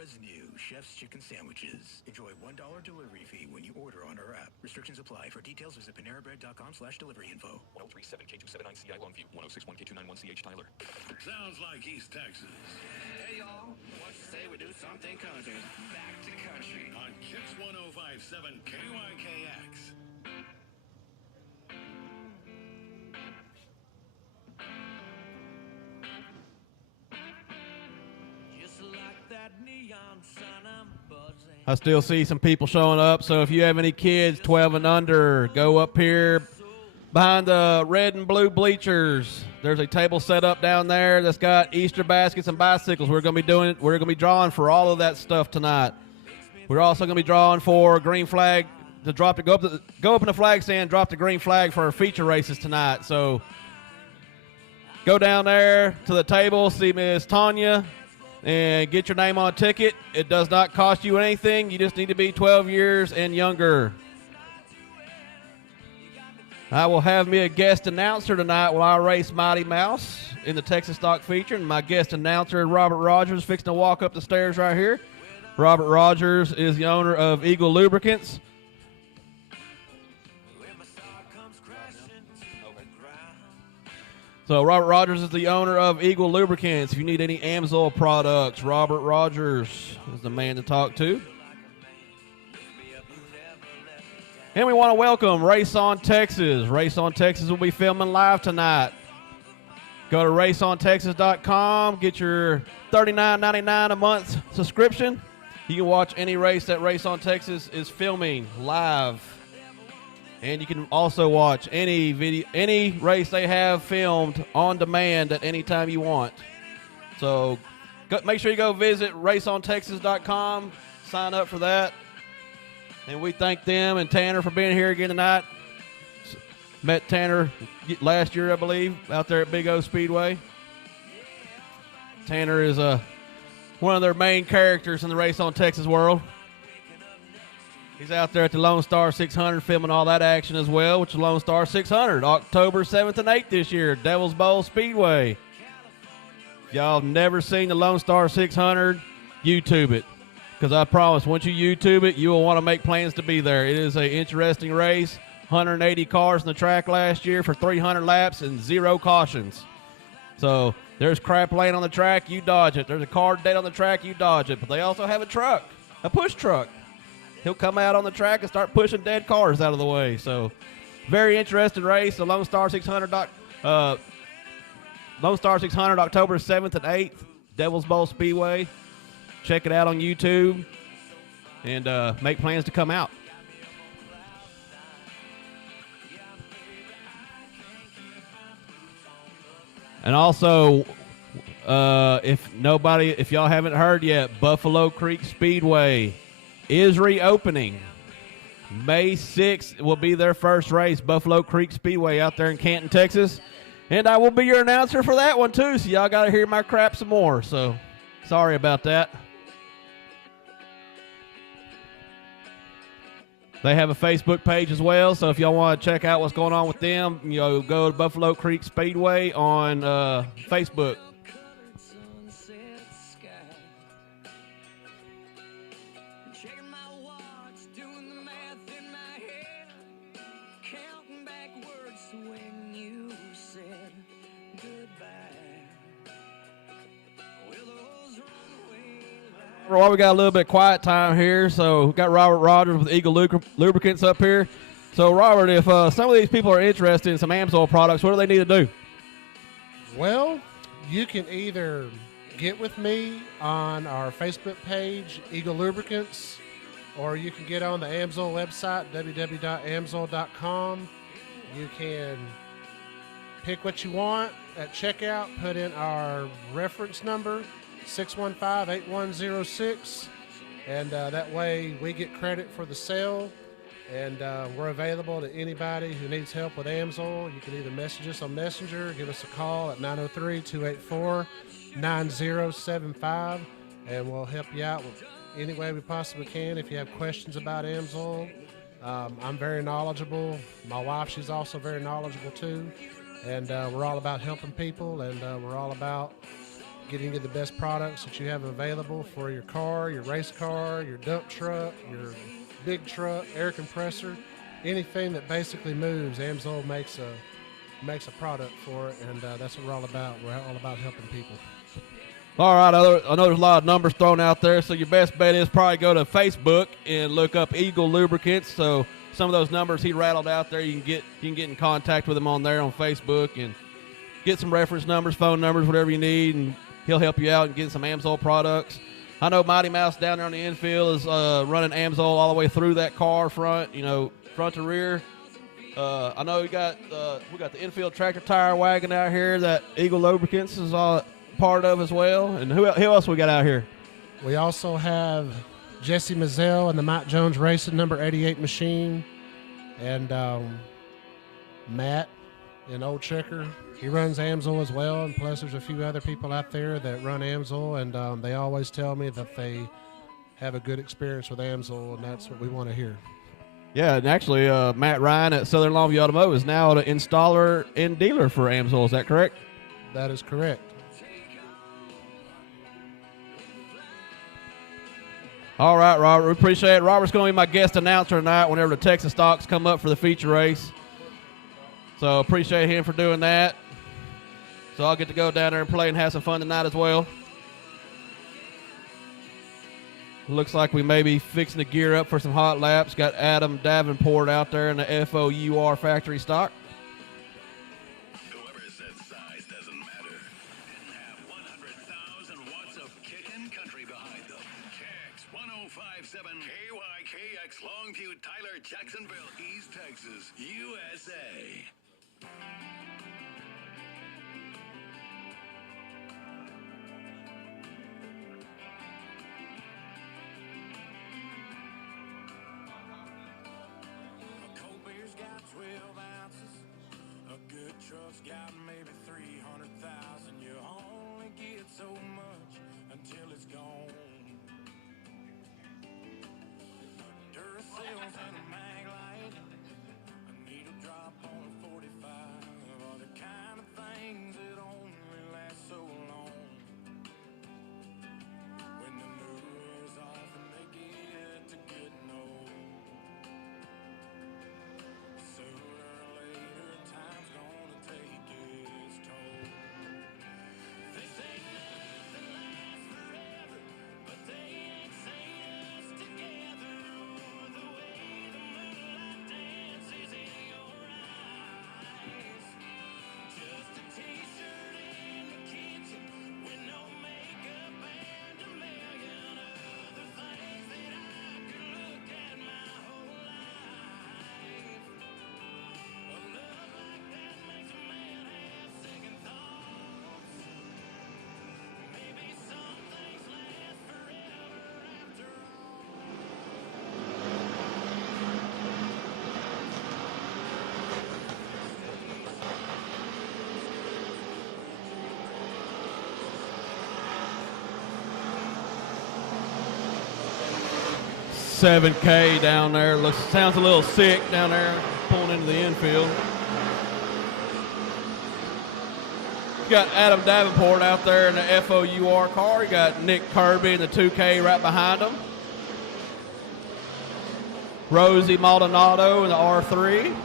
Laura's new Chef's Chicken Sandwiches. Enjoy $1 delivery fee when you order on our app. Restrictions apply. For details, visit panerabread.com/delivery info. 1037K279CI Longview, 1061K291CH Tyler. Sounds like East Texas. Hey, y'all. What you say we do something country? Back to country. On Kicks 1057 KYKX. I still see some people showing up, so if you have any kids 12 and under, go up here behind the red and blue bleachers. There's a table set up down there that's got Easter baskets and bicycles. We're going to be drawing for all of that stuff tonight. We're also going to be drawing for a green flag to go up in the flag stand, drop the green flag for our feature races tonight. So go down there to the table, see Miss Tanya, and get your name on a ticket. It does not cost you anything. You just need to be 12 years and younger. I will have me a guest announcer tonight while I race Mighty Mouse in the Texas Stock Feature. And my guest announcer, Robert Rogers, fixing to walk up the stairs right here. Robert Rogers is the owner of Eagle Lubricants. So Robert Rogers is the owner of Eagle Lubricants. If you need any Amsoil products, Robert Rogers is the man to talk to. And we want to welcome Race on Texas. Race on Texas will be filming live tonight. Go to raceontexas.com. Get your $39.99 a month subscription. You can watch any race that Race on Texas is filming live. And you can also watch any race they have filmed on demand at any time you want. So make sure you go visit raceontexas.com. Sign up for that. And we thank them and Tanner for being here again tonight. Met Tanner last year, I believe, out there at Big O Speedway. Tanner is one of their main characters in the Race on Texas world. He's out there at the Lonestar 600 filming all that action as well, which is Lonestar 600, October 7th and 8th this year, Devil's Bowl Speedway. If y'all have never seen the Lonestar 600, YouTube it. Because I promise, once you YouTube it, you will want to make plans to be there. It is an interesting race. 180 cars in the track last year for 300 laps and 0 cautions. So there's crap laying on the track, you dodge it. There's a car dead on the track, you dodge it. But they also have a truck, a push truck. He'll come out on the track and start pushing dead cars out of the way. So very interesting race. The Lonestar 600, Lonestar 600 October 7th and 8th, Devil's Bowl Speedway. Check it out on YouTube and make plans to come out. And also, if y'all haven't heard yet, Buffalo Creek Speedway is reopening. May 6th will be their first race, Buffalo Creek Speedway out there in Canton, Texas. And I will be your announcer for that one too, so y'all got to hear my crap some more. So sorry about that. They have a Facebook page as well, so if y'all want to check out what's going on with them, go to Buffalo Creek Speedway on Facebook. Well, we got a little bit of quiet time here, so we got Robert Rogers with Eagle Lubricants up here. So, Robert, if some of these people are interested in some Amsoil products, what do they need to do? Well, you can either get with me on our Facebook page, Eagle Lubricants, or you can get on the Amsoil website, www.amsoil.com. You can pick what you want at checkout, put in our reference number, 615-8106, and that way we get credit for the sale, and we're available to anybody who needs help with Amsoil. You can either message us on Messenger, give us a call at 903-284-9075, and we'll help you out any way we possibly can if you have questions about Amsoil. I'm very knowledgeable. My wife, she's also very knowledgeable too, and we're all about helping people, and we're all about getting you the best products that you have available for your car, your race car, your dump truck, your big truck, air compressor, anything that basically moves. AMSOIL makes a product for it, and that's what we're all about. We're all about helping people. All right, I know there's a lot of numbers thrown out there, so your best bet is probably go to Facebook and look up Eagle Lubricants. So some of those numbers he rattled out there, you can get in contact with him on there on Facebook and get some reference numbers, phone numbers, whatever you need, and he'll help you out and get some AMSOIL products. I know Mighty Mouse down there on the infield is running AMSOIL all the way through that car front to rear. I know we got the infield tractor tire wagon out here that Eagle Lubricants is part of as well. And who else we got out here? We also have Jesse Mazzell and the Mike Jones Racing number 88 machine, and Matt in Old Checker. He runs AMSOIL as well, and plus there's a few other people out there that run AMSOIL, and they always tell me that they have a good experience with AMSOIL, and that's what we want to hear. Yeah, and actually Matt Ryan at Southern Longview Automotive is now an installer and dealer for AMSOIL. Is that correct? That is correct. All right, Robert, we appreciate it. Robert's going to be my guest announcer tonight whenever the Texas stocks come up for the feature race. So appreciate him for doing that. So I'll get to go down there and play and have some fun tonight as well. Looks like we may be fixing to gear up for some hot laps. Got Adam Davenport out there in the FOUR factory stock. Whoever said size doesn't matter. Didn't have 100,000 watts of kickin' country behind them. KX 1057 KYKX Longview, Tyler, Jacksonville, East Texas, USA. Got maybe 300,000. You only get so much until it's gone. Duracells and a mag light, a needle drop on a 45 are the kind of things that only last so long. When the new wears off and they get to getting old, sooner or later time's gonna take its toll. They say nothing lasts forever, but they ain't seen us together, or the way the moonlight dances in your eyes. Just a t-shirt in the kitchen with no makeup and a million other things that I could look at my whole life. A love like that makes a man have second thoughts. Maybe some things last forever after all. 7K down there. Sounds a little sick down there, pulling into the infield. You got Adam Davenport out there in the FOUR car. You got Nick Kirby in the 2K right behind him. Rosie Maldonado in the R3.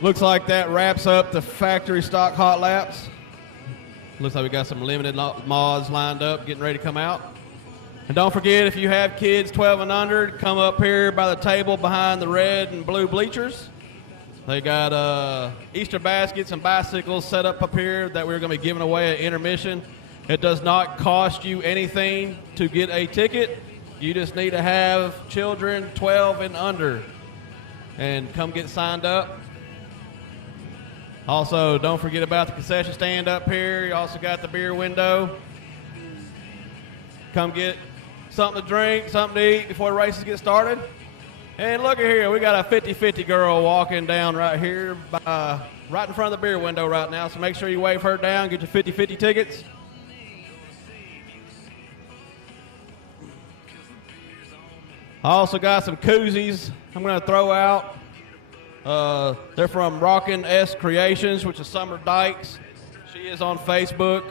Looks like that wraps up the factory stock hot laps. Looks like we got some limited mods lined up, getting ready to come out. And don't forget, if you have kids 12 and under, come up here by the table behind the red and blue bleachers. They got Easter baskets and bicycles set up here that we're going to be giving away at intermission. It does not cost you anything to get a ticket. You just need to have children 12 and under and come get signed up. Also, don't forget about the concession stand up here. You also got the beer window. Come get something to drink, something to eat before the races get started. And look at here, we got a 50-50 girl walking down right here, right in front of the beer window right now. So make sure you wave her down, get your 50-50 tickets. I also got some koozies I'm going to throw out. They're from Rockin' S Creations, which is Summer Dykes. She is on Facebook.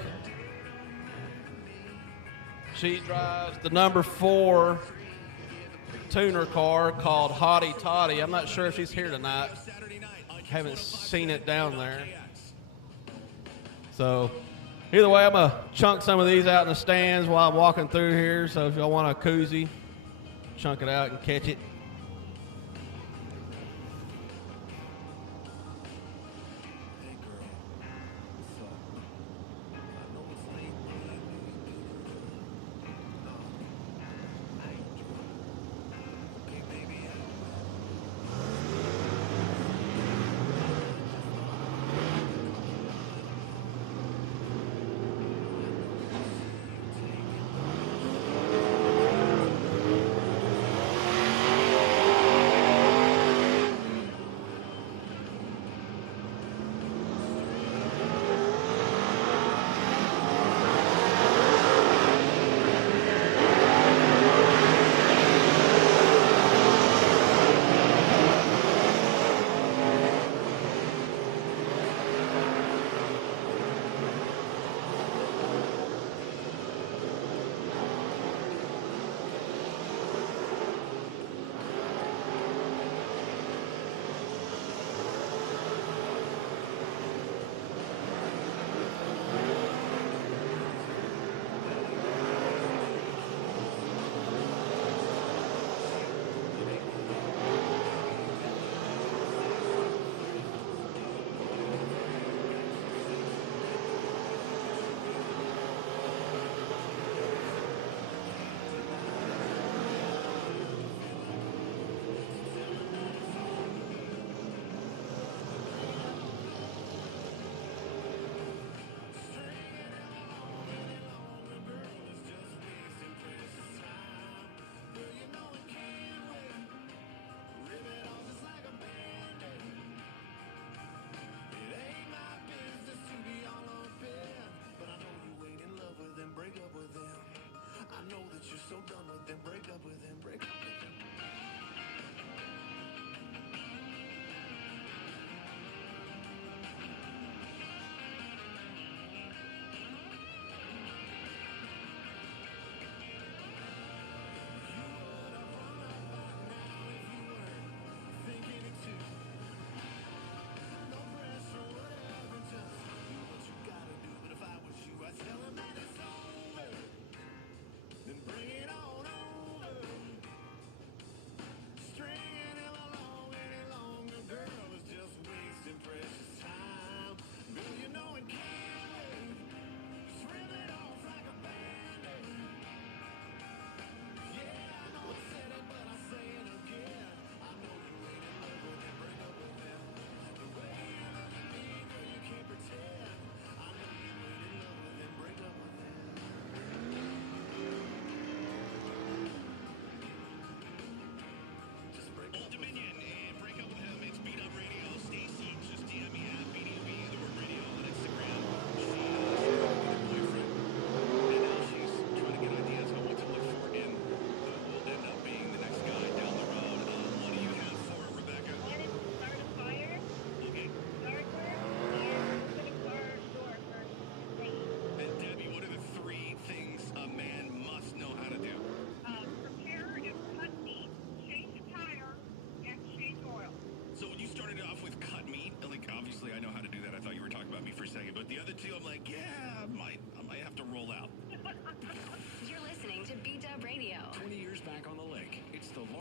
She drives the number 4 tuner car called Hottie Toddy. I'm not sure if she's here tonight. Haven't seen it down there. So either way, I'm going to chunk some of these out in the stands while I'm walking through here. So if y'all want a koozie, chunk it out and catch it.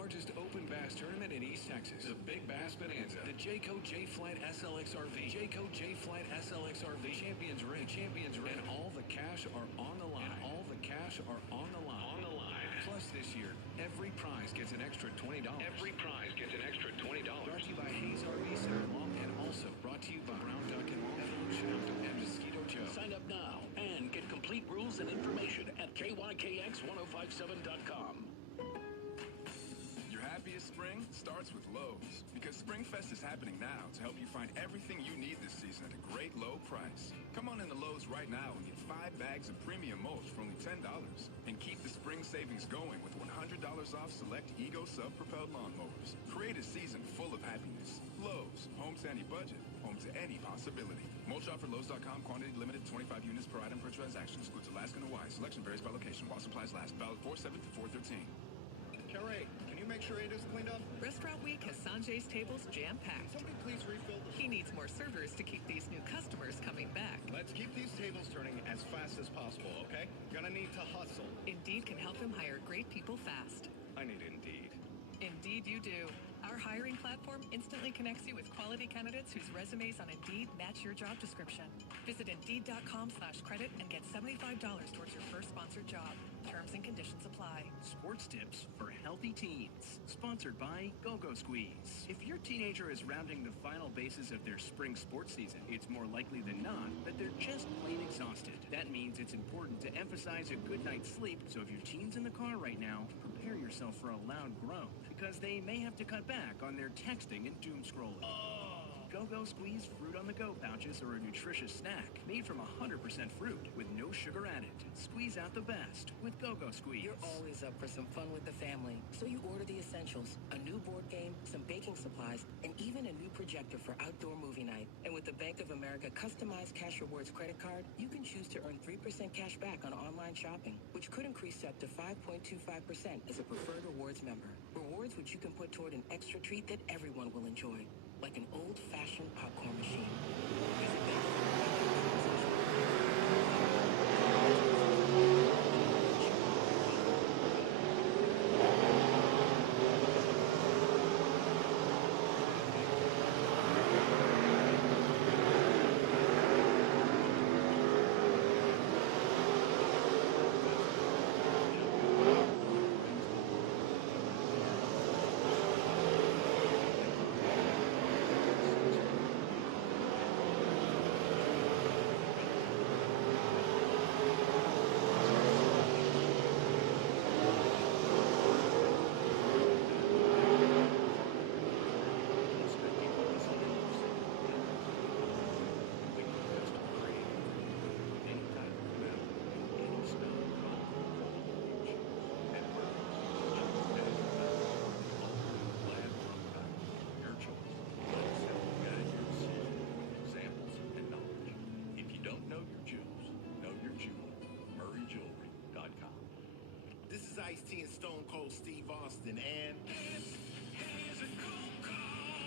largest open bass tournament in East Texas, the Big Bass Bonanza. The Jayco J-Flat SLX RV, Jayco J-Flat SLX RV, Champions Rig, and all the cash are on the line. Plus this year, every prize gets an extra $20. Brought to you by Hayes RV Center Long, and also brought to you by Brown Duck and Evolution and Mosquito Joe. Sign up now and get complete rules and information at KYKX1057.com. Your happiest spring starts with Lowe's, because SpringFest is happening now to help you find everything you need this season at a great low price. Come on into Lowe's right now and get 5 bags of premium mulch for only $10. And keep the spring savings going with $100 off select Ego sub-propelled lawnmowers. Create a season full of happiness. Lowe's, home to any budget, home to any possibility. Mulch offer Lowe's.com, quantity limited, 25 units per item per transaction. Excludes Alaska and Hawaii. Selection varies by location while supplies last. Valid 4/7 to 4/13. Carrie, can you make sure it is cleaned up? Restaurant Week has Sanjay's tables jam-packed. Somebody please refill the... He needs more servers to keep these new customers coming back. Let's keep these tables turning as fast as possible, okay? Gonna need to hustle. Indeed can help him hire great people fast. I need Indeed. Indeed you do. Our hiring platform instantly connects you with quality candidates whose resumes on Indeed match your job description. Visit Indeed.com/credit and get $75 towards your first sponsored job. Terms and conditions apply. Sports tips for healthy teens. Sponsored by Go-Go Squeeze. If your teenager is rounding the final bases of their spring sports season, it's more likely than not that they're just plain exhausted. That means it's important to emphasize a good night's sleep, so if your teen's in the car right now, prepare yourself for a loud groan, because they may have to cut back on their texting and doom scrolling. Go-Go Squeeze Fruit on the Go pouches are a nutritious snack made from 100% fruit with no sugar added. Squeeze out the best with Go-Go Squeeze. You're always up for some fun with the family, so you order the essentials: a new board game, some baking supplies, and even a new projector for outdoor movie night. And with the Bank of America customized Cash Rewards credit card, you can choose to earn 3% cash back on online shopping, which could increase up to 5.25% as a preferred rewards member. Rewards which you can put toward an extra treat that everyone will enjoy, like an old-fashioned popcorn machine. Ice-T and Stone Cold Steve Austin, and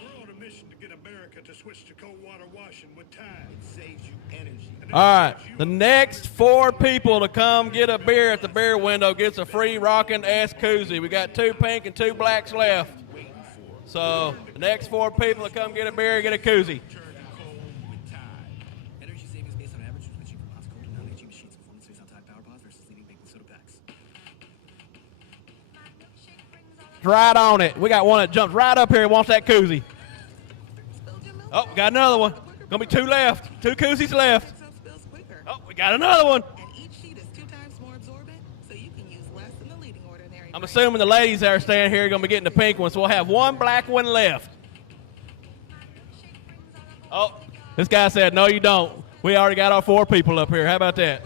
we're on a mission to get America to switch to cold water washing with Tide. It saves you energy. All right, the next 4 people to come get a beer at the beer window gets a free rockin' ass koozie. We got 2 pink and 2 blacks left. So the next 4 people to come get a beer get a koozie. Energy savings based on average switching from hot to cold to non-aging machines. Performance based on Tide Power Pods versus leading baking soda packs. Right on it. We got one that jumps right up here and wants that koozie. Oh, we got another one. Gonna be 2 left. 2 koozies left. Oh, we got another one. I'm assuming the ladies that are staying here are gonna be getting the pink one, so we'll have 1 black one left. Oh, this guy said, no, you don't. We already got our 4 people up here. How about that?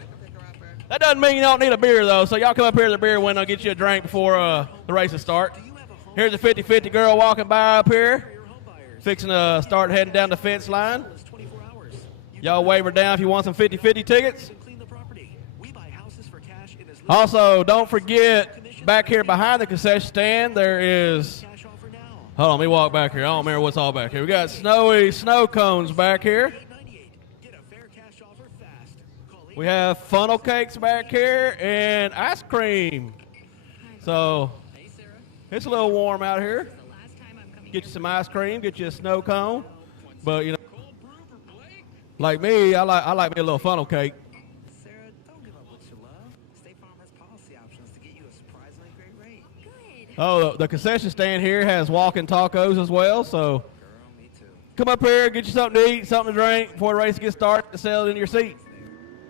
That doesn't mean you don't need a beer, though, so y'all come up here to the beer window and get you a drink before the races start. Here's a 50-50 girl walking by up here, fixing to start heading down the fence line. Y'all wave her down if you want some 50-50 tickets. Also, don't forget, back here behind the concession stand, there is... Hold on, let me walk back here. I don't remember what's all back here. We got snowy snow cones back here. We have funnel cakes back here and ice cream. So, It's a little warm out here. Get you some ice cream, get you a snow cone. But, you know, like me, I like me a little funnel cake. Sarah, don't give up what you love. State Farm has policy options to get you a surprisingly great rate. Oh, the concession stand here has walking tacos as well, so come up here, get you something to eat, something to drink before the race gets started, and sell it in your seat.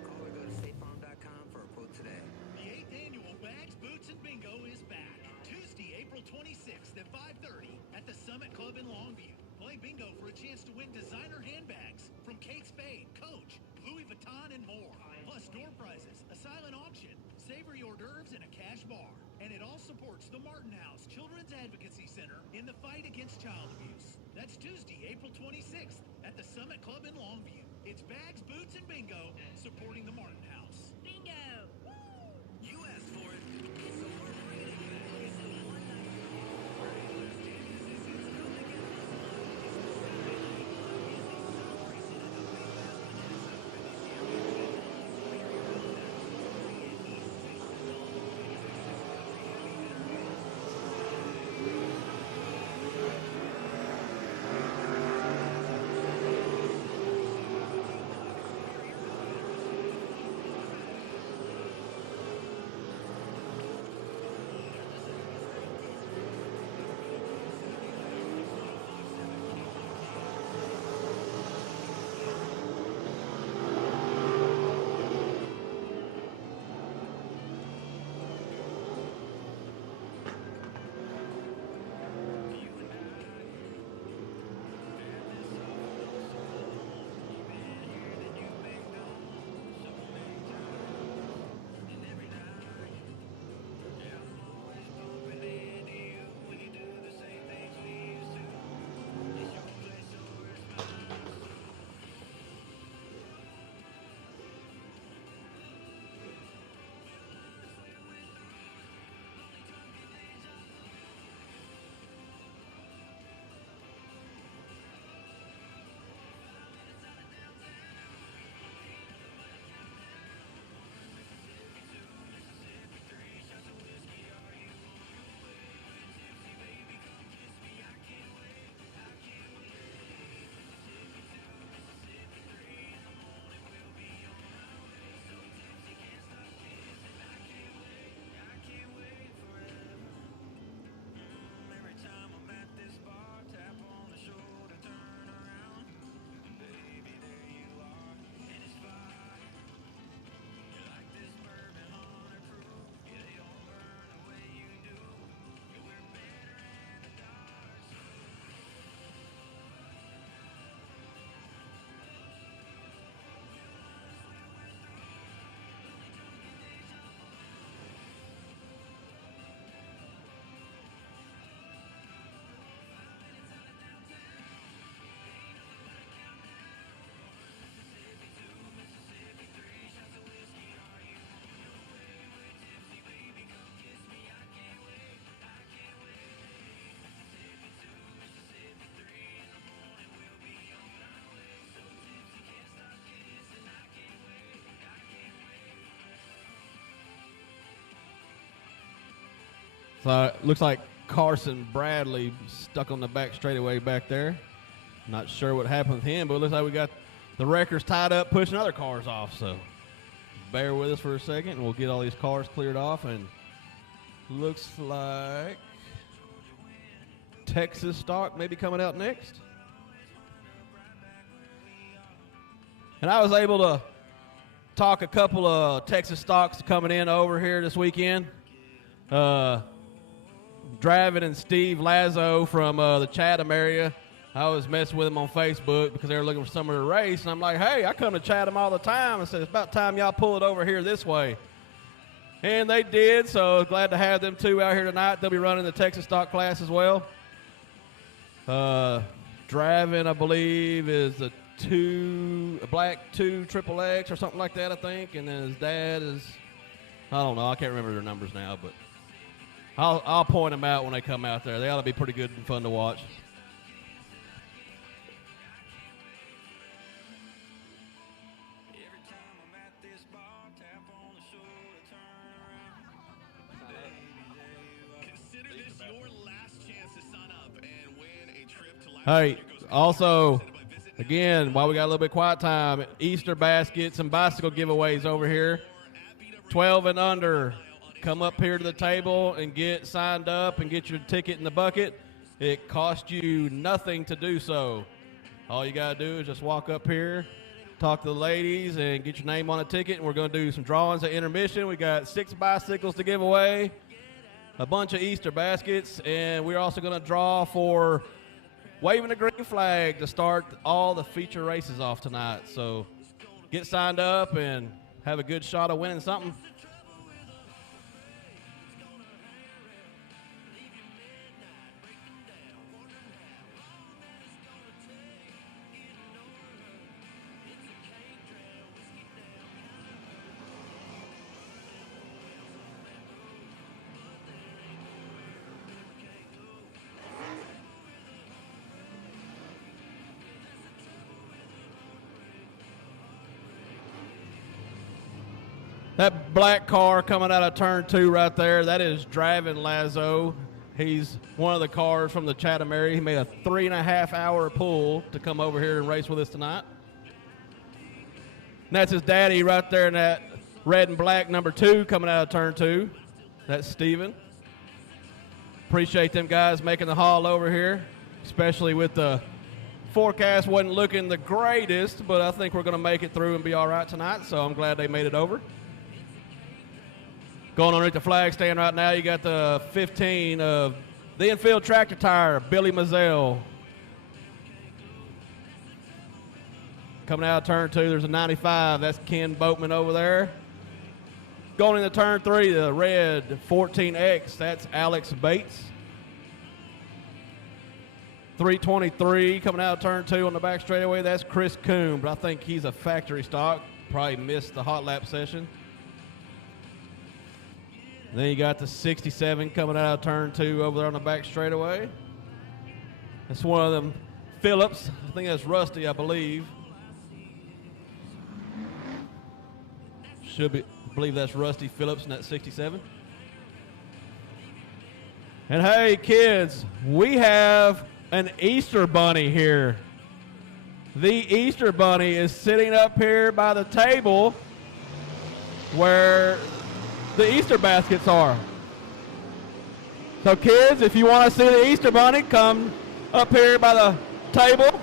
Call or go to statefarm.com for a quote today. The 8th annual Bags, Boots, and Bingo is back. Tuesday, April 26th at 5:30 at the Summit Club in Longview. Play bingo for a chance to win designer handbags from Kate Spade, Coach, Louis Vuitton, and more. Plus door prizes, a silent auction, savory hors d'oeuvres, and a cash bar. And it all supports the Martin House Children's Advocacy Center in the fight against child abuse. That's Tuesday, April 26th at the Summit Club in Longview. It's Bags, Boots, and Bingo supporting the Martin House. Bingo! You asked for it, so we're bringing it back. It's the one night So it looks like Carson Bradley stuck on the back straightaway back there. Not sure what happened with him, but it looks like we got the wreckers tied up pushing other cars off. So bear with us for a second, and we'll get all these cars cleared off. And looks like Texas stock maybe coming out next. And I was able to talk a couple of Texas stocks coming in over here this weekend. Draven and Steve Lazo from the Chatham area. I was messing with them on Facebook because they were looking for somewhere to race. And I'm like, hey, I come to Chatham all the time. I said, it's about time y'all pull it over here this way. And they did, so glad to have them two out here tonight. They'll be running the Texas stock class as well. Draven, I believe, is a black 2 Triple X or something like that, I think. And then his dad is, I don't know, I can't remember their numbers now, but I'll point them out when they come out there. They ought to be pretty good and fun to watch. Consider this your Hey, also, again, while we got a little bit of quiet time, Easter baskets and bicycle giveaways over here. 12 and under, come up here to the table and get signed up and get your ticket in the bucket. It costs you nothing to do so. All you got to do is just walk up here, talk to the ladies, and get your name on a ticket. And we're going to do some drawings at intermission. We got 6 bicycles to give away, a bunch of Easter baskets, and we're also going to draw for waving the green flag to start all the feature races off tonight. So get signed up and have a good shot of winning something. That black car coming out of turn 2 right there, that is driving Lazo. He's one of the cars from the Chatham area. He made a 3.5-hour pull to come over here and race with us tonight. And that's his daddy right there in that red and black number 2 coming out of turn 2. That's Steven. Appreciate them guys making the haul over here, especially with the forecast wasn't looking the greatest, but I think we're going to make it through and be all right tonight, so I'm glad they made it over. Going underneath the flag stand right now, you got the 15 of the infield tractor tire, Billy Mazzell. Coming out of turn 2, there's a 95. That's Ken Boatman over there. Going into turn 3, the red 14X, that's Alex Bates. 323 coming out of turn 2 on the back straightaway, that's Chris Coombe, but I think he's a factory stock. Probably missed the hot lap session. Then you got the 67 coming out of turn 2 over there on the back straightaway. That's one of them Phillips. I think that's Rusty, I believe. I believe that's Rusty Phillips in that 67. And hey, kids, we have an Easter bunny here. The Easter bunny is sitting up here by the table where the Easter baskets are. So kids, if you want to see the Easter bunny, come up here by the table.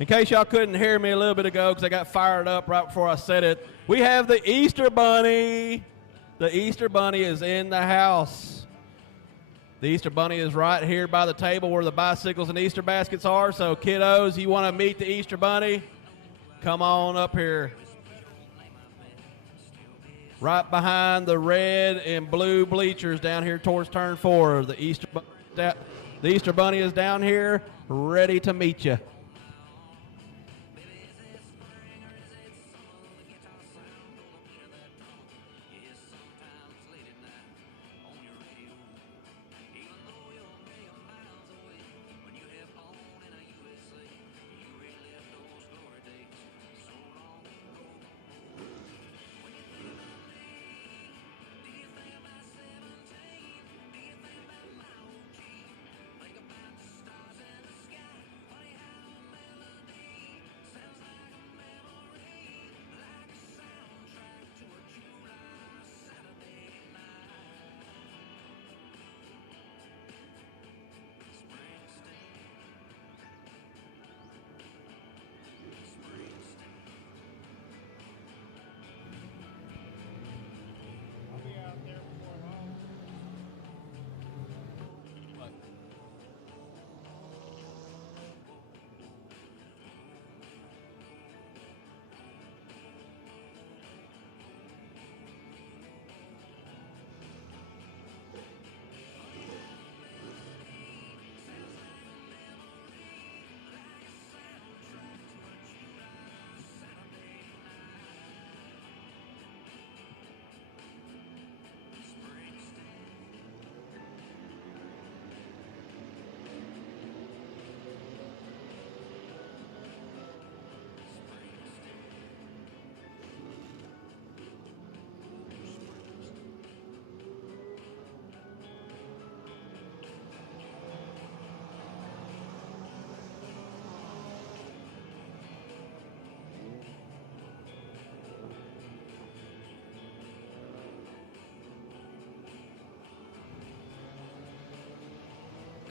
In case y'all couldn't hear me a little bit ago because I got fired up right before I said it, we have the Easter Bunny. The Easter Bunny is in the house. The Easter Bunny is right here by the table where the bicycles and Easter baskets are. So kiddos, you want to meet the Easter Bunny? Come on up here. Right behind the red and blue bleachers down here towards turn 4. The Easter Bunny is down here ready to meet you.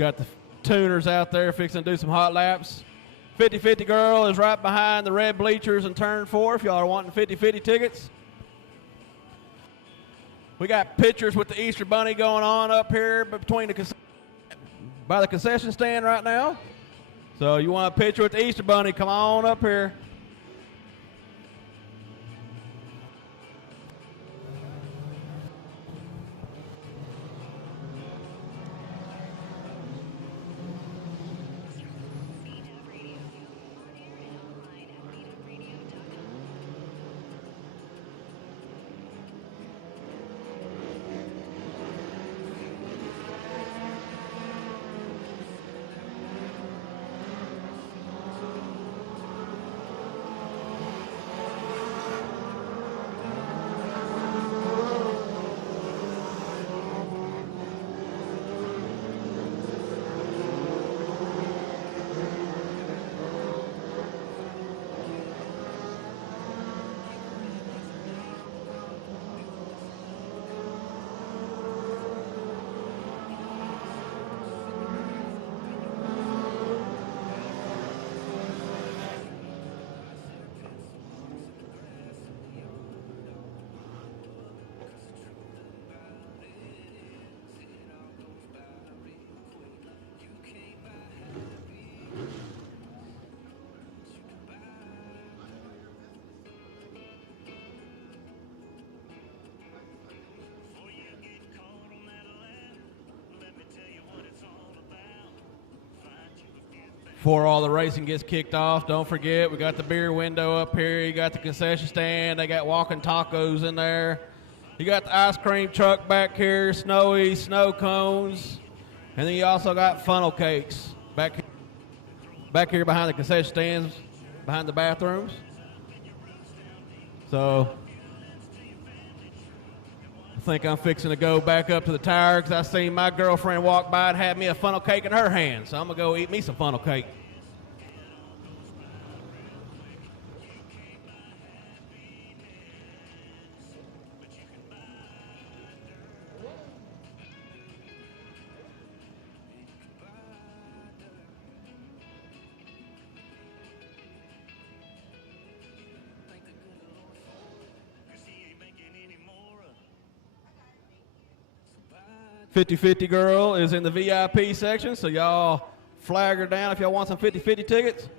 Got the tuners out there fixing to do some hot laps. 50-50 girl is right behind the red bleachers in turn 4 if y'all are wanting 50-50 tickets. We got pictures with the Easter Bunny going on up here between by the concession stand right now. So you want a picture with the Easter Bunny, come on up here. Before all the racing gets kicked off, don't forget we got the beer window up here. You got the concession stand. They got walking tacos in there. You got the ice cream truck back here, snowy snow cones, and then you also got funnel cakes back here behind the concession stands, behind the bathrooms. So I think I'm fixing to go back up to the tire because I seen my girlfriend walk by and had me a funnel cake in her hand. So I'm going to go eat me some funnel cake. "50-50 girl is in the VIP section, so y'all flag her down if y'all want some 50-50 tickets.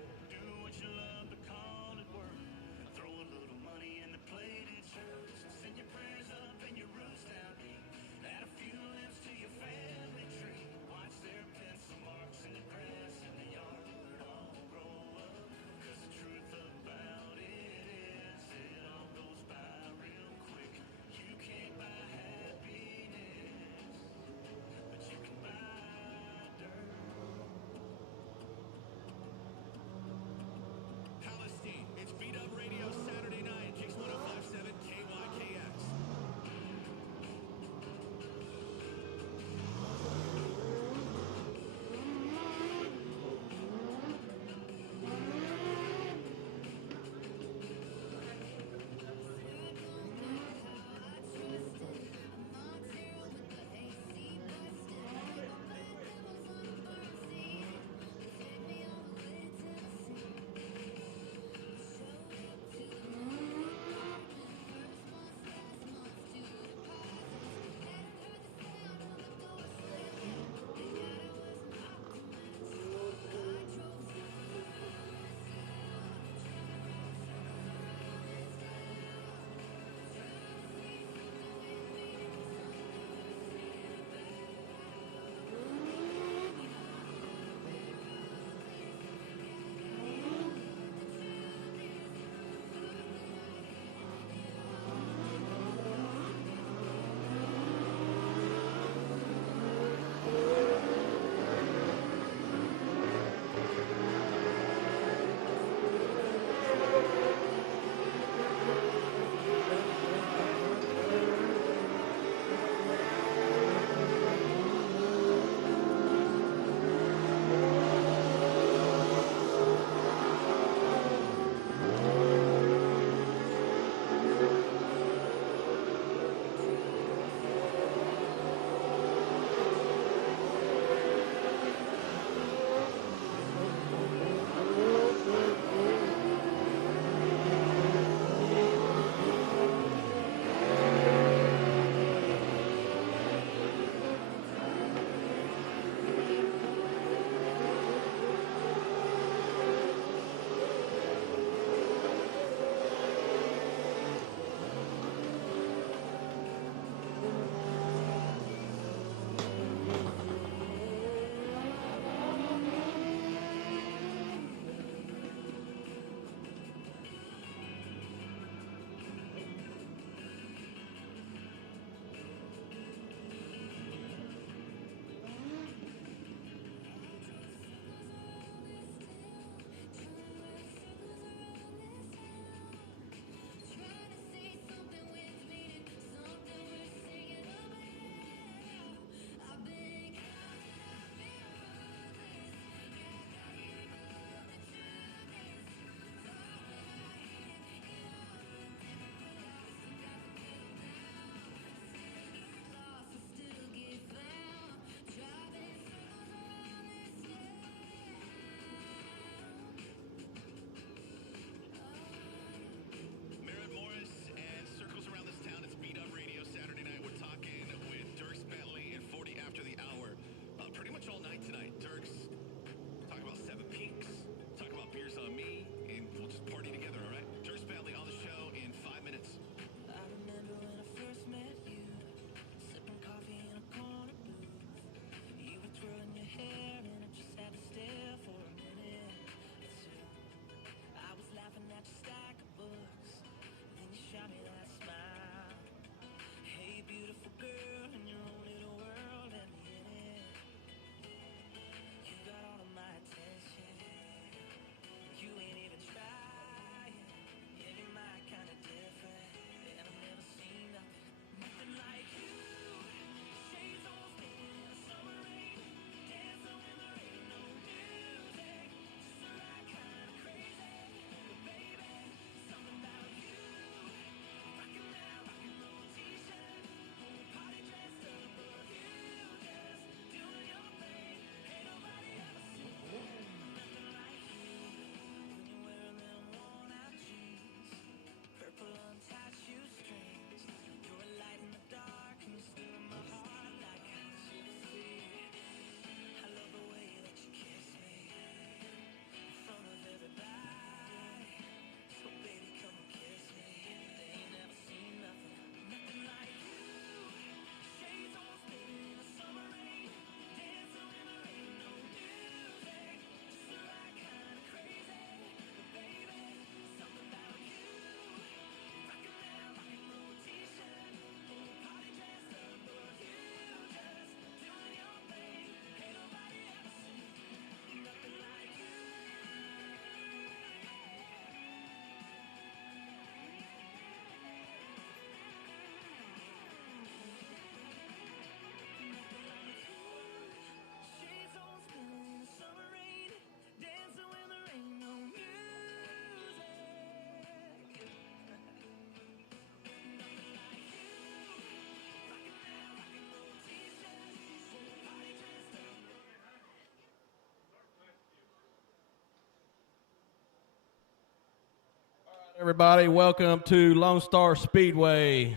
Everybody, welcome to Lonestar Speedway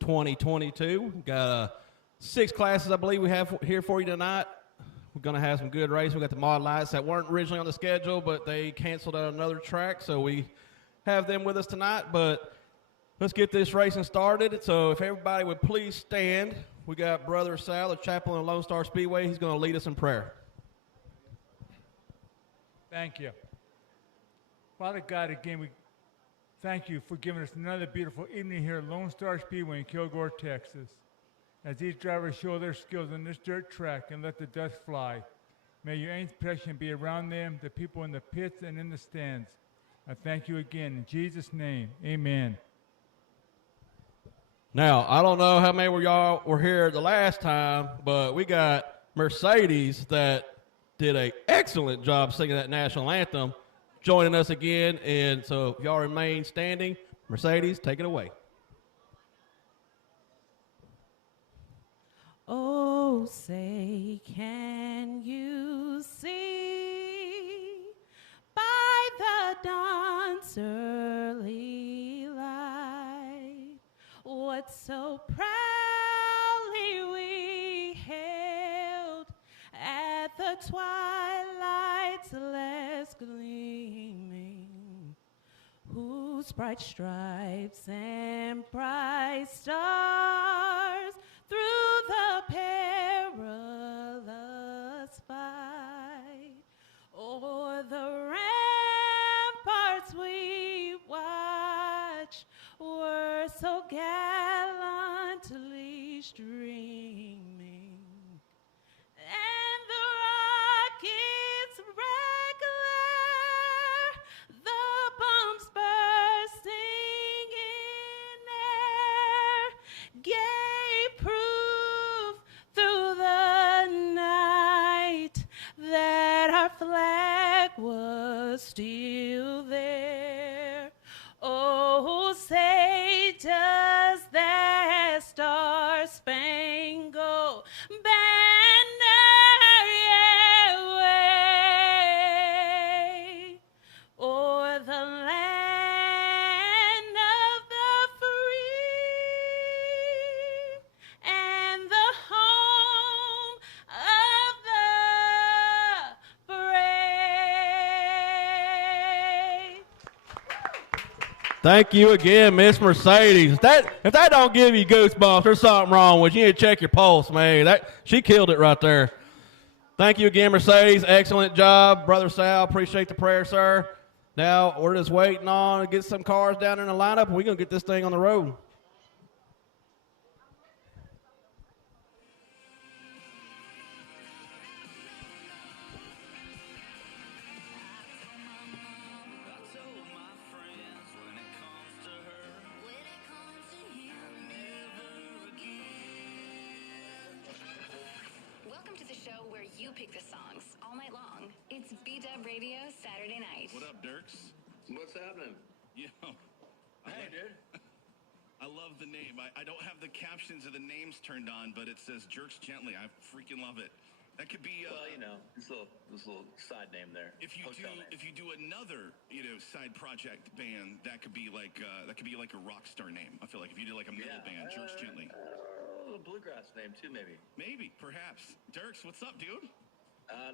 2022. We've got 6 classes, I believe, we have here for you tonight. We're going to have some good races. We got the Mod Lights that weren't originally on the schedule, but they canceled at another track, so we have them with us tonight. But let's get this racing started. So if everybody would please stand, we got Brother Sal, the chaplain of Lonestar Speedway. He's going to lead us in prayer. Thank you. Father God, again, we thank you for giving us another beautiful evening here at Lone Star Speedway in Kilgore, Texas. As these drivers show their skills on this dirt track and let the dust fly, may your angels protection be around them, the people in the pits and in the stands. I thank you again. In Jesus' name, amen. Now, I don't know how many of y'all were here the last time, but we got Mercedes that did an excellent job singing that national anthem, joining us again. And so if y'all remain standing, Mercedes, take it away. Oh, say, can you see by the dawn's early light what so proudly we hailed at the twilight's last gleaming, whose bright stripes and bright stars through the perilous fight o'er the ramparts we watch were so gallantly streaming, and the rockets regular, the bombs bursting in air, gave proof through the night that our flag was still there. Oh, say does that star-spangled banner yet wave o'er the land of the free and the home of the brave? Thank you again, Miss Mercedes. If that don't give you goosebumps, there's something wrong with you. You need to check your pulse, man. She killed it right there. Thank you again, Mercedes. Excellent job. Brother Sal, appreciate the prayer, sir. Now we're just waiting on to get some cars down in the lineup, and we're going to get this thing on the road. Welcome to the show where you pick the songs all night long. It's B-Dub Radio Saturday night. What up, Dirks? What's happening? Yo. Hey, dude. I love the name. I don't have the captions of the names turned on, but it says Jerks Gently. I freaking love it. That could be well, you know, this little side name there. If you do another, side project band, that could be like a rock star name. I feel like if you did like a metal band, Jerks Gently. A bluegrass name too, maybe. Maybe, perhaps. Dirks, what's up, dude?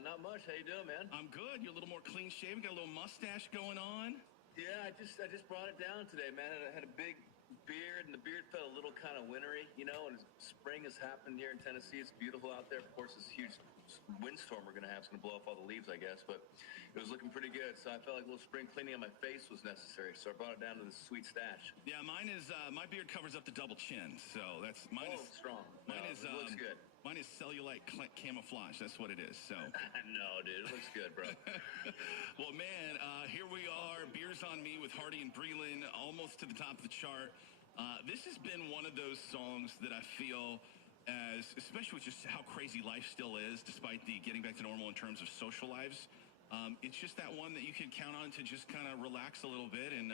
Not much. How you doing, man? I'm good. You're a little more clean shaven. Got a little mustache going on. Yeah, I just brought it down today, man. I had a big beard, and the beard felt a little kind of wintry, and spring has happened here in Tennessee. It's beautiful out there. Of course, this huge windstorm we're going to have is going to blow off all the leaves, I guess, but it was looking pretty good, so I felt like a little spring cleaning on my face was necessary, so I brought it down to this sweet stash. Yeah, mine is, my beard covers up the double chin, so that's, mine is strong. Mine No, is, it looks good. Mine is cellulite camouflage, that's what it is, so. No, dude, it looks good, bro. Well, man, here we are, Beers on Me with Hardy and Breland, almost to the top of the chart. This has been one of those songs that I feel especially with just how crazy life still is, despite the getting back to normal in terms of social lives. It's just that one that you can count on to just kind of relax a little bit and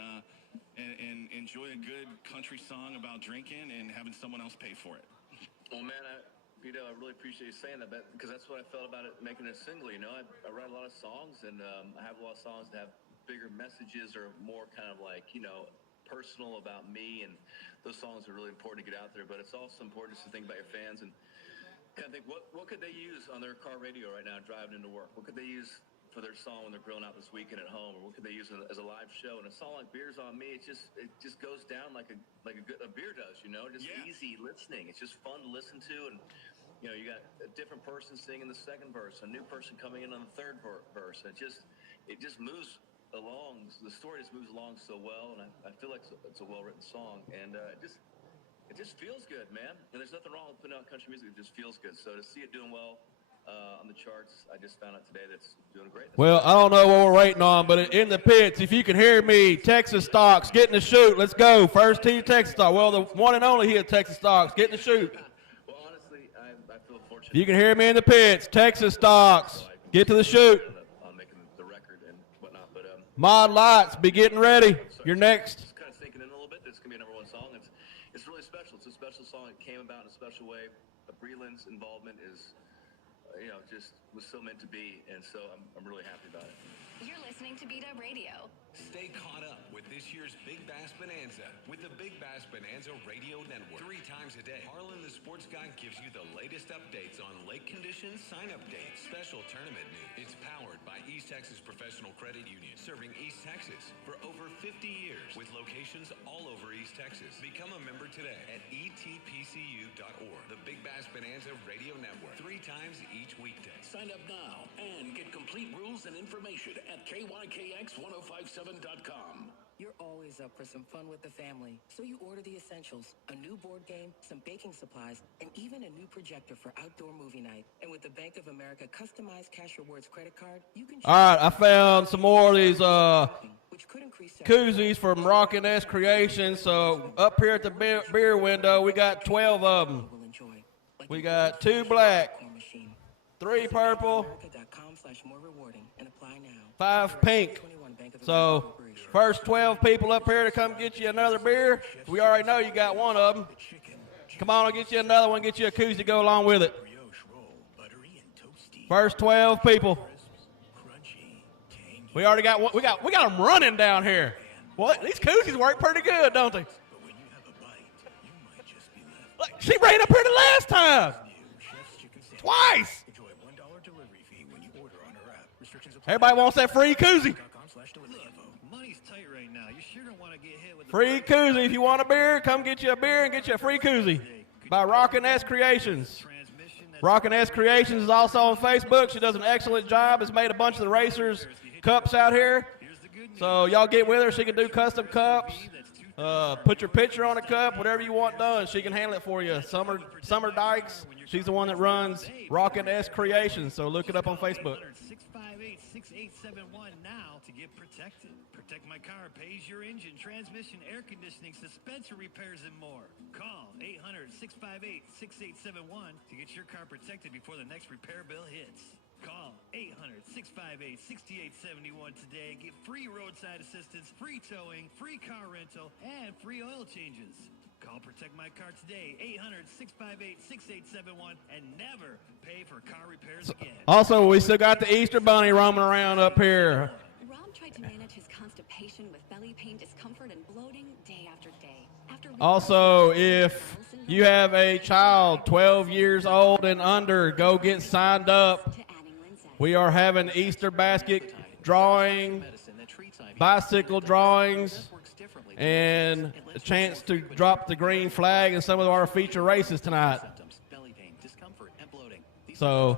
enjoy a good country song about drinking and having someone else pay for it. Well, man, I really appreciate you saying that because that's what I felt about it, making it a single. I write a lot of songs, and I have a lot of songs that have bigger messages or more kind of like, personal about me, and those songs are really important to get out there. But it's also important just to think about your fans and kind of think, what could they use on their car radio right now driving into work? What could they use for their song when they're grilling out this weekend at home, or what could they use as a live show? And a song like "Beers on Me," it just goes down like a beer does, just easy listening. It's just fun to listen to, and you got a different person singing the second verse, a new person coming in on the third verse. It just moves along. The story just moves along so well, and I feel like it's a well-written song, and it just feels good, man. And there's nothing wrong with putting out country music. It just feels good. So to see it doing well on the charts, I just found out today that's doing great. Well, I don't know what we're waiting on, but in the pits, if you can hear me, Texas Stocks, get in the chute. Let's go. First team, Texas Stocks. Well, the one and only here, Texas Stocks. Get in the chute. Well, honestly, I feel fortunate. If you can hear me in the pits, Texas Stocks, get to the chute. On making the record and whatnot, but Mod Lights, be getting ready. You're next. Just kind of sinking in a little bit. This is gonna be a #1 song. It's really special. It's a special song. It came about in a special way. Breland's involvement is, just was so meant to be, and so I'm really happy about it. You're listening to B-Dub Radio. Stay caught up with this year's Big Bass Bonanza with the Big Bass Bonanza Radio Network. 3 times a day, Harlan the Sports Guy gives you the latest updates on lake conditions, sign-up dates, special tournament news. It's powered by East Texas Professional Credit Union, serving East Texas for over 50 years with locations all over East Texas. Become a member today at etpcu.org. The Big Bass Bonanza Radio Network, 3 times each weekday. Sign up now and get complete rules and information at KYKX1057.com. You're always up for some fun with the family, so you order the essentials, a new board game, some baking supplies, and even a new projector for outdoor movie night. And with the Bank of America customized cash rewards credit card, you can... All right, I found some more of these koozies from Rockin' S Creations. So up here at the beer window, we got 12 of them. We got 2 black, 3 purple, 5 pink. So first 12 people up here to come get you another beer. We already know you got one of them. Come on, I'll get you another one. Get you a koozie to go along with it. First 12 people. We already got one. We got them running down here. Well, these koozies work pretty good, don't they? Look, she ran up here the last time. Twice. Everybody wants that free koozie. Money's tight right now. You sure don't want to get hit with Free koozie. If you want a beer, come get you a beer and get you a free koozie by Rockin' S Creations. Rockin' S Creations is also on Facebook. She does an excellent job. Has made a bunch of the racers cups out here. So y'all get with her. She can do custom cups. Put your picture on a cup, whatever you want done. She can handle it for you. Summer Dykes. She's the one that runs Rockin' S Creations. So look it up on Facebook. 658-6871 now to get protected. Protect My Car pays your engine, transmission, air conditioning, suspension repairs, and more. Call 800-658-6871 to get your car protected before the next repair bill hits. Call 800-658-6871 today. Get free roadside assistance, free towing, free car rental, and free oil changes. Call Protect My Car today, 800-658-6871, and never pay for car repairs again. Also, we still got the Easter Bunny roaming around up here. Rob tried to manage his constipation with belly pain, discomfort, and bloating day after day. Also, if you have a child 12 years old and under, go get signed up. We are having Easter basket drawing, bicycle drawings, and a chance to drop the green flag in some of our feature races tonight. So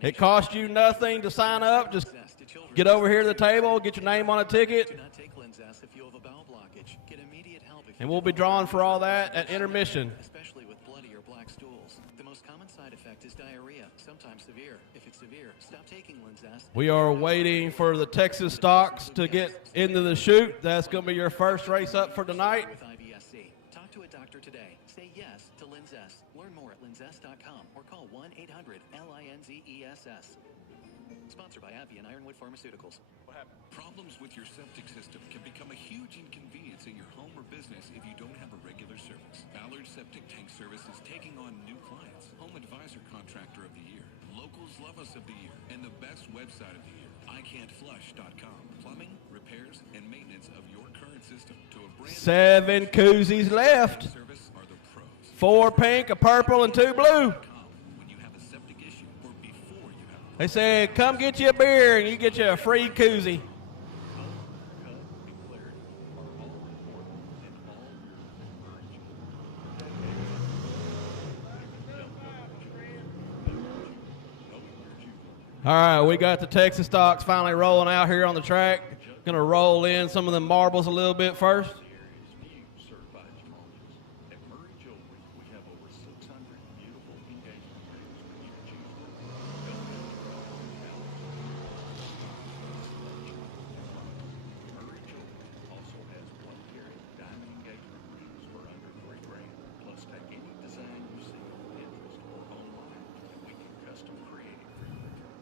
it costs you nothing to sign up. Just get over here to the table, get your name on a ticket, and we'll be drawing for all that at intermission. Especially with bloody or black stools. The most common side effect is diarrhea, sometimes severe. If it's severe, stop taking Linzess. We are waiting for the Texas Stocks to get into the chute. That's going to be your first race up for tonight. With IBSC. Talk to a doctor today. Say yes to Linzess. Learn more at linzess.com or call 1-800-LINZESS. Sponsored by AbbVie and Ironwood Pharmaceuticals. What happened? Problems with your septic system can become a huge inconvenience in your home or business if you don't have a regular service. Ballard Septic Tank Service is taking on new clients. Home Advisor Contractor of the Year, Locals Love Us of the Year, and the best website of the year. iCan'tFlush.com. Plumbing, repairs, and maintenance of your current system to a brand 7 koozies left. 4 pink, a purple, and 2 blue. They said, come get you a beer and you get you a free koozie. All right, we got the Texas stocks finally rolling out here on the track. Going to roll in some of the marbles a little bit first.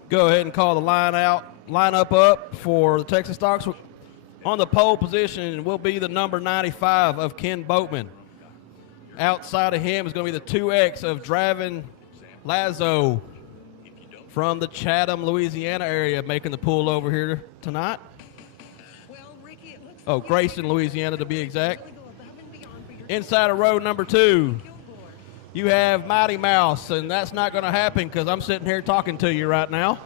Go ahead and call the lineup up for the Texas stocks. On the pole position will be the number 95 of Ken Boatman. Outside of him is going to be the 2X of Draven Lazo from the Chatham, Louisiana area, making the pull over here tonight. Oh, Grayson, Louisiana to be exact. Inside of row number 2, you have Mighty Mouse, and that's not going to happen because I'm sitting here talking to you right now.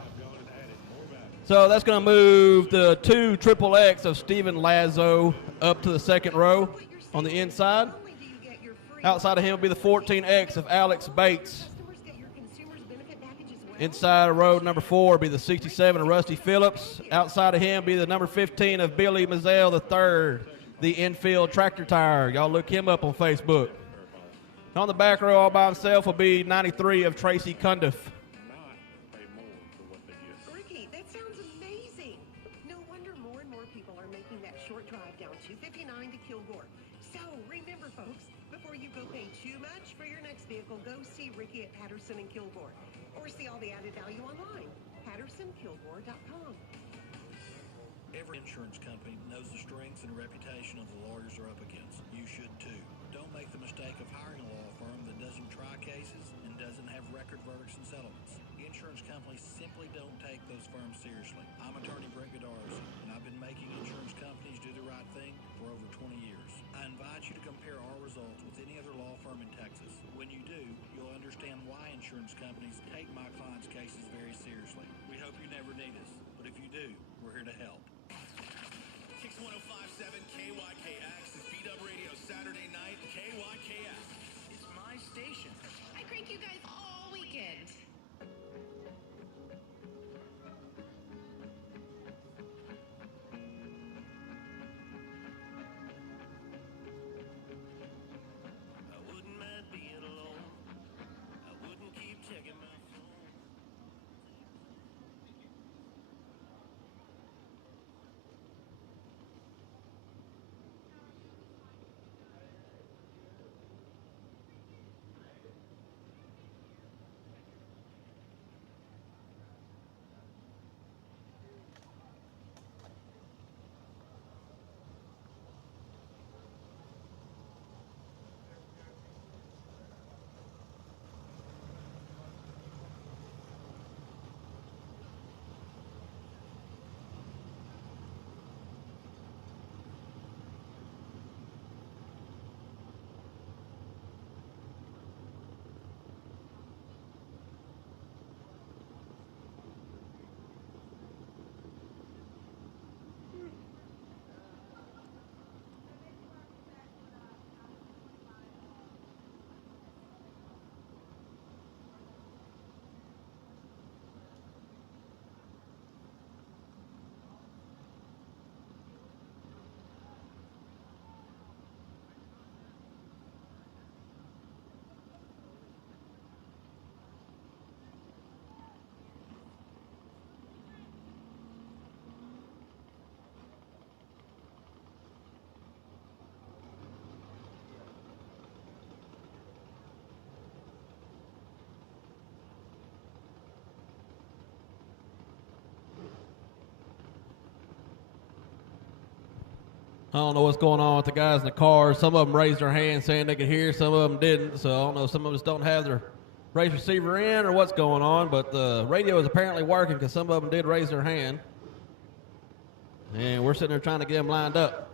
So that's going to move the 2 Triple X of Steven Lazo up to the second row on the inside. Outside of him will be the 14X of Alex Bates. Inside of row number 4 will be the 67 of Rusty Phillips. Outside of him will be the number 15 of Billy Mazzell III, the infield tractor tire. Y'all look him up on Facebook. On the back row all by himself will be 93 of Tracy Cundiff. Ricky, that sounds amazing. No wonder more and more people are making that short drive down 259 to Kilgore. So remember, folks, before you go pay too much for your next vehicle, go see Ricky at Patterson and Kilgore. Or see all the added value online. PattersonKilgore.com. Every insurance company knows the strengths and reputation of the lawyers they're up against. You should too. Don't make the mistake of hiring a law firm that doesn't try cases and doesn't have record verdicts and settlements. Insurance companies simply don't take those firms seriously. I'm attorney Brett Godarzi, and I've been making insurance companies do the right thing for over 20 years. I invite you to compare our results with any other law firm in Texas. When you do, you'll understand why insurance companies take my clients' cases very seriously. We hope you never need us, but if you do, we're here to help. Kicks 1057 KYKX is B-Dub Radio Saturday night. KYKX. It's my station. I crank you guys all weekend. I wouldn't mind being alone. I wouldn't keep checking my phone. I don't know what's going on with the guys in the cars. Some of them raised their hand saying they could hear, some of them didn't. So I don't know, some of them just don't have their race receiver in or what's going on, but the radio is apparently working because some of them did raise their hand. And we're sitting there trying to get them lined up.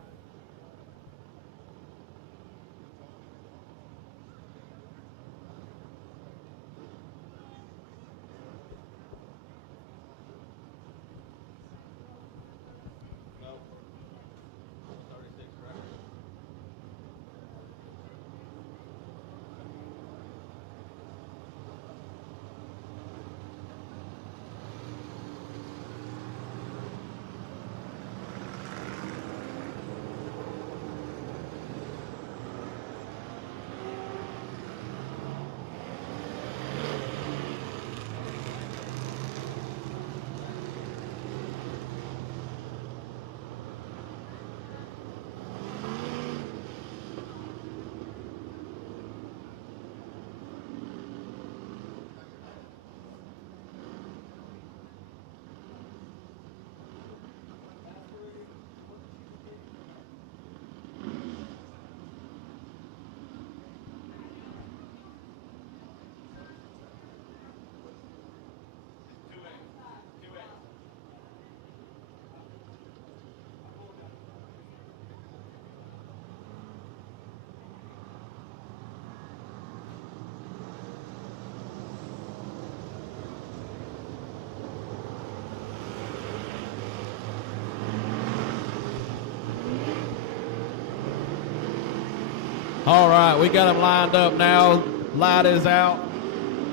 All right, we got them lined up now. Light is out.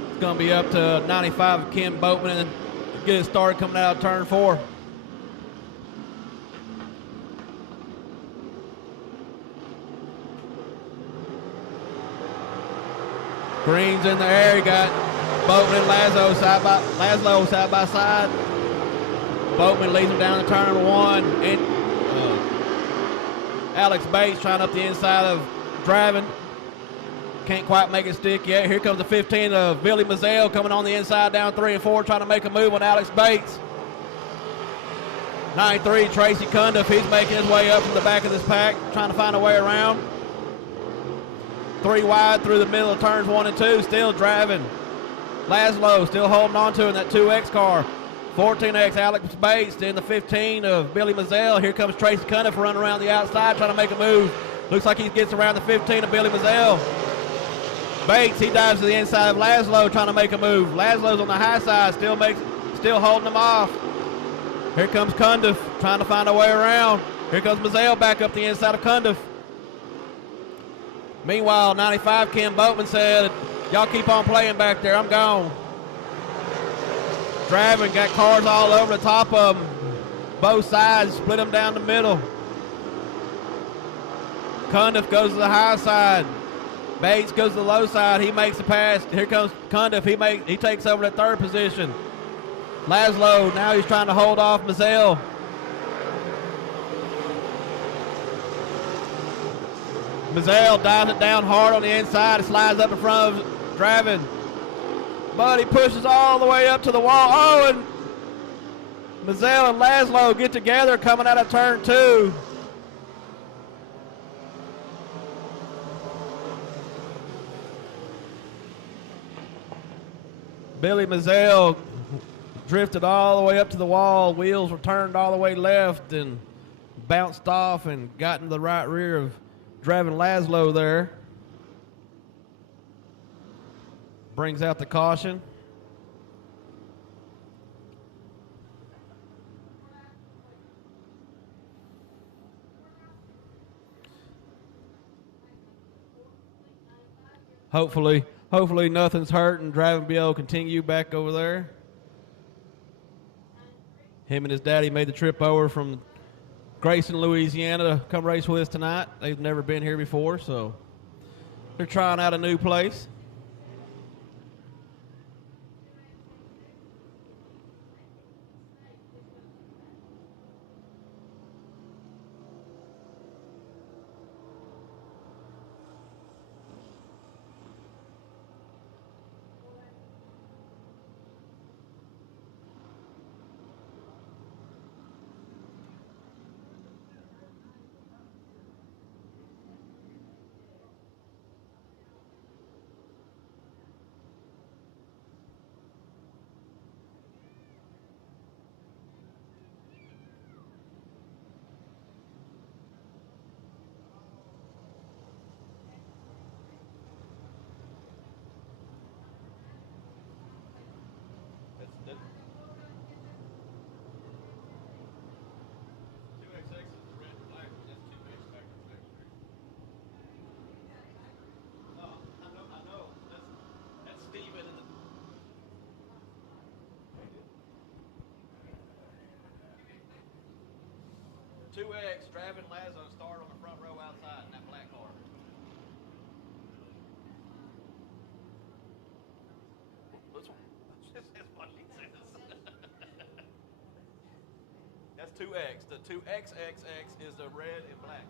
It's going to be up to 95 Ken Boatman and get it started coming out of turn 4. Green's in the air. You got Boatman and Laszlo side by side. Boatman leads him down to turn number 1. And Alex Bates trying up the inside of driving. Can't quite make it stick yet. Here comes the 15 of Billy Mazzell coming on the inside down 3 and 4, trying to make a move on Alex Bates. 93, Tracy Cundiff. He's making his way up from the back of this pack, trying to find a way around. 3 wide through the middle of turns 1 and 2, still driving. Laszlo still holding on to in that 2X car. 14X Alex Bates in the 15 of Billy Mazzell. Here comes Tracy Cundiff running around the outside trying to make a move. Looks like he gets around the 15 of Billy Mazzell. Bates, he dives to the inside of Laszlo trying to make a move. Laszlo's on the high side, still holding him off. Here comes Cundiff trying to find a way around. Here comes Mazzell back up the inside of Cundiff. Meanwhile, 95 Ken Boatman said, y'all keep on playing back there, I'm gone. Driving, got cars all over the top of them. Both sides, split them down the middle. Cundiff goes to the high side. Bates goes to the low side. He makes the pass. Here comes Cundiff. He takes over that 3rd position. Laszlo, now he's trying to hold off Mazzell. Mazzell dives it down hard on the inside. It slides up in front of driving. But he pushes all the way up to the wall. Oh, and Mazzell and Laszlo get together coming out of turn 2. Billy Mazzell drifted all the way up to the wall. Wheels were turned all the way left and bounced off and got into the right rear of driving Laszlo there. Brings out the caution. Hopefully nothing's hurt and driving will be able to continue back over there. Him and his daddy made the trip over from Grayson, Louisiana to come race with us tonight. They've never been here before, so they're trying out a new place. 2X, Draven Lazo started on the front row outside in that black car. That's what she says. That's 2X. The 2XXX is the red and black.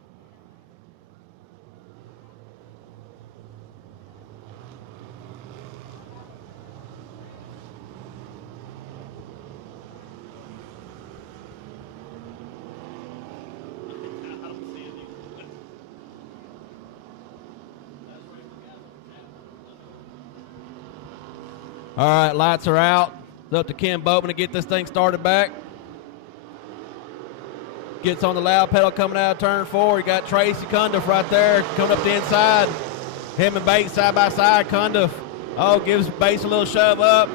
All right, lights are out. It's up to Ken Boatman to get this thing started back. Gets on the loud pedal coming out of turn 4. You got Tracy Cundiff right there coming up the inside. Him and Bates side by side. Cundiff, gives Bates a little shove up.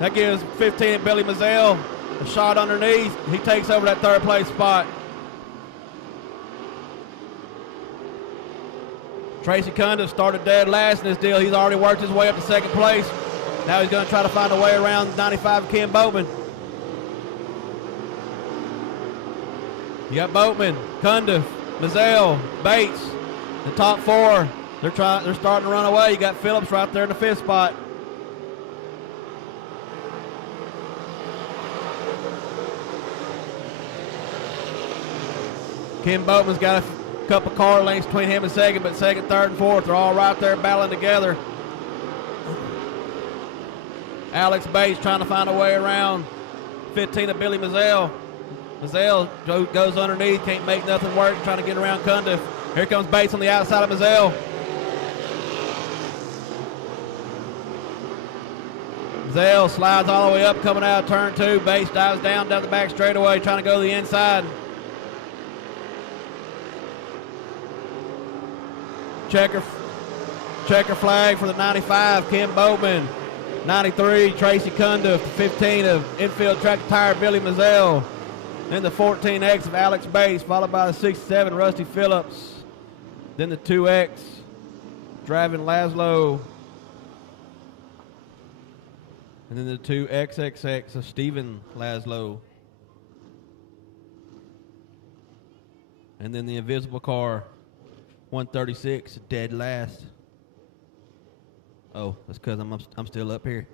That gives 15 and Billy Mazzell a shot underneath. He takes over that third place spot. Tracy Cundiff started dead last in this deal. He's already worked his way up to second place. Now he's going to try to find a way around 95 Ken Boatman. You got Boatman, Cundiff, Mazzell, Bates, the top 4. They're starting to run away. You got Phillips right there in the 5th spot. Ken Boatman's got a couple car lengths between him and second, but second, third, and fourth are all right there battling together. Alex Bates trying to find a way around 15 of Billy Mazzell. Mazzell goes underneath, can't make nothing work, trying to get around Cundiff. Here comes Bates on the outside of Mazzell. Mazzell slides all the way up, coming out of turn 2. Bates dives down the back straightaway, trying to go to the inside. Checker flag for the 95, Ken Boatman. 93, Tracy Cundiff. 15 of infield tractor tire, Billy Mazzell. Then the 14X of Alex Bates, followed by the 67, Rusty Phillips. Then the 2X, Draven Laszlo. And then the 2XXX of Steven Laszlo. And then the invisible car, 136, dead last. Oh, that's because I'm still up here.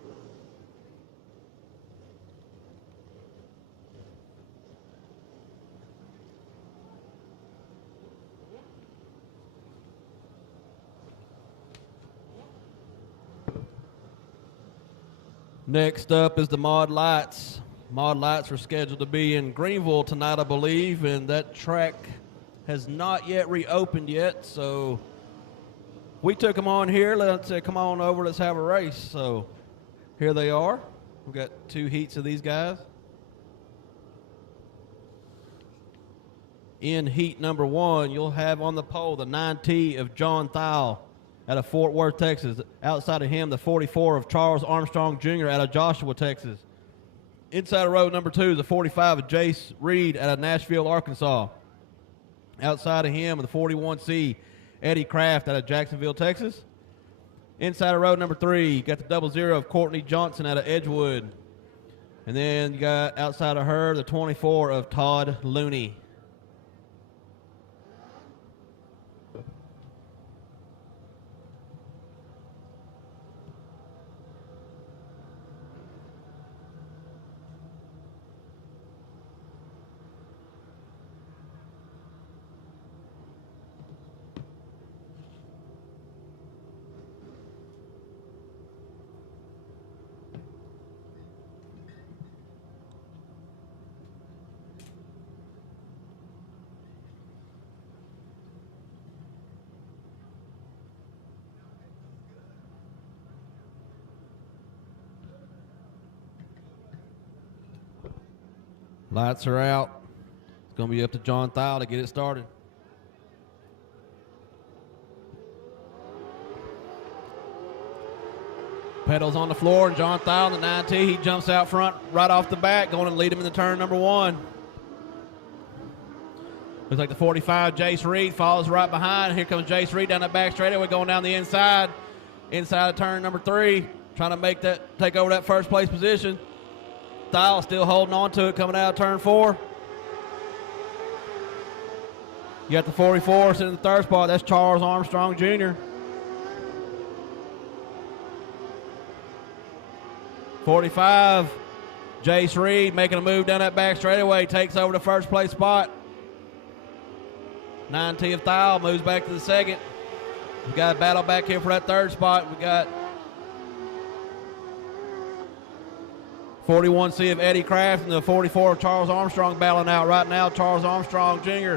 Next up is the Mod Lights. Mod Lights are scheduled to be in Greenville tonight, I believe, and that track has not yet reopened yet, so we took them on here. Let's say, come on over, let's have a race. So here they are. We've got 2 heats of these guys. In heat number 1, you'll have on the pole the 9T of John Thile out of Fort Worth, Texas. Outside of him, the 44 of Charles Armstrong Jr. out of Joshua, Texas. Inside of row number 2 is the 45 of Jace Reed out of Nashville, Arkansas. Outside of him, the 41C, Eddie Kraft out of Jacksonville, Texas. Inside of row number 3, you got the 00 of Courtney Johnson out of Edgewood. And then you got outside of her, the 24 of Todd Looney. Lights are out. It's going to be up to John Thile to get it started. Pedals on the floor, and John Thile in the 9T. He jumps out front right off the bat, going to lead him in the turn number 1. Looks like the 45, Jace Reed, follows right behind. Here comes Jace Reed down the back straightaway, going down the inside. Inside of turn number 3, trying to take over that first place position. Thile still holding on to it, coming out of turn 4. You got the 44 sitting in the third spot. That's Charles Armstrong Jr. 45, Jace Reed making a move down that back straightaway, takes over the first place spot. 9T of Thal moves back to the second. We got a battle back here for that third spot. We got 41C of Eddie Kraft and the 44 of Charles Armstrong battling out right now. Charles Armstrong Jr.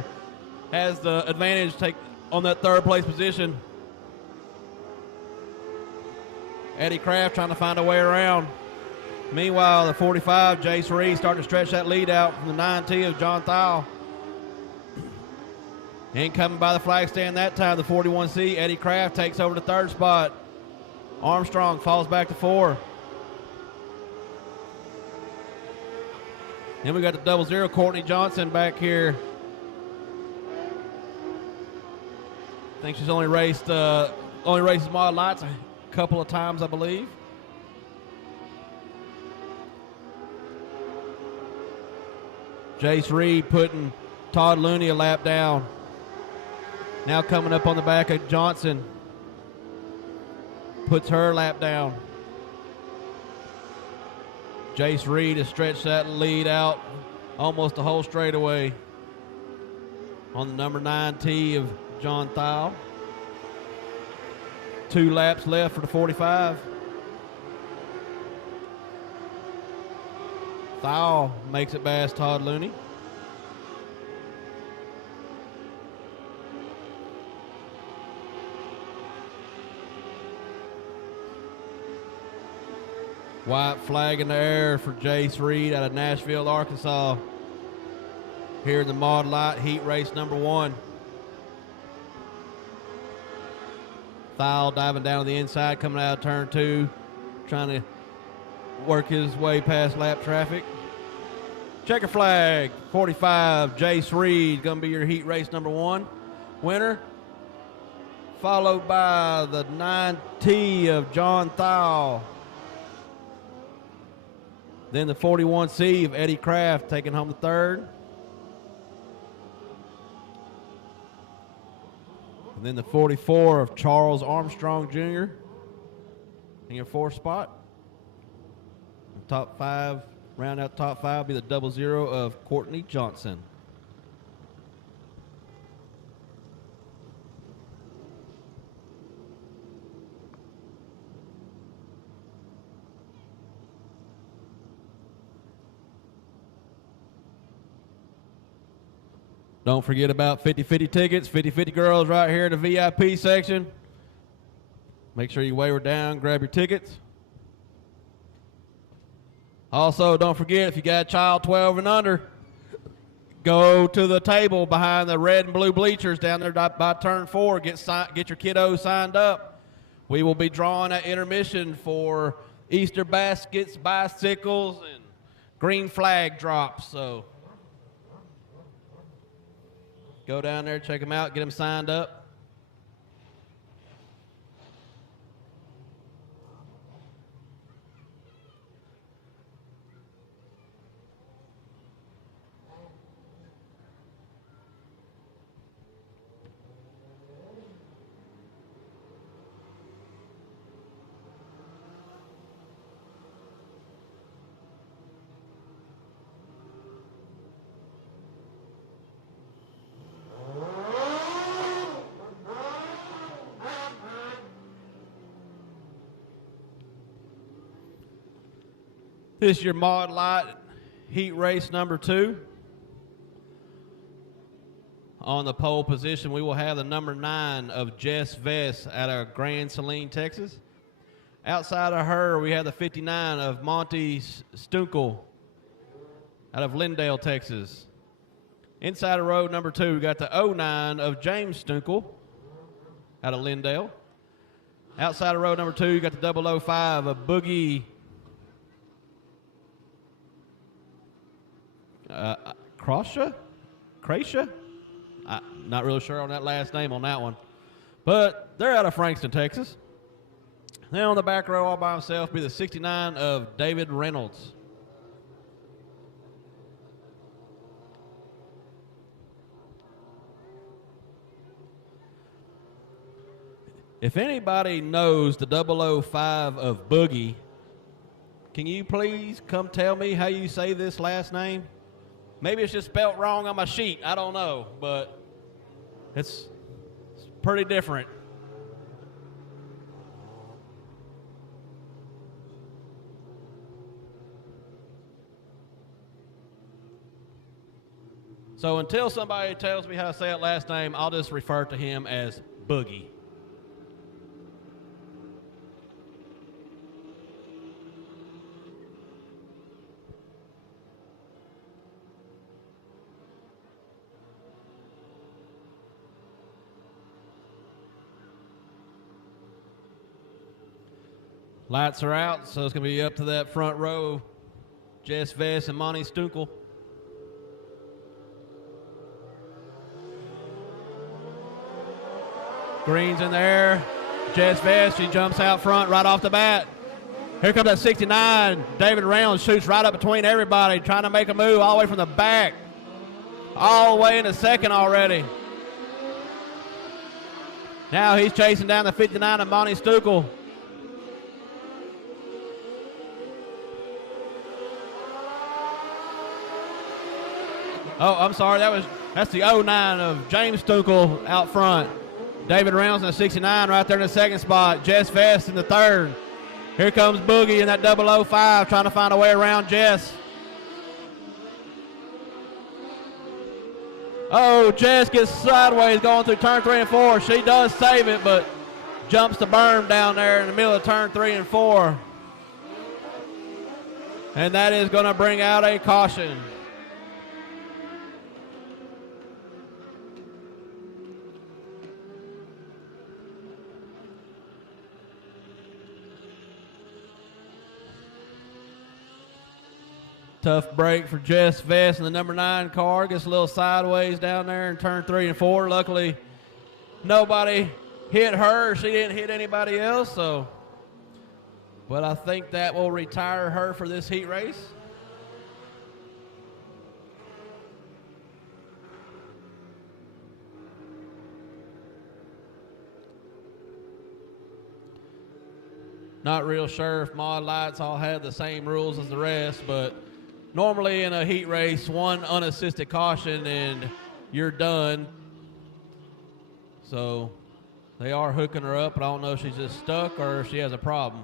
has the advantage on that third place position. Eddie Kraft trying to find a way around. Meanwhile, the 45, Jace Reed, starting to stretch that lead out from the 9T of John Thal. Ain't coming by the flag stand that time. The 41C, Eddie Kraft, takes over the third spot. Armstrong falls back to 4. Then we got the 00, Courtney Johnson back here. I think she's only races Mod Lights a couple of times, I believe. Jace Reed putting Todd Looney a lap down. Now coming up on the back of Johnson. Puts her lap down. Jace Reed has stretched that lead out almost the whole straightaway on the number 9T of John Thal. 2 laps left for the 45. Thal makes it past Todd Looney. White flag in the air for Jace Reed out of Nashville, Arkansas. Here in the Mod Light Heat Race number 1. Thal diving down to the inside, coming out of turn 2, trying to work his way past lap traffic. Checker flag, 45, Jace Reed, going to be your Heat Race number 1 winner. Followed by the 9T of John Thal. Then the 41C of Eddie Kraft taking home the third. And then the 44 of Charles Armstrong Jr. in your 4th spot. Top 5, round out top 5 will be the 00 of Courtney Johnson. Don't forget about 50-50 tickets, 50-50 girls right here in the VIP section. Make sure you waver down, grab your tickets. Also, don't forget, if you got a child 12 and under, go to the table behind the red and blue bleachers down there by turn 4. Get your kiddos signed up. We will be drawing at intermission for Easter baskets, bicycles, and green flag drops. So go down there, check them out, get them signed up. This is your Mod Light Heat Race number 2. On the pole position, we will have the number 9 of Jess Vest out of Grand Saline, Texas. Outside of her, we have the 59 of Monty Stunkel out of Lindale, Texas. Inside of row number 2, we got the 09 of James Stunkel out of Lindale. Outside of row number 2, you got the 005 of Boogie Krasha? I'm not really sure on that last name on that one. But they're out of Frankston, Texas. Then on the back row all by himself be the 69 of David Reynolds. If anybody knows the 005 of Boogie, can you please come tell me how you say this last name? Maybe it's just spelt wrong on my sheet. I don't know, but it's pretty different. So until somebody tells me how to say that last name, I'll just refer to him as Boogie. Lights are out, so it's going to be up to that front row, Jess Vest and Monty Stunkel. Green's in the air. Jess Vest, she jumps out front right off the bat. Here comes that 69. David Reynolds shoots right up between everybody, trying to make a move all the way from the back. All the way into second already. Now he's chasing down the 59 of Monty Stunkel. Oh, I'm sorry. That's the 09 of James Stunkel out front. David Reynolds in the 69 right there in the second spot. Jess Vest in the third. Here comes Boogie in that 005 trying to find a way around Jess. Oh, Jess gets sideways going through turn 3 and 4. She does save it, but jumps the berm down there in the middle of turn 3 and 4. And that is going to bring out a caution. Tough break for Jess Vest in the number 9 car. Gets a little sideways down there in turn 3 and 4. Luckily, nobody hit her. She didn't hit anybody else. But I think that will retire her for this heat race. Not real sure if Mod Lights all had the same rules as the rest, but normally in a heat race, one unassisted caution and you're done. So they are hooking her up, but I don't know if she's just stuck or if she has a problem.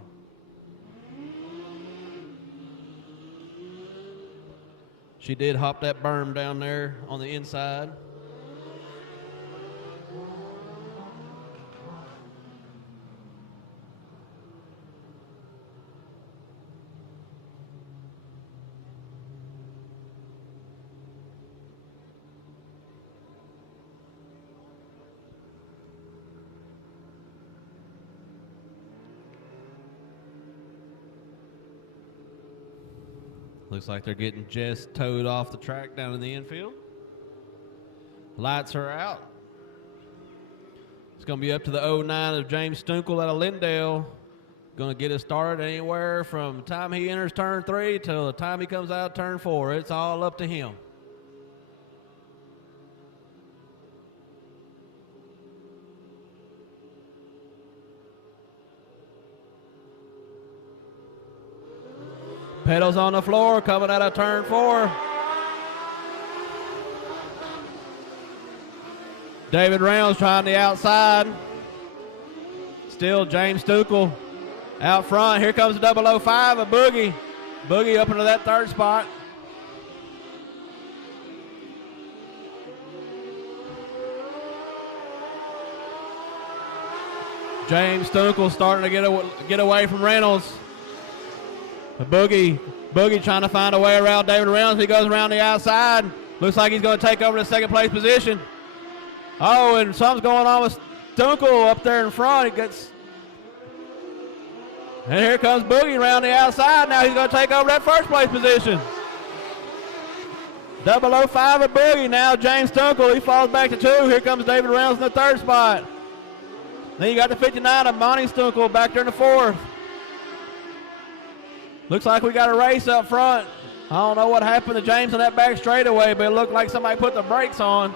She did hop that berm down there on the inside. Looks like they're getting Jess towed off the track down in the infield. Lights are out. It's going to be up to the 09 of James Stunkel out of Lindale. Going to get it started anywhere from the time he enters turn 3 till the time he comes out of turn 4. It's all up to him. Pedals on the floor, coming out of turn 4. David Reynolds trying the outside. Still James Stunkel out front. Here comes the 005 of Boogie. Boogie up into that third spot. James Stunkel starting to get away from Reynolds. Boogie trying to find a way around David Reynolds. He goes around the outside. Looks like he's going to take over the second place position. Oh, and something's going on with Stunkel up there in front. And here comes Boogie around the outside. Now he's going to take over that first place position. 005 of Boogie. Now James Stunkel. He falls back to 2. Here comes David Reynolds in the third spot. Then you got the 59 of Monty Stunkel back there in the fourth. Looks like we got a race up front. I don't know what happened to James on that back straightaway, but it looked like somebody put the brakes on.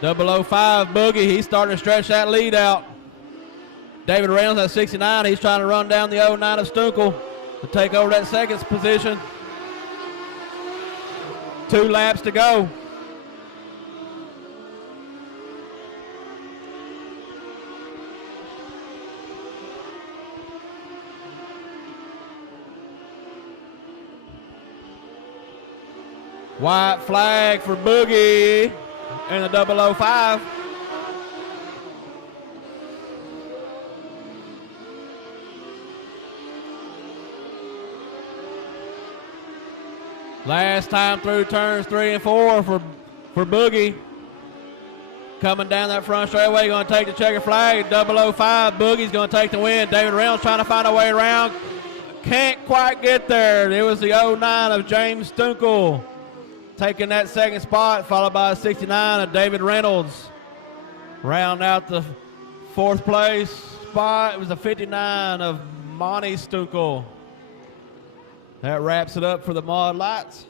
005 Boogie, he's starting to stretch that lead out. David Reynolds at 69. He's trying to run down the 09 of Stunkel to take over that second position. 2 laps to go. White flag for Boogie in the 005. Last time through turns 3 and 4 for Boogie. Coming down that front straightaway, going to take the checker flag. 005, Boogie's going to take the win. David Reynolds trying to find a way around. Can't quite get there. It was the 09 of James Stunkel taking that second spot, followed by a 69 of David Reynolds. Round out the 4th place spot, it was a 59 of Monty Stunkel. That wraps it up for the Mod Lights.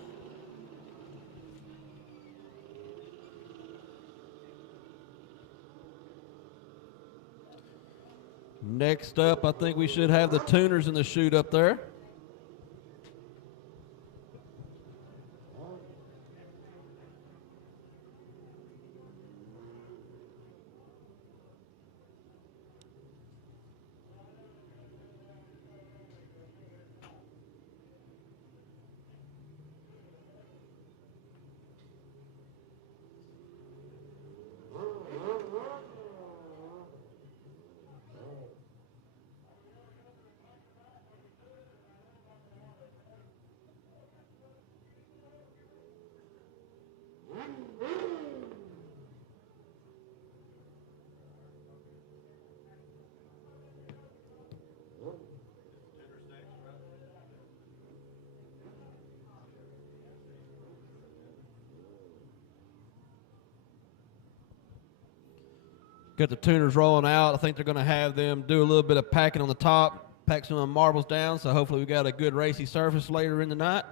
Next up, I think we should have the tuners in the chute up there. Got the tuners rolling out. I think they're going to have them do a little bit of packing on the top, pack some of the marbles down, so hopefully we got a good racy surface later in the night.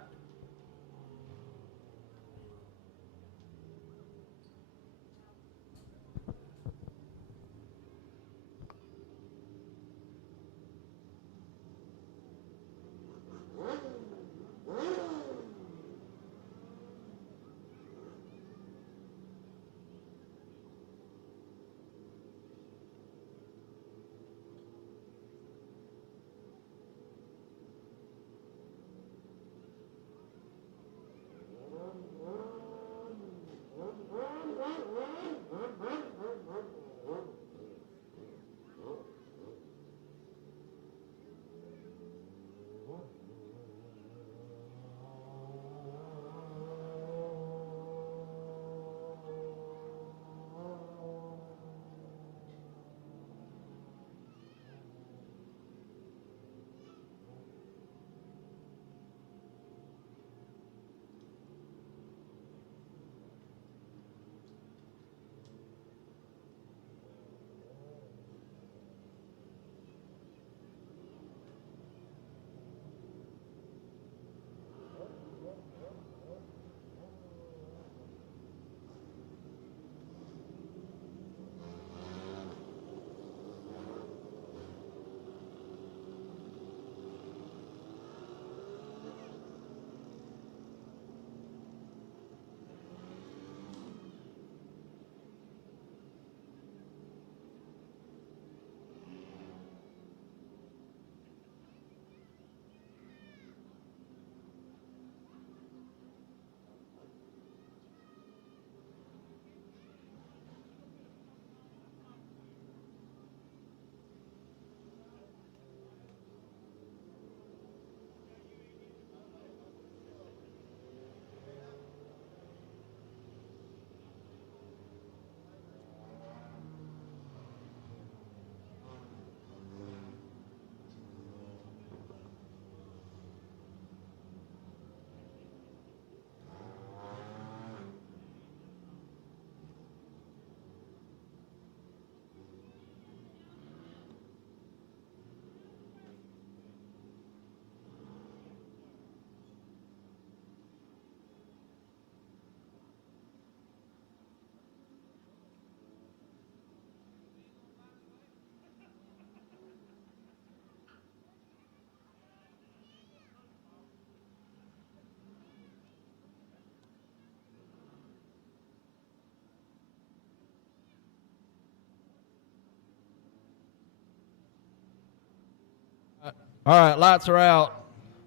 All right, lights are out.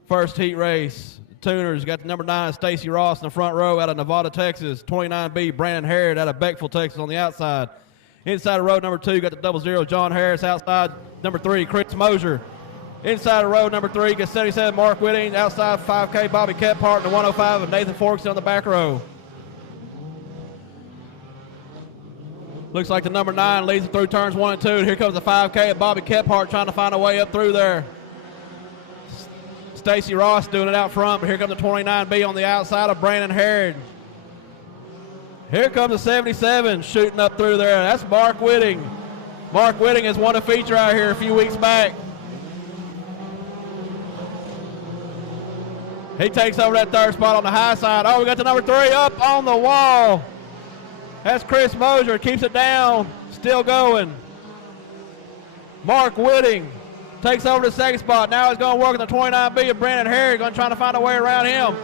First heat race. Tuners got the number 9, Stacy Ross in the front row out of Nevada, Texas. 29B, Brandon Harrod out of Beckville, Texas on the outside. Inside of row number 2, got the 00, John Harris. Outside number 3, Chris Mosier. Inside of row number 3, got 77, Mark Whitting. Outside 5K, Bobby Kephart, and the 105 of Nathan Forkson on the back row. Looks like the number 9 leads it through turns 1 and 2. And here comes the 5K of Bobby Kephart trying to find a way up through there. Stacy Ross doing it out front, but here comes the 29B on the outside of Brandon Harrod. Here comes the 77 shooting up through there. That's Mark Whitting. Mark Whitting has won a feature out here a few weeks back. He takes over that third spot on the high side. Oh, we got the number 3 up on the wall. That's Chris Mosier. Keeps it down. Still going. Mark Whitting takes over the second spot. Now he's going to work in the 29B of Brandon Harrod. Going to try to find a way around him.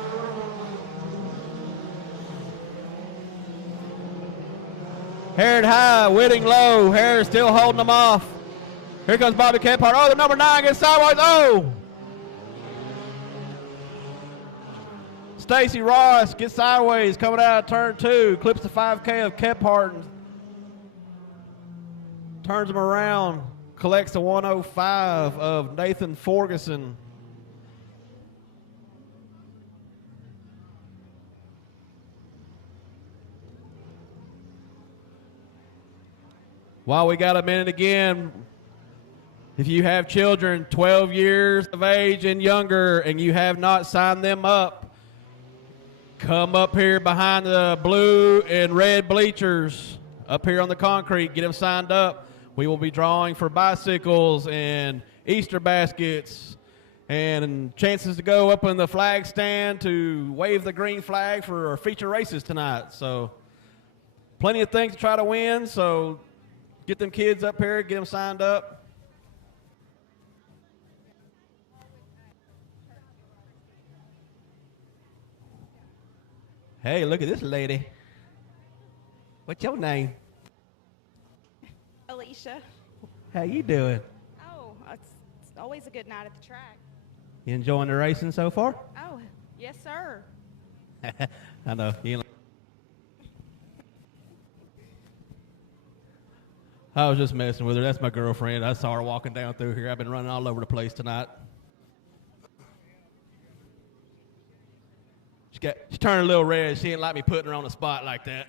Harrod high, Whitting low. Harrod still holding them off. Here comes Bobby Kephart. Oh, the number 9 gets sideways. Oh! Stacy Ross gets sideways coming out of turn 2. Clips the 5K of Kephart and turns him around. Collects the 105 of Nathan Forgeson. While we got a minute again, if you have children 12 years of age and younger and you have not signed them up, come up here behind the blue and red bleachers up here on the concrete. Get them signed up. We will be drawing for bicycles and Easter baskets and chances to go up in the flag stand to wave the green flag for our feature races tonight. So plenty of things to try to win. So get them kids up here, get them signed up. Hey, look at this lady. What's your name? Alicia. How you doing? Oh, it's always a good night at the track. You enjoying the racing so far? Oh, yes, sir. I know. I was just messing with her. That's my girlfriend. I saw her walking down through here. I've been running all over the place tonight. She turned a little red. She didn't like me putting her on the spot like that.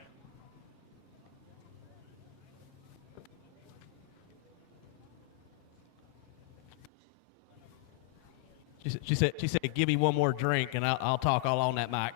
She said, give me one more drink and I'll talk all on that mic.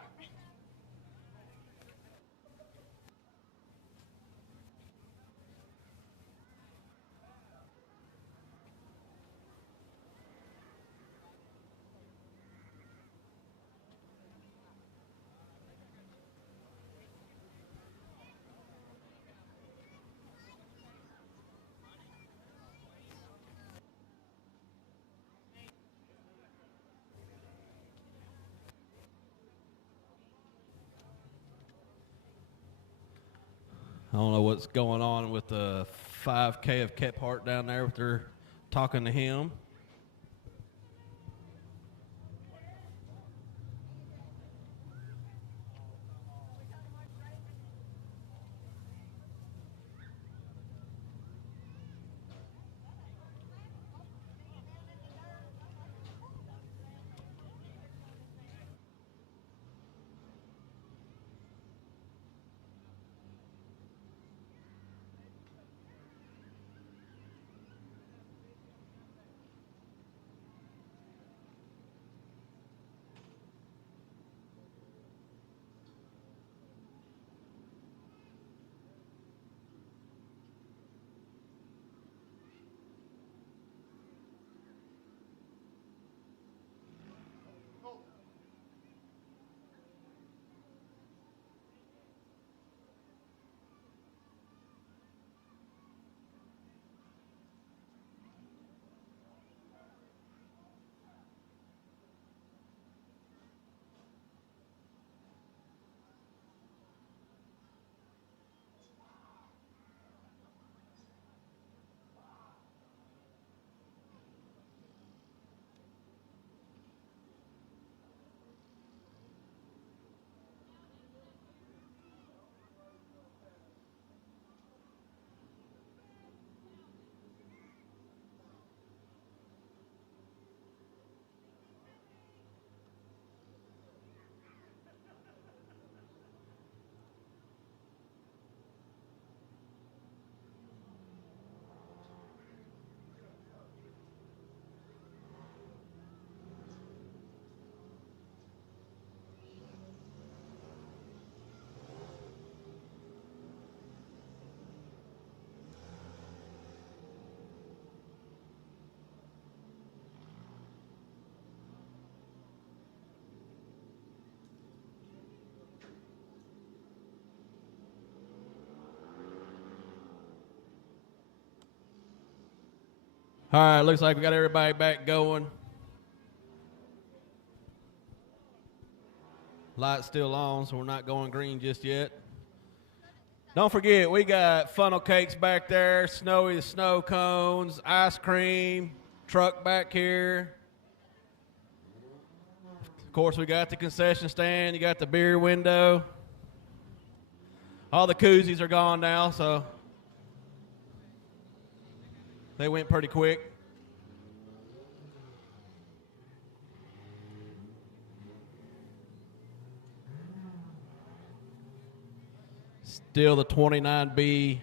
I don't know what's going on with the 5K of Kephart down there, but they're talking to him. All right, looks like we got everybody back going. Light's still on, so we're not going green just yet. Don't forget, we got funnel cakes back there, snowy snow cones, ice cream, truck back here. Of course, we got the concession stand. You got the beer window. All the koozies are gone now, so they went pretty quick. Still the 29B,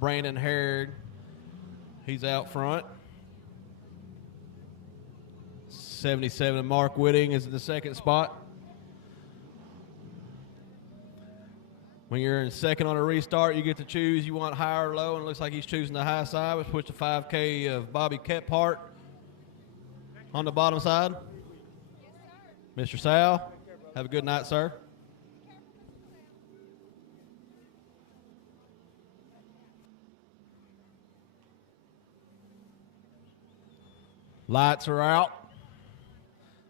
Brandon Harrod. He's out front. 77, Mark Whitting is in the second spot. When you're in second on a restart, you get to choose you want high or low, and it looks like he's choosing the high side, which puts the 5K of Bobby Kephart on the bottom side. Mr. Sal, have a good night, sir. Lights are out.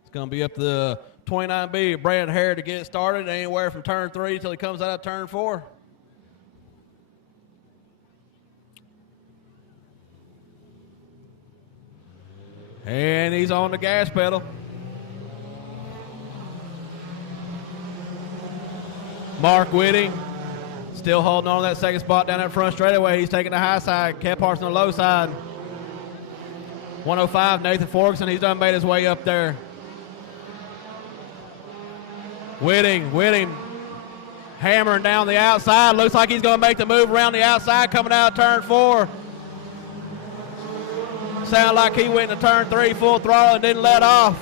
It's going to be up to the 29B, Brandon Harrod, to get it started anywhere from turn 3 until he comes out of turn 4. And he's on the gas pedal. Mark Whitting still holding on to that second spot down that front straightaway. He's taking the high side. Kephart's on the low side. 105, Nathan Forkson, he's done made his way up there. Whitting, hammering down the outside. Looks like he's going to make the move around the outside coming out of turn 4. Sound like he went to turn 3 full throttle and didn't let off.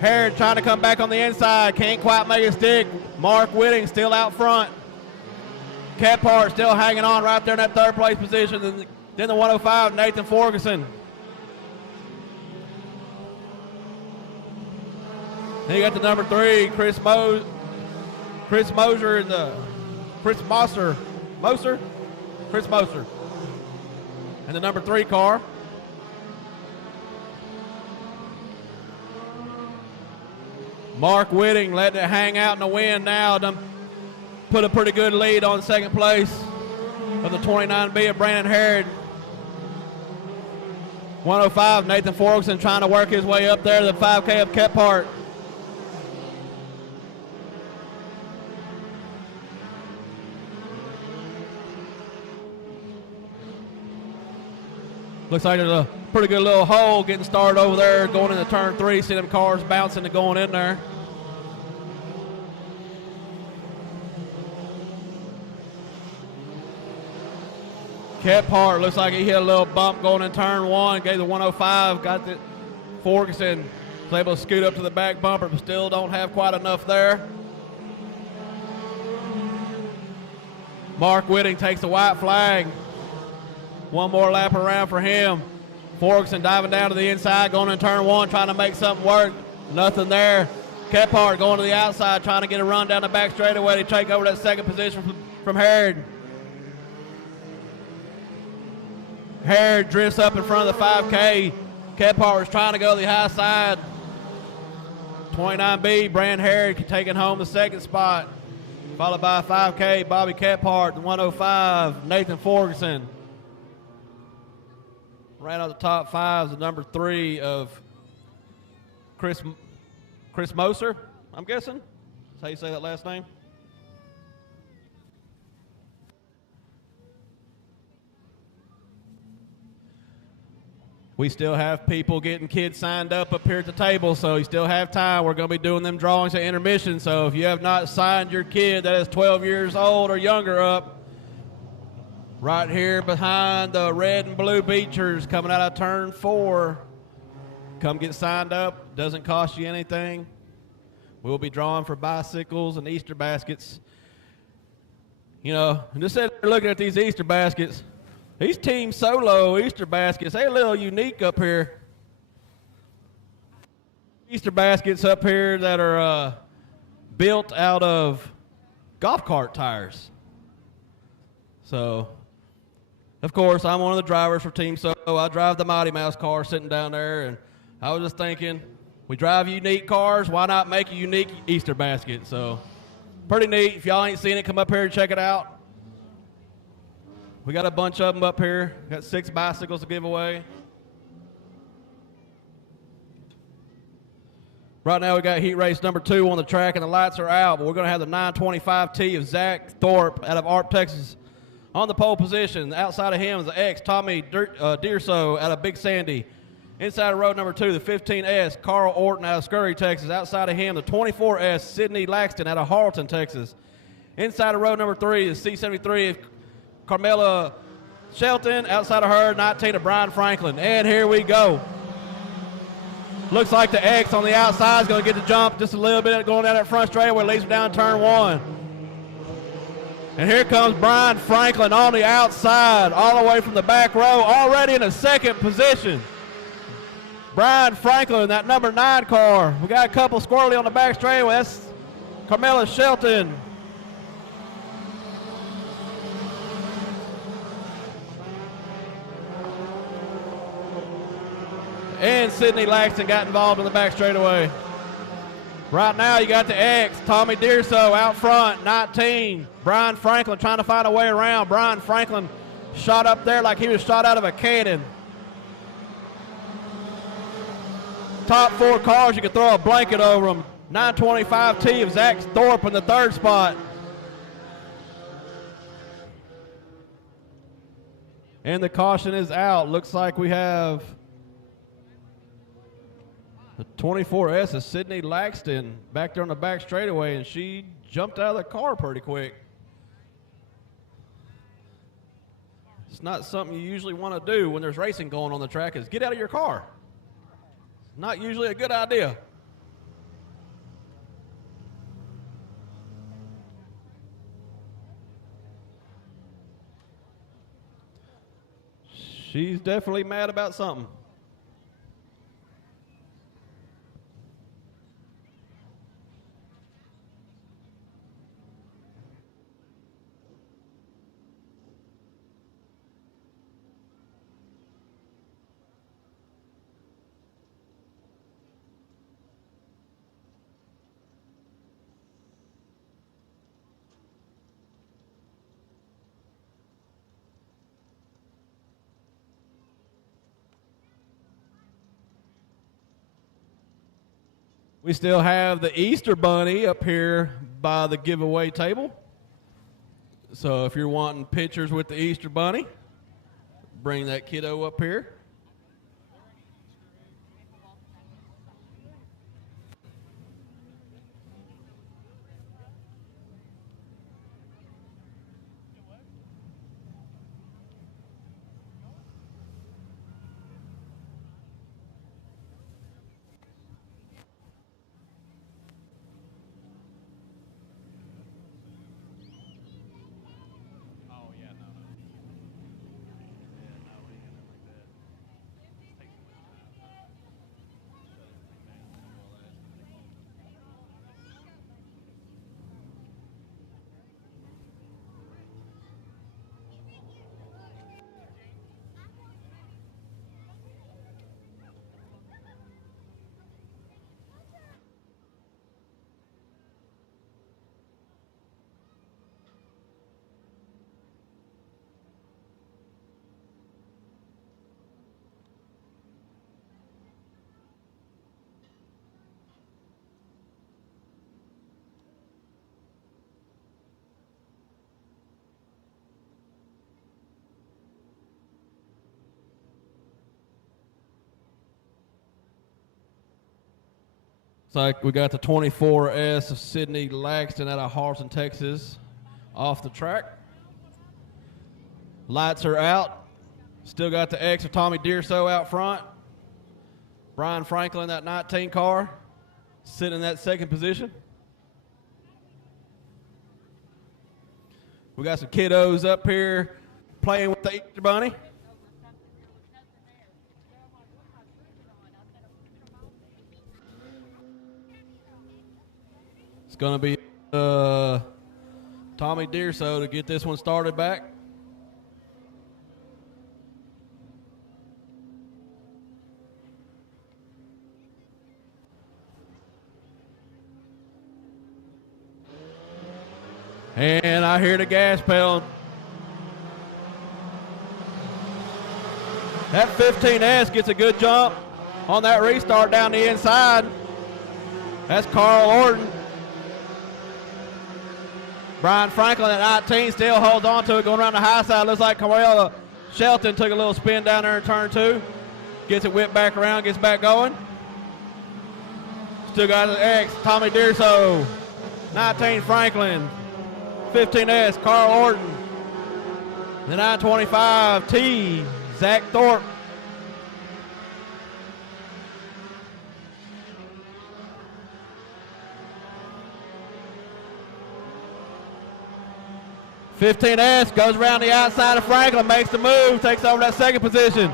Harrod trying to come back on the inside. Can't quite make it stick. Mark Whitting still out front. Kephart still hanging on right there in that third place position. Then the 105, Nathan Ferguson. Then you got the number 3, Chris Moser and the Chris Moser. And the number 3 car. Mark Whitting letting it hang out in the wind now. Done put a pretty good lead on second place of the 29B of Brandon Harrod. 105, Nathan Ferguson trying to work his way up there to the 5K of Kephart. Looks like there's a pretty good little hole getting started over there going into turn 3. See them cars bouncing and going in there. Kephart looks like he hit a little bump going in turn 1. Gave the 105. Got the Ferguson. Was able to scoot up to the back bumper, but still don't have quite enough there. Mark Whitting takes the white flag. One more lap around for him. Ferguson diving down to the inside, going in turn 1, trying to make something work. Nothing there. Kephart going to the outside, trying to get a run down the back straightaway to take over that second position from Harrod. Harrod drifts up in front of the 5K. Kephart was trying to go to the high side. 29B, Brandon Harrod taking home the second spot. Followed by 5K, Bobby Kephart, the 105, Nathan Ferguson. Right out the top 5 is the number 3 of Chris Moser, I'm guessing. That's how you say that last name. We still have people getting kids signed up here at the table, so you still have time. We're going to be doing them drawings at intermission, so if you have not signed your kid that is 12 years old or younger up, right here behind the red and blue Beechers coming out of turn 4, come get signed up. Doesn't cost you anything. We'll be drawing for bicycles and Easter baskets. You know, and just sitting there looking at these Easter baskets, these Team Solo Easter baskets, they're a little unique up here. Easter baskets up here that are built out of golf cart tires. So Of course, I'm one of the drivers for Team Solo. I drive the Mighty Mouse car sitting down there, and I was just thinking, we drive unique cars, why not make a unique Easter basket? So, pretty neat. If y'all ain't seen it, come up here and check it out. We got a bunch of them up here. Got 6 bicycles to give away. Right now we got heat race number 2 on the track, and the lights are out, but we're going to have the 925T of Zach Thorpe out of Arp, Texas on the pole position. Outside of him is the X, Tommy Deerso out of Big Sandy. Inside of row number 2, the 15S, Carl Orton out of Scurry, Texas. Outside of him, the 24S, Sydney Laxton out of Harleton, Texas. Inside of row number 3 is C73 of Carmela Shelton. Outside of her, 19 of Brian Franklin. And here we go. Looks like the X on the outside is going to get the jump just a little bit going down that front straightaway, leads him down turn 1. And here comes Brian Franklin on the outside, all the way from the back row, already in the 2nd position. Brian Franklin, that number 9 car. We got a couple squirrely on the back straightaway. That's Carmela Shelton. And Sydney Laxton got involved in the back straightaway. Right now you got the X, Tommy Deerso out front, 19. Brian Franklin trying to find a way around. Brian Franklin shot up there like he was shot out of a cannon. Top 4 cars, you can throw a blanket over them. 925T of Zach Thorpe in the 3rd spot. And the caution is out. Looks like we have the 24S is Sydney Laxton back there on the back straightaway, and she jumped out of the car pretty quick. It's not something you usually want to do when there's racing going on the track, is get out of your car. Not usually a good idea. She's definitely mad about something. We still have the Easter Bunny up here by the giveaway table. So if you're wanting pictures with the Easter Bunny, bring that kiddo up here. It's like we got the 24S of Sydney Laxton out of Harleton, Texas, off the track. Lights are out. Still got the X of Tommy Deerso out front. Brian Franklin, that 19 car, sitting in that 2nd position. We got some kiddos up here playing with the Easter Bunny. It's going to be Tommy Deerso to get this one started back. And I hear the gas pedal. That 15S gets a good jump on that restart down the inside. That's Carl Orton. Brian Franklin at 19 still holds on to it, going around the high side. Looks like Corella Shelton took a little spin down there in turn 2. Gets it whipped back around, gets back going. Still got the X, Tommy Dearso. 19 Franklin. 15S, Carl Orton. The 925T, Zach Thorpe. .15S goes around the outside of Franklin, makes the move, takes over that second position.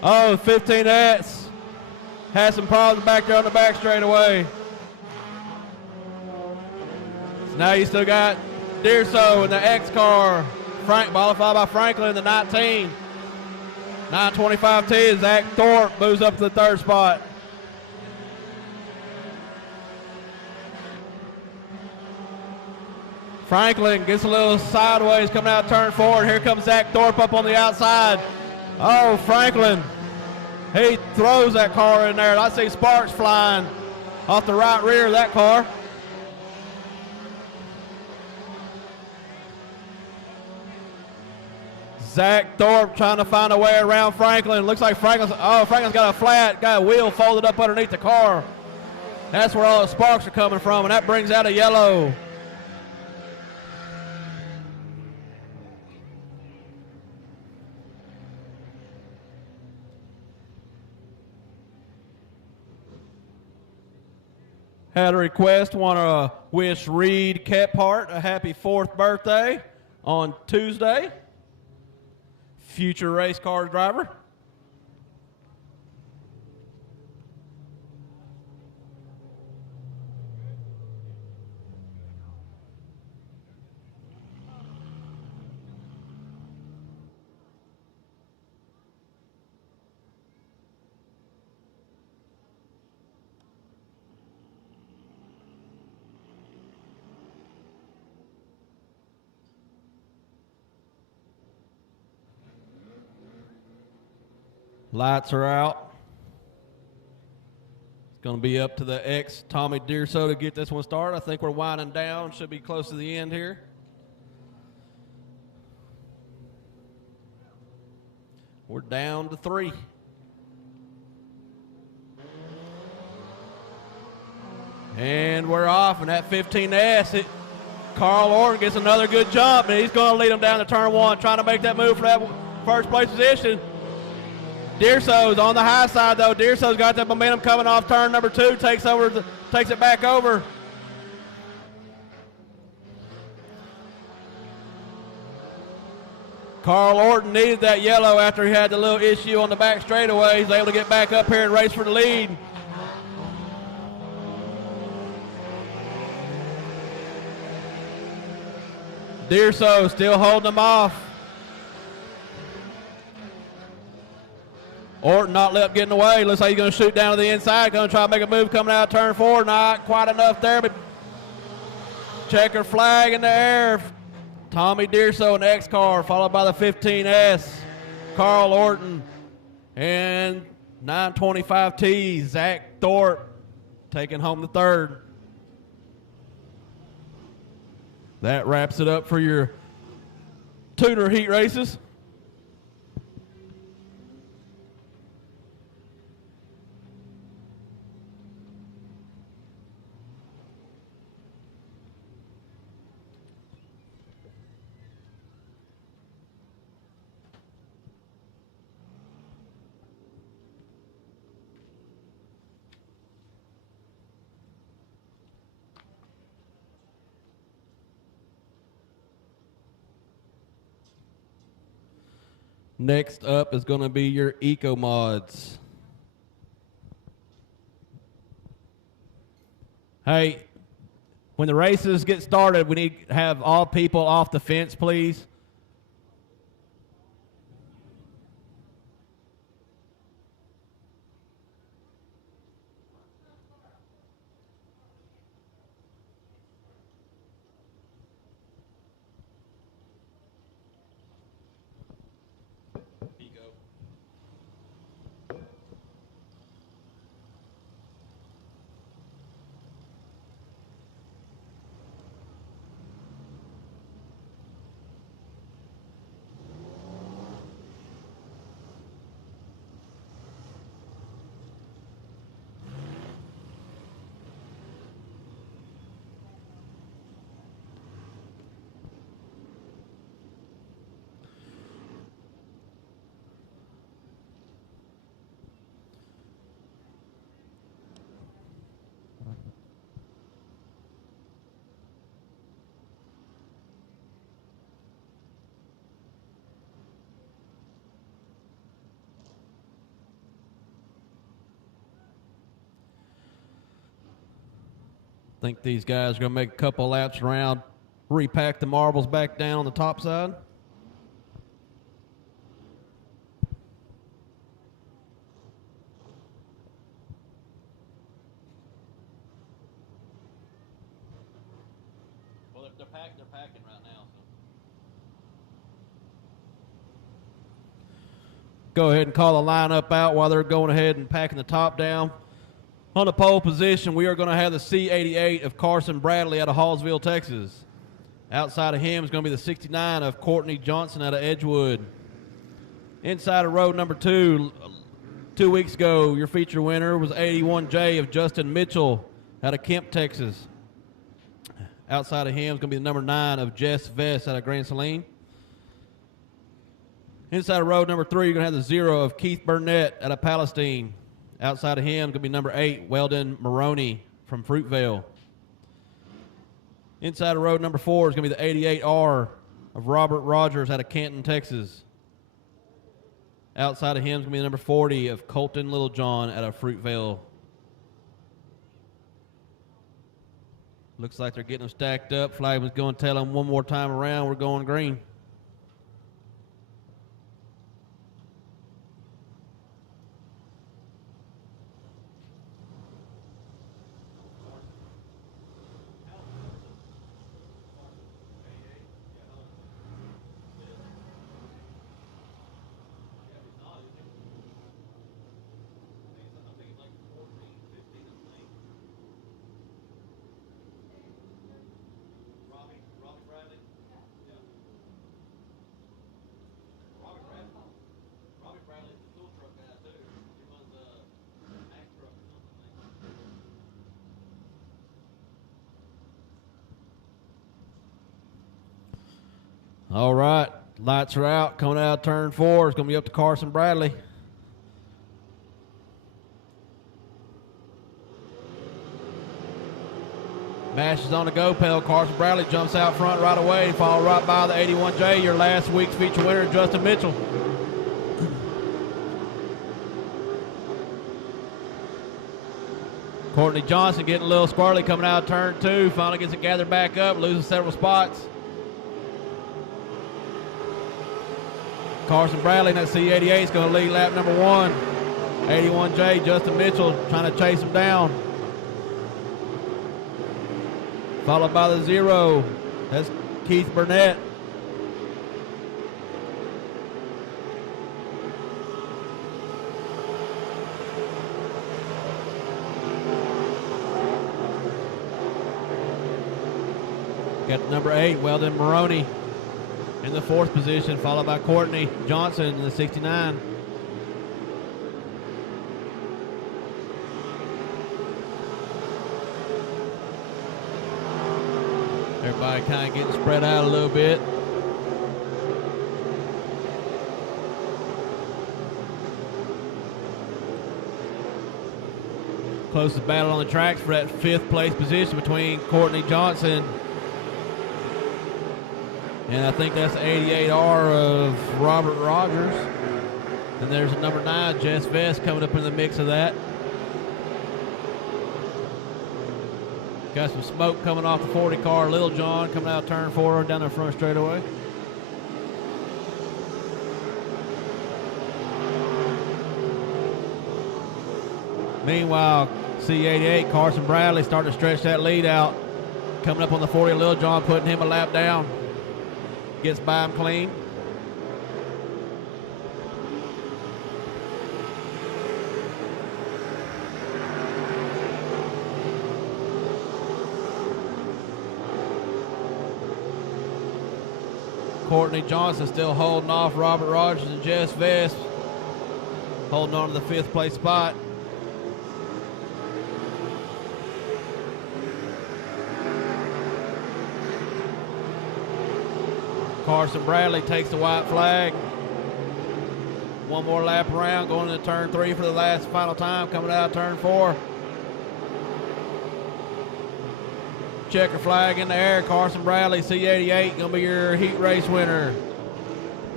Oh, 15S has some problems back there on the back straightaway. So now you still got Dearso in the X car, qualified by Franklin in the 19. 925T is Zach Thorpe, moves up to the third spot. Franklin gets a little sideways coming out turn 4, and here comes Zach Thorpe up on the outside. Oh, Franklin, he throws that car in there. I see sparks flying off the right rear of that car. Zach Thorpe trying to find a way around Franklin. Looks like Franklin's got a wheel folded up underneath the car. That's where all the sparks are coming from, and that brings out a yellow. Had a request, want to wish Reed Kephart a happy 4th birthday on Tuesday. Future race car driver. Lights are out. It's going to be up to the ex Tommy Dearso to get this one started. I think we're winding down. Should be close to the end here. We're down to 3. And we're off, and that 15S, Carl Orton gets another good jump, and he's going to lead him down to turn 1, trying to make that move for that first place position. Dearso's on the high side, though. Dearso's got that momentum coming off turn number 2, takes it back over. Carl Orton needed that yellow after he had the little issue on the back straightaway. He's able to get back up here and race for the lead. Dearso still holding him off. Orton not let up getting away. Looks like he's going to shoot down to the inside. Going to try to make a move coming out of turn 4. Not quite enough there, but checker flag in the air. Tommy Dearso in the X car, followed by the 15S. Carl Orton and 925T, Zach Thorpe, taking home the 3rd. That wraps it up for your tuner heat races. Next up is going to be your Eco Mods. Hey, When the races get started, we need to have all people off the fence, please. I think these guys are going to make a couple laps around, repack the marbles back down on the top side. Well, they're packing right now. So. Go ahead and call the lineup out while they're going ahead and packing the top down. On the pole position, we are going to have the C88 of Carson Bradley out of Hallsville, Texas. Outside of him is going to be the 69 of Courtney Johnson out of Edgewood. Inside of row number 2, 2 weeks ago, your feature winner was 81J of Justin Mitchell out of Kemp, Texas. Outside of him is going to be the number 9 of Jess Vest out of Grand Saline. Inside of row number 3, you're going to have the 0 of Keith Burnett out of Palestine. Outside of him, going to be number 8, Weldon Maroney from Fruitvale. Inside of row number 4 is going to be the 88R of Robert Rogers out of Canton, Texas. Outside of him is going to be number 40 of Colton Littlejohn out of Fruitvale. Looks like they're getting them stacked up. Flagman's going to tell them one more time around, we're going green. All right, lights are out. Coming out of turn 4 is going to be up to Carson Bradley. Mash is on the go pedal. Carson Bradley jumps out front right away, followed right by the 81J, your last week's feature winner, Justin Mitchell. Courtney Johnson getting a little squirrely coming out of turn 2. Finally gets it gathered back up, losing several spots. Carson Bradley in that C88 is going to lead lap number 1. 81J, Justin Mitchell trying to chase him down. Followed by the 0. That's Keith Burnett. Got the number 8, Weldon Maroney, in the 4th position, followed by Courtney Johnson in the 69. Everybody kind of getting spread out a little bit. Closest battle on the tracks for that 5th place position between Courtney Johnson and I think that's the 88R of Robert Rogers. And there's a number 9, Jess Vest, coming up in the mix of that. Got some smoke coming off the 40 car. Lil John coming out turn 4 down the front straightaway. Meanwhile, C88, Carson Bradley starting to stretch that lead out. Coming up on the 40, Lil John putting him a lap down. Gets by him clean. Courtney Johnson still holding off Robert Rogers and Jess Vest. Holding on to the 5th place spot. Carson Bradley takes the white flag. One more lap around, going into turn 3 for the last final time, coming out of turn 4. Checker flag in the air. Carson Bradley, C88, going to be your heat race winner.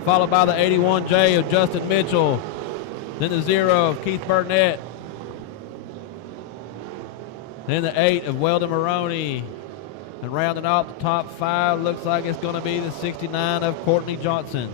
Followed by the 81J of Justin Mitchell. Then the 0 of Keith Burnett. Then the 8 of Weldon Maroney. And rounding off the top 5, looks like it's going to be the 69 of Courtney Johnson.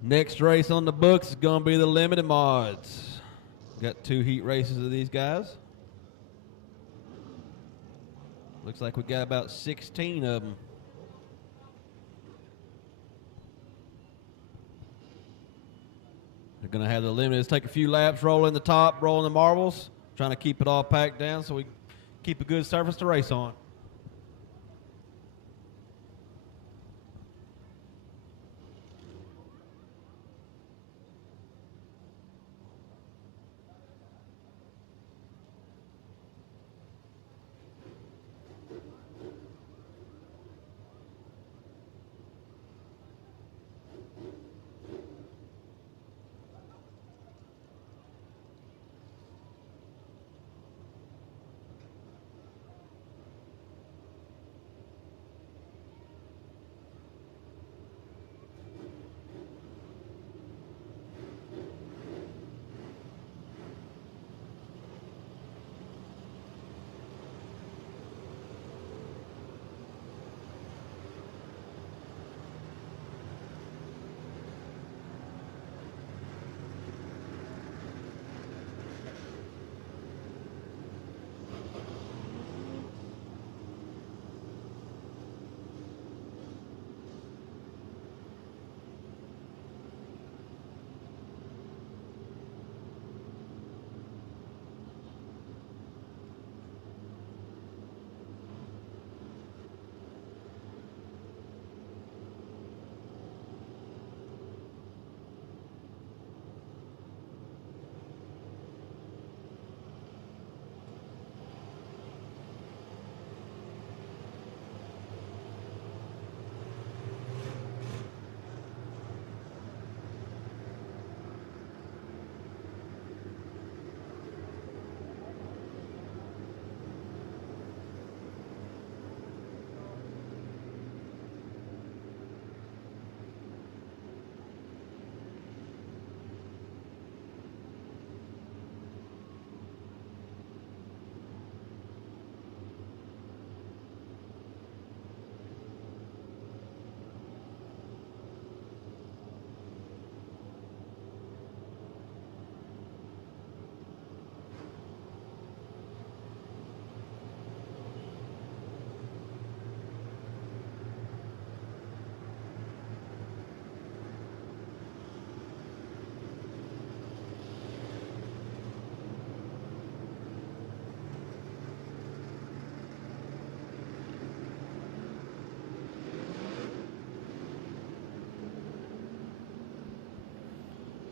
Next race on the books is going to be the limited mods. Got 2 heat races of these guys. Looks like we got about 16 of them. They're going to have the limiteds take a few laps, rolling the top, rolling the marbles, trying to keep it all packed down so we keep a good surface to race on.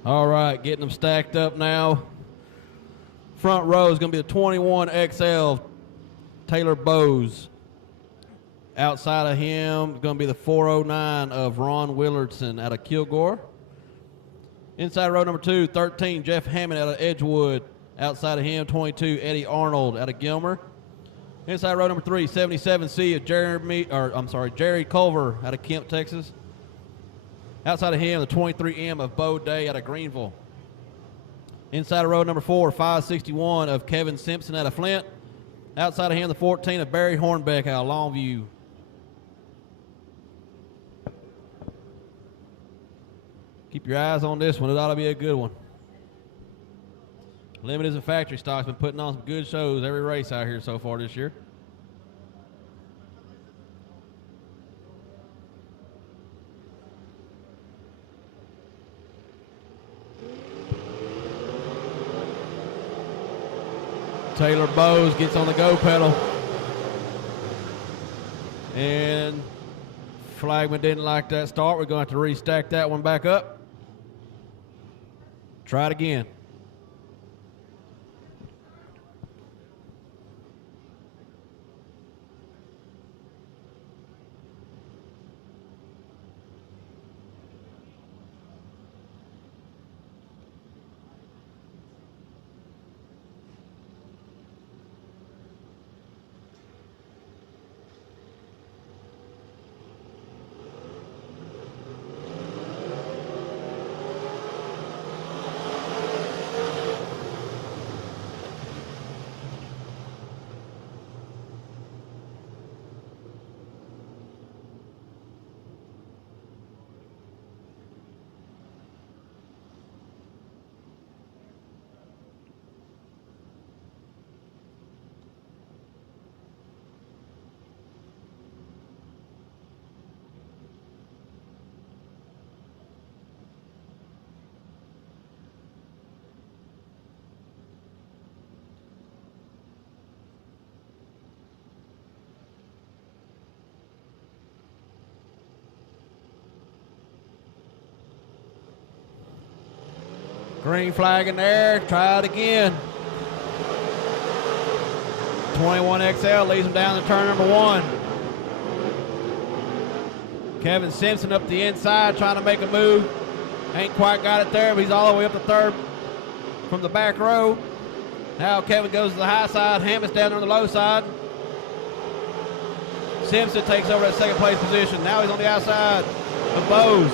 All right, getting them stacked up now. Front row is going to be the 21XL Taylor Bowes. Outside of him is going to be the 409 of Ron Willardson out of Kilgore. Inside row number 2, 13, Jeff Hammond out of Edgewood. Outside of him, 22, Eddie Arnold out of Gilmer. Inside row number 3, 77C of Jerry Culver out of Kemp, Texas. Outside of him, the 23M of Bo Day out of Greenville. Inside of row number 4, 561 of Kevin Simpson out of Flint. Outside of him, the 14 of Barry Hornbeck out of Longview. Keep your eyes on this one. It ought to be a good one. Limited and factory stock's been putting on some good shows every race out here so far this year. Taylor Bowes gets on the go pedal. And Flagman didn't like that start. We're going to have to restack that one back up. Try it again. Green flag in there. Try it again. 21XL leads him down to turn number 1. Kevin Simpson up the inside trying to make a move. Ain't quite got it there, but he's all the way up to third from the back row. Now Kevin goes to the high side. Hammett's down on the low side. Simpson takes over that second place position. Now he's on the outside of Bowes.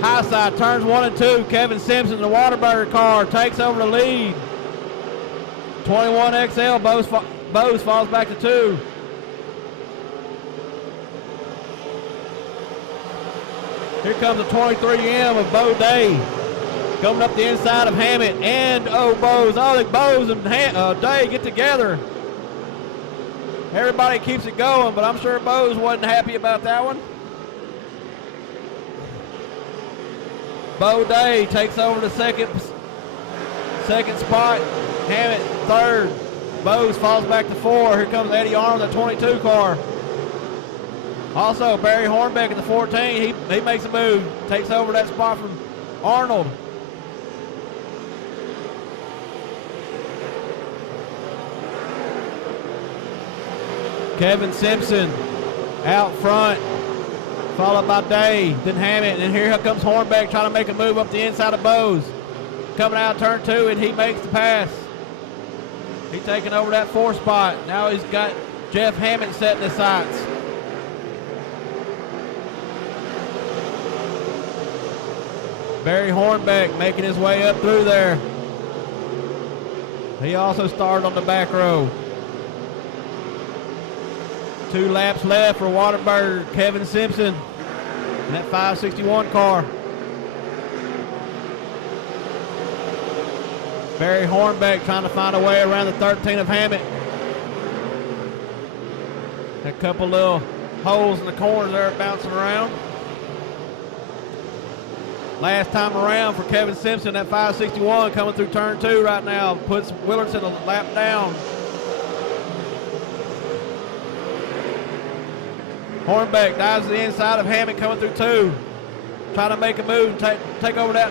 High side, turns 1 and 2. Kevin Simpson, the Waterburger car, takes over the lead. 21XL, Bowes falls back to 2. Here comes the 23M of Bo Day. Coming up the inside of Hammett and Bowes. I think Bowes and Day get together. Everybody keeps it going, but I'm sure Bowes wasn't happy about that one. Bo Day takes over the second spot. Hammett third. Bowes falls back to 4. Here comes Eddie Arnold, the 22 car. Also, Barry Hornbeck at the 14. He makes a move. Takes over that spot from Arnold. Kevin Simpson out front, followed by Day, then Hammett, and here comes Hornbeck trying to make a move up the inside of Bowes. Coming out of turn 2, and he makes the pass. He's taking over that 4 spot. Now he's got Jeff Hammett setting his sights. Barry Hornbeck making his way up through there. He also started on the back row. 2 laps left for Waterburger, Kevin Simpson, in that 561 car. Barry Hornbeck trying to find a way around the 13 of Hammett. A couple little holes in the corners there bouncing around. Last time around for Kevin Simpson, that 561 coming through turn 2 right now. Puts Willardson a lap down. Hornbeck dives to the inside of Hammett coming through 2. Trying to make a move and take over that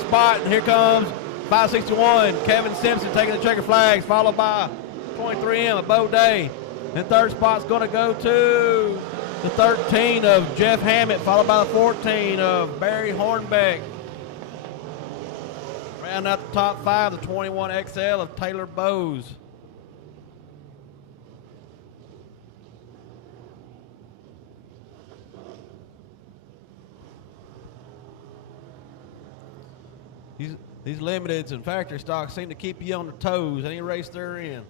spot. And here comes 561. Kevin Simpson taking the checker flags, followed by 23M of Bo Day. And third spot's going to go to the 13 of Jeff Hammett, followed by the 14 of Barry Hornbeck. Round out the top 5, the 21XL of Taylor Bowes. These limiteds and factory stocks seem to keep you on the toes any race they're in.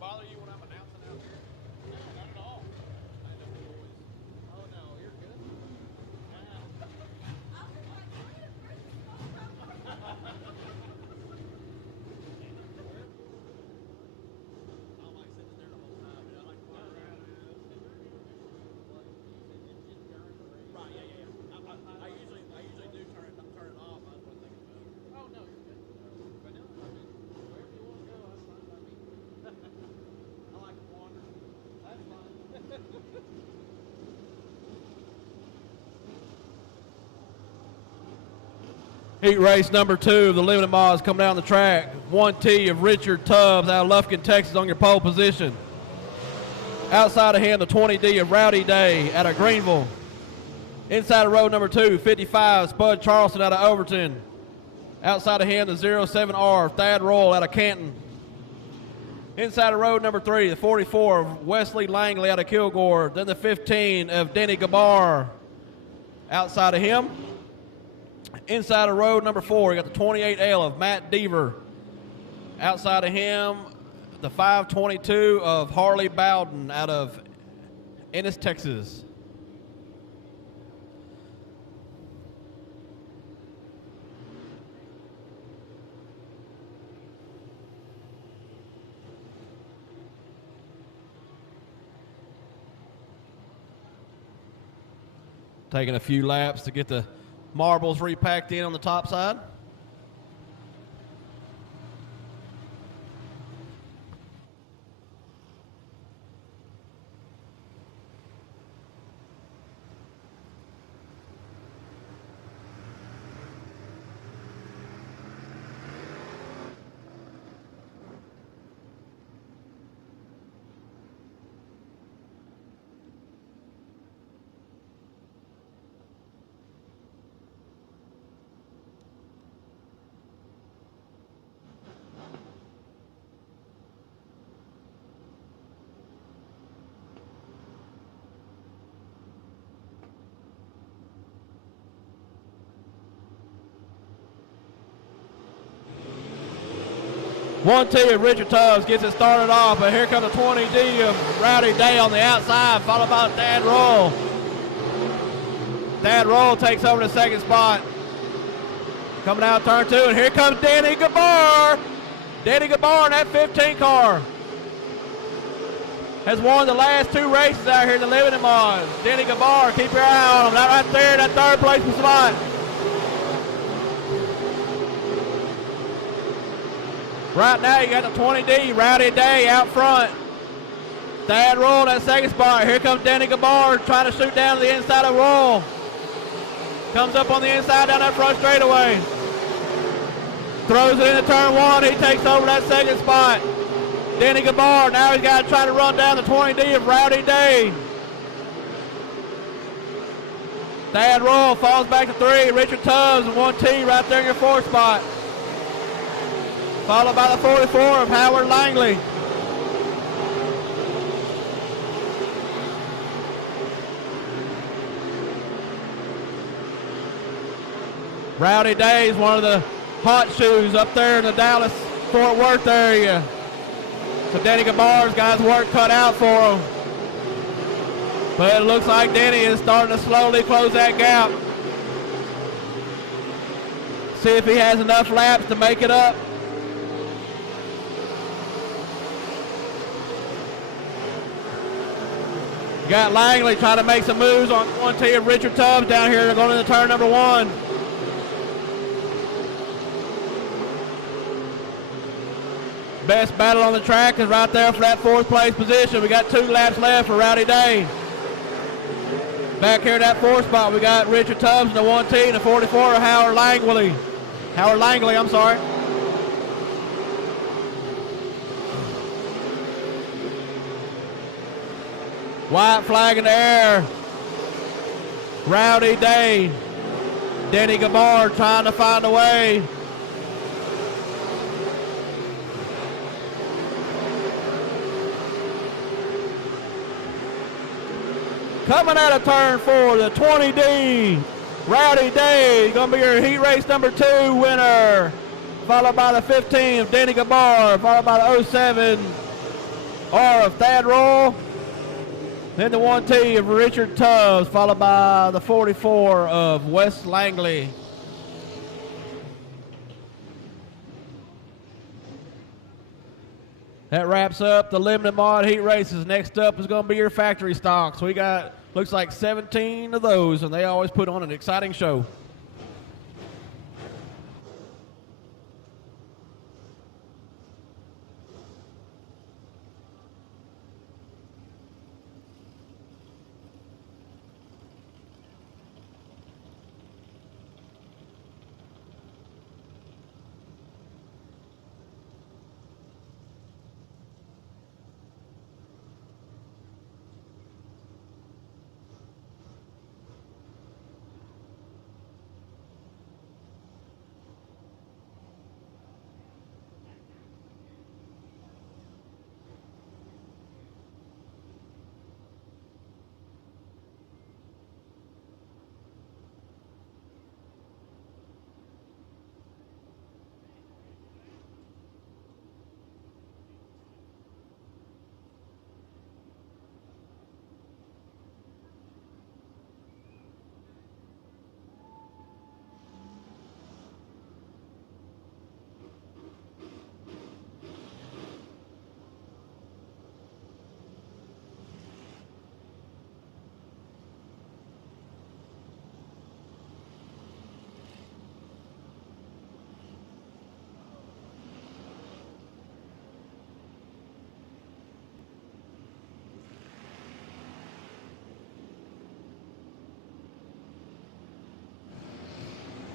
Bother you when I'm announcing out here? No, not at all. I know the boys. Oh no, you're good. Right, yeah. I usually do turn it off. I was thinking about it. Oh no, you're good. But no, I mean, wherever you want to go, that's fine by me. I like to wander. That's fine. Heat race number 2 of the Limited Mods coming down the track. 1T of Richard Tubbs out of Lufkin, Texas on your pole position. Outside of him, the 20D of Rowdy Day out of Greenville. Inside of road number 2, 55, Spud Charleston out of Overton. Outside of him, the 07R, Thad Roll out of Canton. Inside of road number 3, the 44 of Wesley Langley out of Kilgore. Then the 15 of Denny Gabar. Outside of him, inside of road number 4, you got the 28L of Matt Deaver. Outside of him, the 522 of Harley Bowden out of Ennis, Texas. Taking a few laps to get the marbles repacked in on the top side. One T of Richard Tubbs gets it started off, but here comes the 20D of Rowdy Day on the outside, followed by Thad Roll. Thad Roll takes over the second spot. Coming out turn 2, and here comes Danny Gabar. Danny Gabar in that 15 car has won the last 2 races out here in the Limited Mods. Danny Gabar, keep your eye on him. That right there, that third place spot. Right now, you got the 20D, Rowdy Day out front. Thad Roll, that second spot. Here comes Danny Gabar trying to shoot down to the inside of Roll. Comes up on the inside down that front straightaway. Throws it into turn 1. He takes over that second spot. Danny Gabar, now he's got to try to run down the 20D of Rowdy Day. Thad Roll falls back to 3. Richard Tubbs and 1T right there in your 4th spot. Followed by the 44 of Howard Langley. Rowdy Day is one of the hot shoes up there in the Dallas-Fort Worth area. So Danny Gabar's got his work cut out for him. But it looks like Danny is starting to slowly close that gap. See if he has enough laps to make it up. Got Langley trying to make some moves on 1T of Richard Tubbs down here. They're going into turn number 1. best battle on the track is right there for that fourth place position. We got 2 laps left for Rowdy Day. Back here in that fourth spot, we got Richard Tubbs in the 1T and the 44, Howard Langley. I'm sorry. White flag in the air. Rowdy Day. Denny Gabar trying to find a way. Coming out of turn 4, the 20D, Rowdy Day, going to be your heat race number 2 winner, followed by the 15 of Denny Gabar, followed by the 07 R of Thad Roll, then the 1T of Richard Tubbs, followed by the 44 of Wes Langley. That wraps up the limited mod heat races. Next up is going to be your factory stocks. We got, looks like 17 of those, and they always put on an exciting show.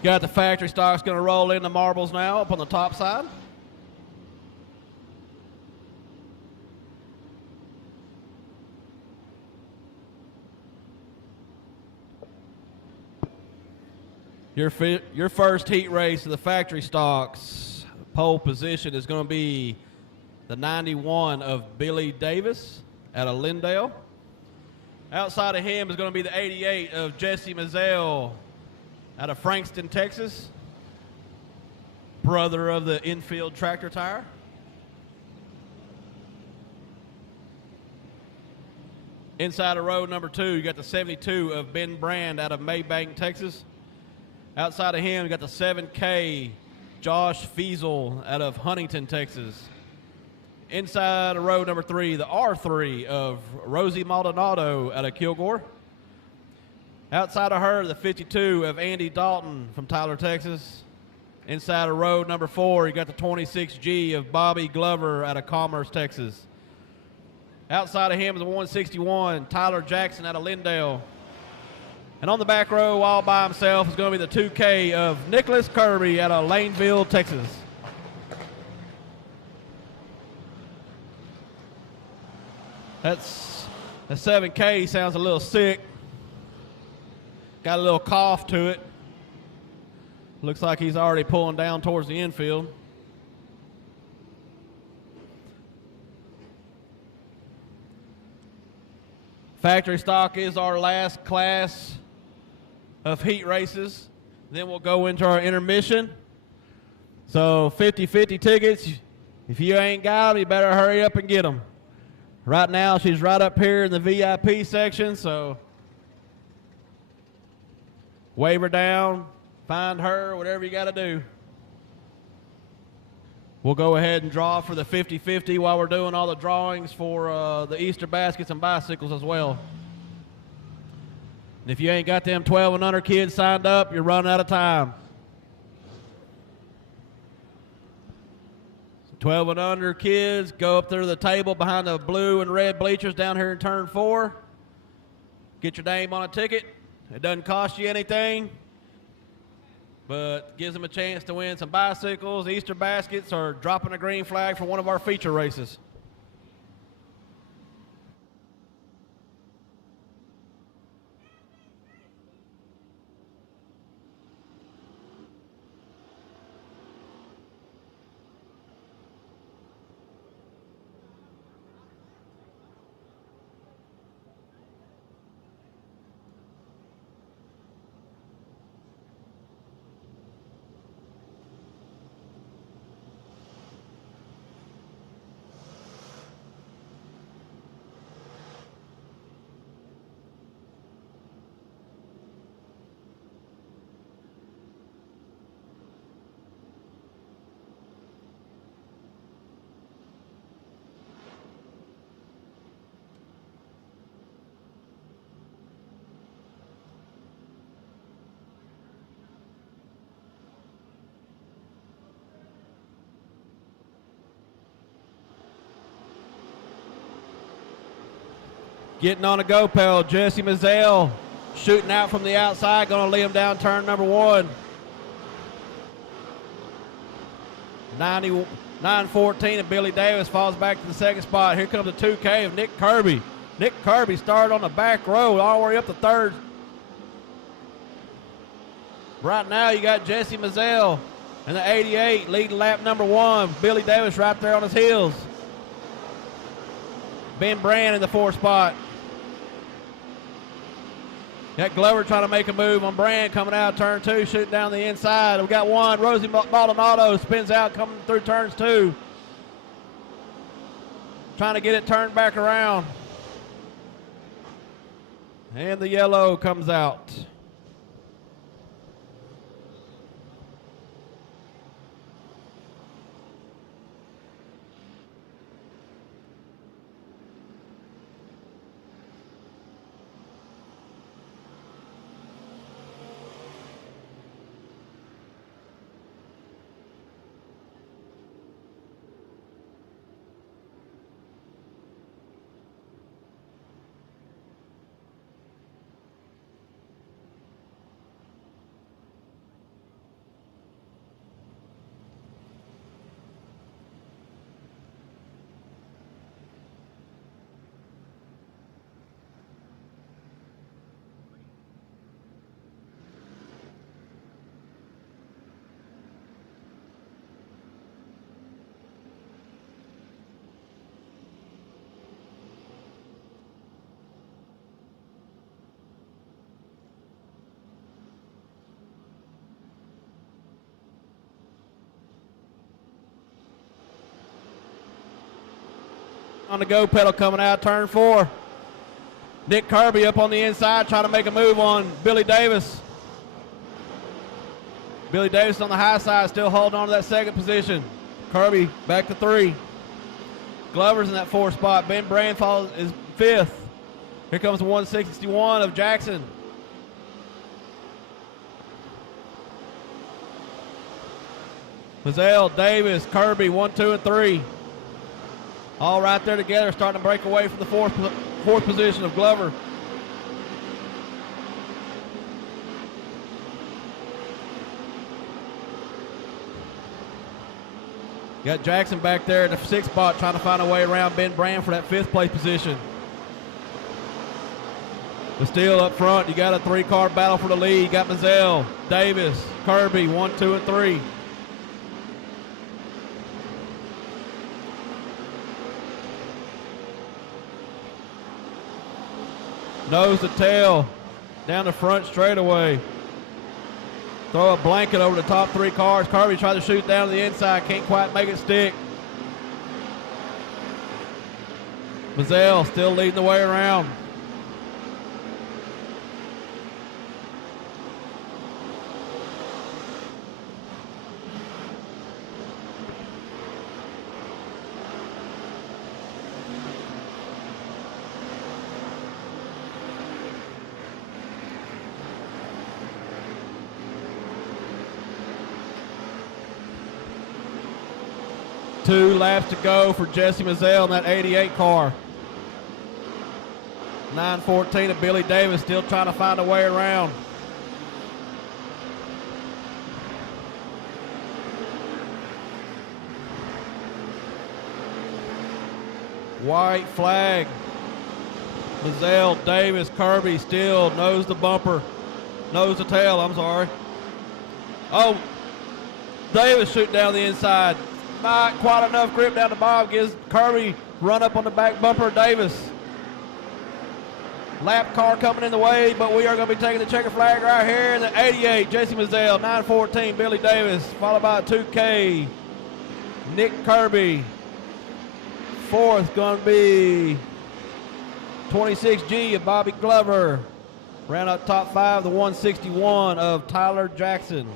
Got the factory stocks going to roll in the marbles now up on the top side. Your first heat race of the factory stocks pole position is going to be the 91 of Billy Davis out of Lindale. Outside of him is going to be the 88 of Jesse Mazzell out of Frankston, Texas, brother of the infield tractor tire. Inside of row number 2, you got the 72 of Ben Brand out of Maybank, Texas. Outside of him, you got the 7K Josh Fiesel out of Huntington, Texas. Inside of row number 3, the R3 of Rosie Maldonado out of Kilgore. Outside of her, the 52 of Andy Dalton from Tyler, Texas. Inside of row number 4, you got the 26G of Bobby Glover out of Commerce, Texas. Outside of him is the 161, Tyler Jackson out of Lindale. And on the back row, all by himself, is going to be the 2K of Nicholas Kirby out of Laneville, Texas. That's the 7K sounds a little sick. Got a little cough to it. Looks like he's already pulling down towards the infield. Factory stock is our last class of heat races. Then we'll go into our intermission. So 50-50 tickets. If you ain't got them, you better hurry up and get them. Right now, she's right up here in the VIP section, so wave her down, find her, whatever you got to do. We'll go ahead and draw for the 50-50 while we're doing all the drawings for the Easter baskets and bicycles as well. And if you ain't got them 12 and under kids signed up, you're running out of time. 12 and under kids, go up there to the table behind the blue and red bleachers down here in turn 4. Get your name on a ticket. It doesn't cost you anything, but gives them a chance to win some bicycles, Easter baskets, or dropping a green flag for one of our feature races. Getting on a go pedal, Jesse Mazzell shooting out from the outside, going to lead him down turn number 1. 9:14 and Billy Davis falls back to the second spot. Here comes the 2K of Nick Kirby. Nick Kirby started on the back row all the way up to third. Right now you got Jesse Mazzell and the 88 leading lap number 1. Billy Davis right there on his heels. Ben Brand in the 4th spot. Got Glover trying to make a move on Brand coming out of turn 2, shooting down the inside. We got one. Rosie Maldonado spins out coming through turns 2. Trying to get it turned back around. And the yellow comes out. On the go pedal coming out turn 4. Nick Kirby up on the inside trying to make a move on Billy Davis. Billy Davis on the high side still holding on to that second position. Kirby back to 3. Glover's in that 4th spot. Ben Brand is 5th. Here comes the 161 of Jackson. Mazzell, Davis, Kirby, 1, 2, and 3. All right there together, starting to break away from the fourth position of Glover. Got Jackson back there in the 6th spot trying to find a way around Ben Brand for that 5th place position. But still up front, you got a 3-car battle for the lead. You got Mazzell, Davis, Kirby, 1, 2, and 3. Nose to tail, down the front straightaway. Throw a blanket over the top 3 cars. Kirby tried to shoot down to the inside, can't quite make it stick. Mazzell still leading the way around. 2 laps to go for Jesse Mazzell in that 88 car. 9:14 of Billy Davis still trying to find a way around. White flag. Mazzell, Davis, Kirby still nose to bumper. Nose to tail, I'm sorry. Oh, Davis shooting down the inside. Not quite enough grip down the bottom. Gives Kirby run up on the back bumper of Davis. Lap car coming in the way, but we are going to be taking the checker flag right here in the 88. Jesse Mazzell, 9:14, Billy Davis, followed by 2K. Nick Kirby. Fourth going to be 26G of Bobby Glover. Round up top 5, the 161 of Tyler Jackson.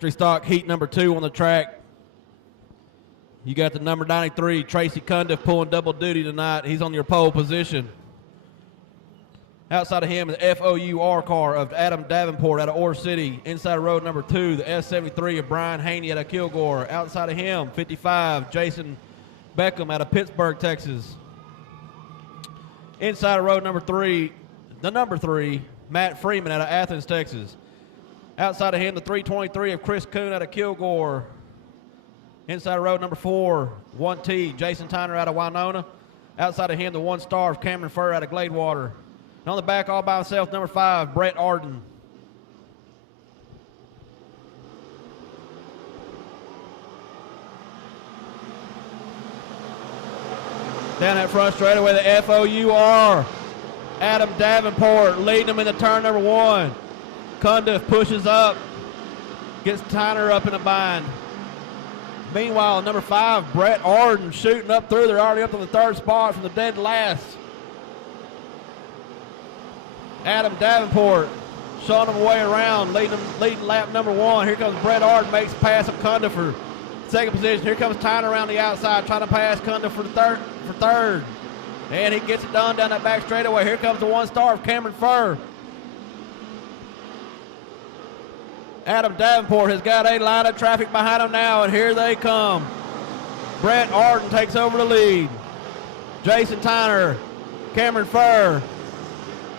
Factory stock heat number 2 on the track. You got the number 93, Tracy Cundiff, pulling double duty tonight. He's on your pole position. Outside of him, the FOUR car of Adam Davenport out of Ore City. Inside of road number 2, the S73 of Brian Haney out of Kilgore. Outside of him, 55, Jason Beckham out of Pittsburgh, Texas. Inside of road number 3, the number 3, Matt Freeman out of Athens, Texas. Outside of him, the 323 of Chris Kuhn out of Kilgore. Inside of road number 4, 1T, Jason Tyner out of Winona. Outside of him, the 1 star of Cameron Furr out of Gladewater. And on the back all by himself, number 5, Brett Arden. Down that front straightaway, the FOUR. Adam Davenport leading them in the turn number 1. Cundiff pushes up, gets Tyner up in a bind. Meanwhile, number 5, Brett Arden shooting up through. They're already up to the 3rd spot from the dead last. Adam Davenport showing them way around, leading lap number 1. Here comes Brett Arden, makes a pass of Cundiff for 2nd position. Here comes Tyner around the outside, trying to pass Cundiff for third. And he gets it done down that back straightaway. Here comes the 1 star of Cameron Furr. Adam Davenport has got a line of traffic behind him now, and here they come. Brett Arden takes over the lead. Jason Tyner, Cameron Furr.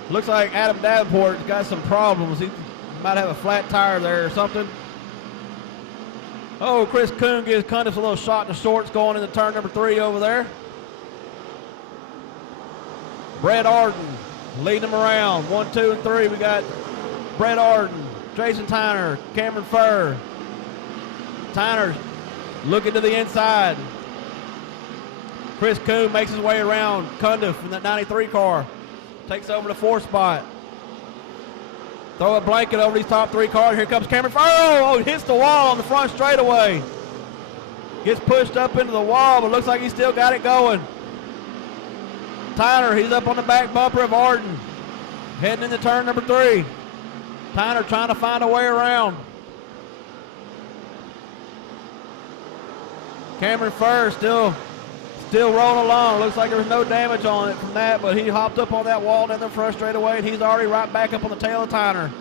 Looks like Adam Davenport's got some problems. He might have a flat tire there or something. Oh, Chris Kuhn gives Cundiff a little shot in the shorts going into turn number 3 over there. Brett Arden leading them around. 1, 2, and 3. We got Brett Arden, Jason Tyner, Cameron Furr. Tyner looking to the inside. Chris Kuhn makes his way around Cundiff in that 93 car. Takes over the 4th spot. Throw a blanket over these top 3 cars. Here comes Cameron Furr. Oh, hits the wall on the front straightaway. Gets pushed up into the wall, but looks like he's still got it going. Tyner, he's up on the back bumper of Arden. Heading into turn number 3. Tyner trying to find a way around. Cameron Furr still rolling along. Looks like there's no damage on it from that, but he hopped up on that wall down the front straightaway, and he's already right back up on the tail of Tyner.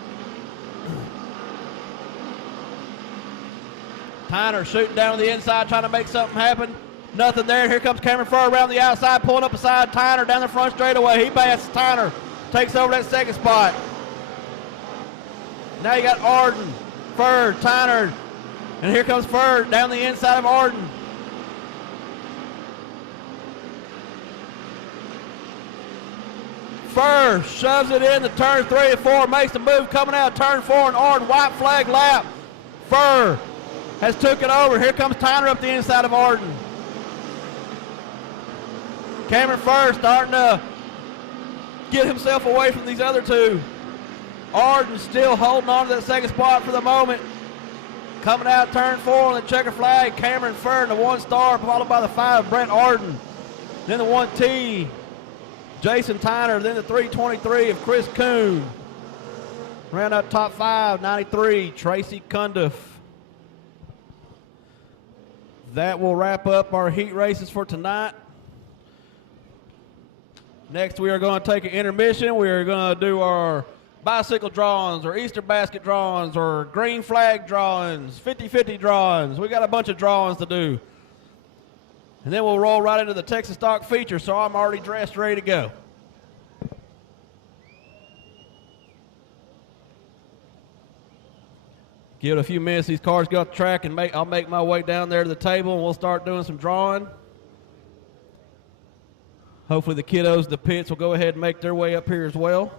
Tyner shooting down on the inside, trying to make something happen. Nothing there. Here comes Cameron Furr around the outside, pulling up beside Tyner down the front straightaway. He passes Tyner, takes over that 2nd spot. Now you got Arden, Furr, Tyner, and here comes Furr down the inside of Arden. Furr shoves it in to turn 3 and 4, makes the move coming out turn 4, and Arden white flag lap. Furr has took it over. Here comes Tyner up the inside of Arden. Cameron Furr starting to get himself away from these other 2. Arden still holding on to that 2nd spot for the moment. Coming out turn 4 on the checker flag, Cameron Furr in the 1 star, followed by the 5, Brett Arden. Then the 1T, Jason Tyner, then the 323 of Chris Kuhn. Round up top 5, 93, Tracy Cundiff. That will wrap up our heat races for tonight. Next, we are going to take an intermission. We are going to do our bicycle drawings or Easter basket drawings or green flag drawings, 50-50 drawings. We got a bunch of drawings to do. And then we'll roll right into the Texas Stock feature, so I'm already dressed, ready to go. Give it a few minutes. These cars go off the track, and I'll make my way down there to the table, and we'll start doing some drawing. Hopefully the kiddos, the pits, will go ahead and make their way up here as well.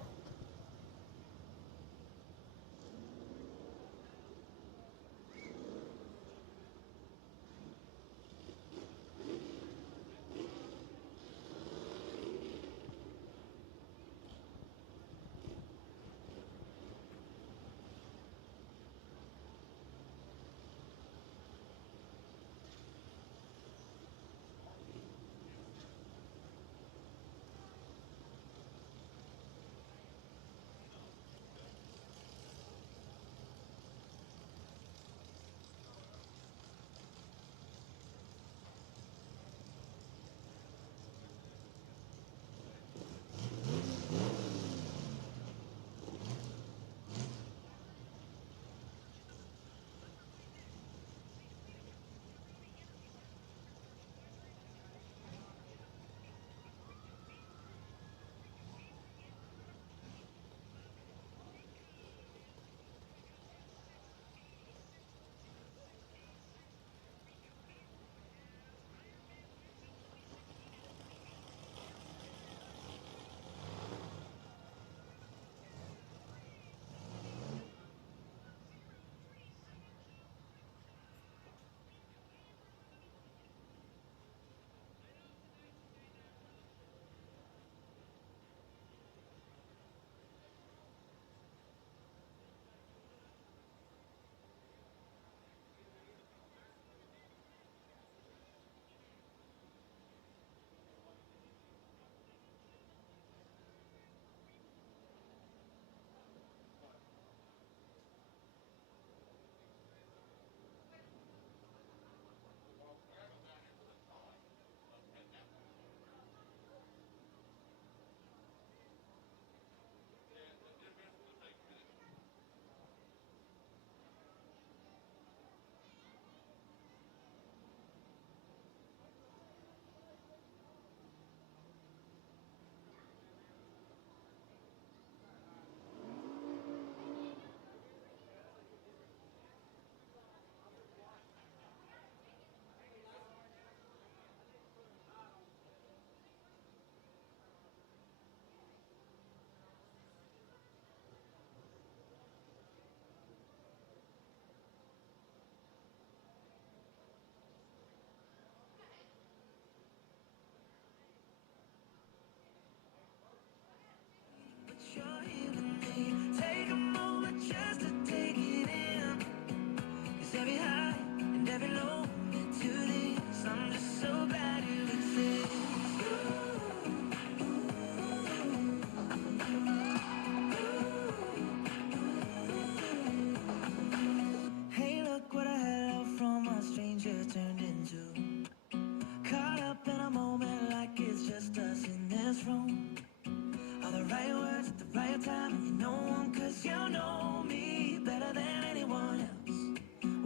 time and no one, 'cause you know me better than anyone else.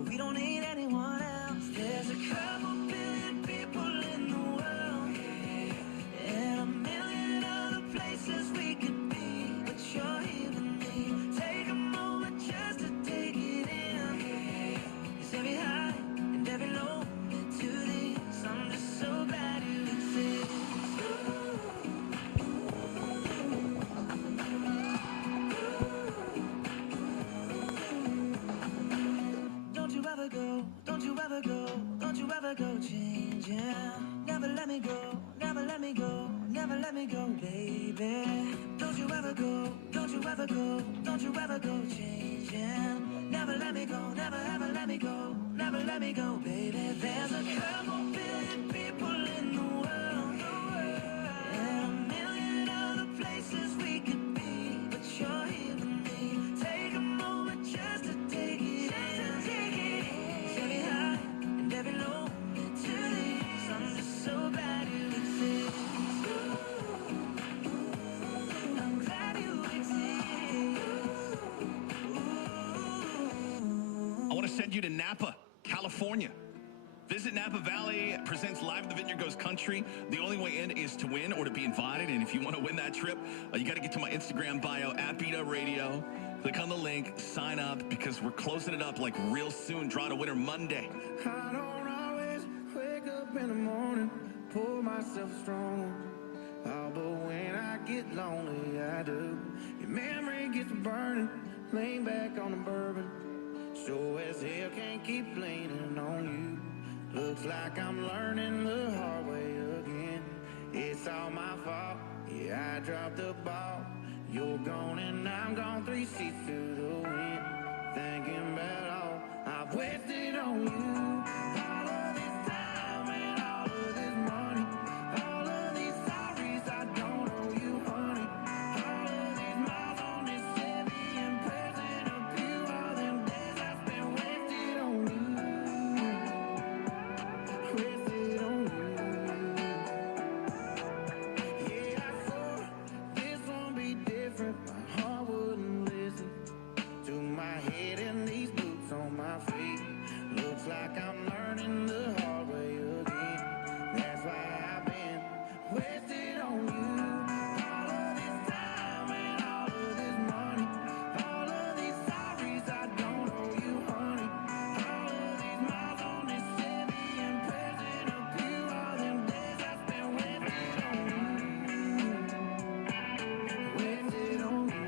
We don't need anyone else. There's a couple billion people in the world, and a million other places we could be, but you're here with me. Take a moment just to take it in. 'Cause every high and every low to this, I'm just so glad you exist. Don't you ever go, don't you ever go, don't you ever go changing. Never let me go, never let me go, never let me go, baby. Don't you ever go, don't you ever go, don't you ever go changing. Never let me go, never ever let me go, never let me go, baby. There's a couple billion people in the world, and a million other places we could be, but you're here with me. Take a moment just to take it in. Every high and every low to this, I'm just so glad you exist. I'm glad you exist. I want to send you to Napa, California. Visit Napa Valley presents Live at the Vineyard Goes Country. The only way in is to win or to be invited. And if you want to win that trip, you got to get to my Instagram bio at Beat Up Radio. Click on the link, sign up, because we're closing it up like real soon. Draw a winner Monday. I don't always wake up in the morning, pour myself strong. Oh, but when I get lonely, I do. Your memory gets burning, lean back on the bourbon. Sure as hell can't keep leaning on you. Looks like I'm learning the hard way again. It's all my fault, yeah, I dropped the ball. You're gone and I'm gone, 3 seats to the wind. Thinking about all I've wasted on you. All of this time and all of this money. All of these sorries I don't owe you, honey. All of these miles on this Chevy and present of you. All them days I spent wasted on you. Wasted on you. Yeah, I swore this won't be different. My heart wouldn't listen to my head and these boots on my feet. Looks like I'm learning the hard way again. That's why I've been wasted on you. All of this time and all of this money. All of these sorries I don't owe you, honey. All of these miles on this Chevy and present of you. All them days I spent wasted on you. Wasted on you.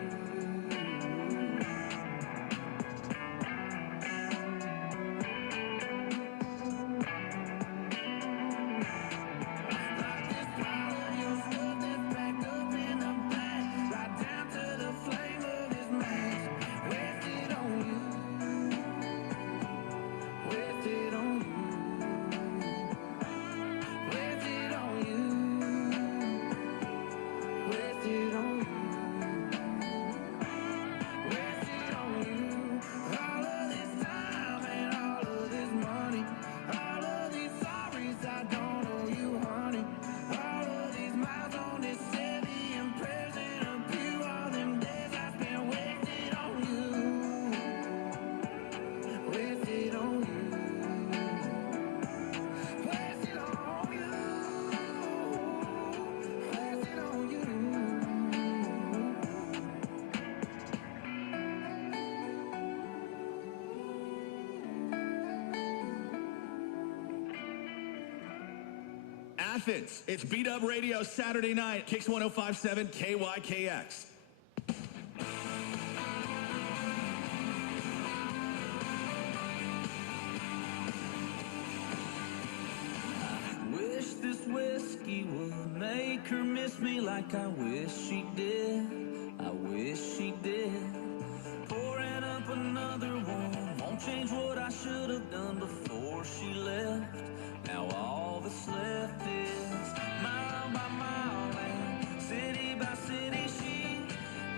Athens, it's Beat Up Radio Saturday night, Kicks 105.7 KYKX. Wish this whiskey would make her miss me like I wish she did. I wish she did. Pouring up another one won't change what I should have done before she left. Now all that's left is mile by mile and city by city. She's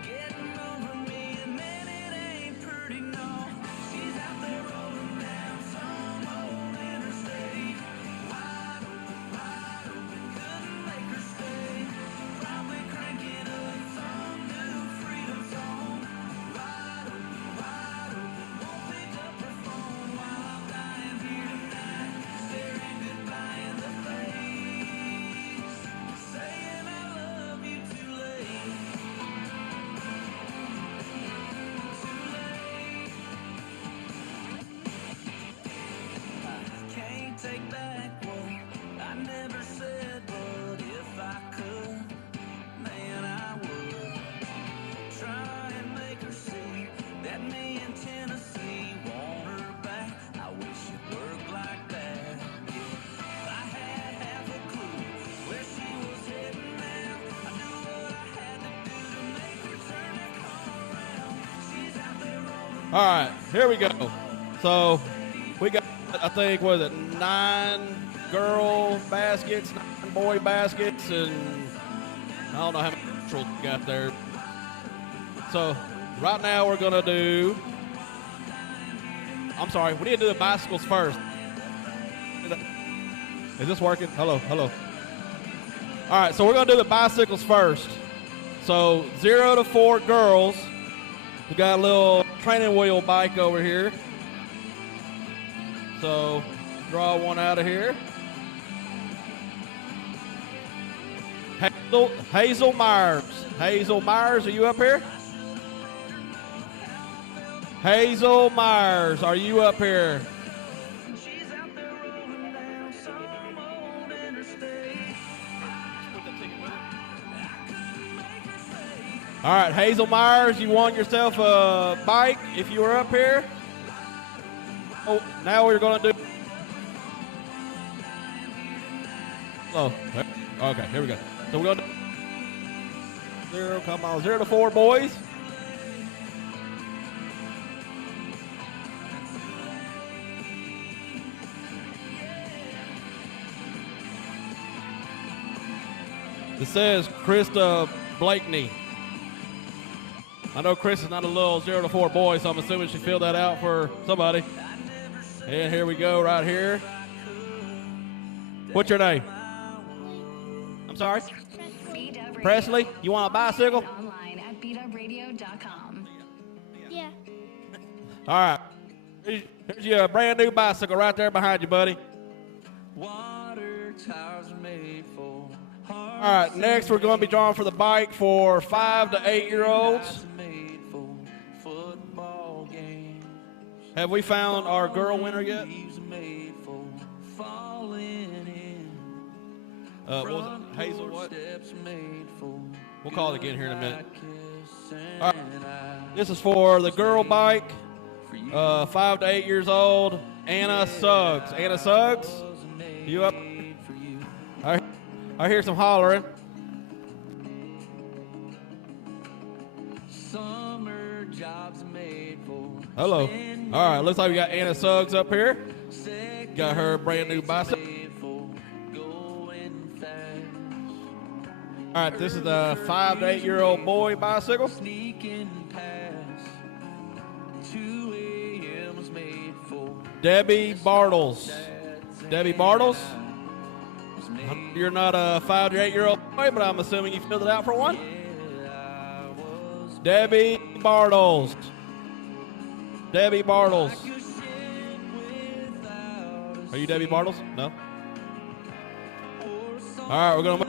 getting over me, and man, it ain't pretty, no. She's out there rolling down some old interstate. Wide open, couldn't make her stay. Probably cranking up some new freedom All right, here we go. So we got, I think, what is it, 9 girl baskets, 9 boy baskets, and I don't know how many neutrals we got there. So right now we're going to do, I'm sorry, we need to do the bicycles first. Is this working? Hello, hello. All right, so we're going to do the bicycles first. So 0 to 4 girls. We got a little training wheel bike over here. So draw one out of here. Hazel Myers. Hazel Myers, are you up here? Hazel Myers, are you up here? All right, Hazel Myers, you won yourself a bike if you were up here. Oh, now we're going to do. Oh, okay, here we go. So we're going to do 0, come on, 0 to 4 boys. It says Krista Blakeney. I know Chris is not a little 0 to 4 boy, so I'm assuming she filled that out for somebody. And here we go right here. What's your name? I'm sorry? Presley, you want a bicycle? Online at beatupradio.com. Yeah. All right. Here's your brand new bicycle right there behind you, buddy. Water towers are made for. All right, next we're going to be drawing for the bike for 5 to 8-year-olds. Have we found our girl winner yet? What was it? Hazel what? We'll call it again here in a minute. All right. This is for the girl bike, 5 to 8 years old, Anna Suggs. Anna Suggs, you up? I hear some hollering. Summer jobs made for. Hello. All right, looks like we got Anna Suggs up here. Got her brand new bicycle. All right, this is a 5 to 8-year-old boy bicycle. Debbie Bartles. Debbie Bartles. You're not a 5 to 8-year-old boy, but I'm assuming you filled it out for one. Debbie Bartles. Debbie Bartles. Are you Debbie Bartles? No. All right, we're gonna.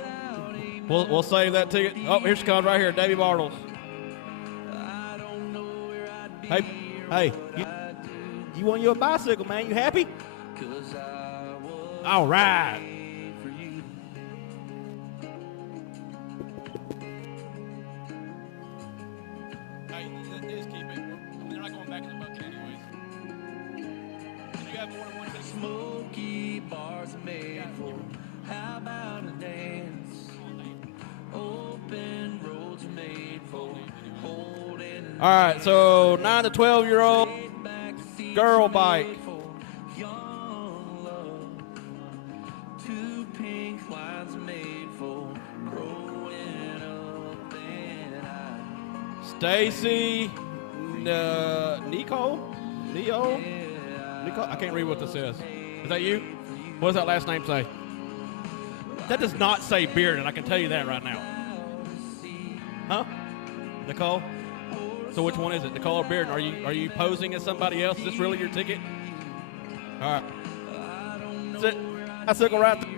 We'll save that ticket. Oh, here she comes right here, Debbie Bartles. Hey, you want you a bicycle, man? You happy? All right. Smoky bars made for. How about a dance? Open roads made for. Holding. All right, so 9 to 12-year-old girl bike. Young love. 2 pink lines made for. Growing up and I. Stacy, Nico? I can't read what this says. Is that you? What does that last name say? That does not say Bearden, I can tell you that right now. Huh? Nicole? So which one is it? Nicole or Bearden? Are you posing as somebody else? Is this really your ticket? All right. That's it. Bicycle right there.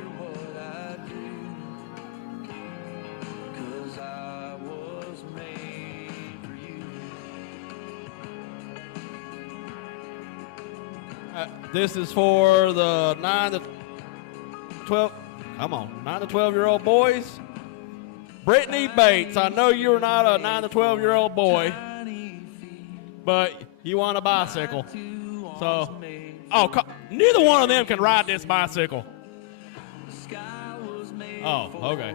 This is for the 9 to 12. Come on, 9 to 12-year-old boys. Brittany Bates. I know you're not a 9 to 12-year-old boy, but you want a bicycle. So, neither one of them can ride this bicycle. Oh, okay.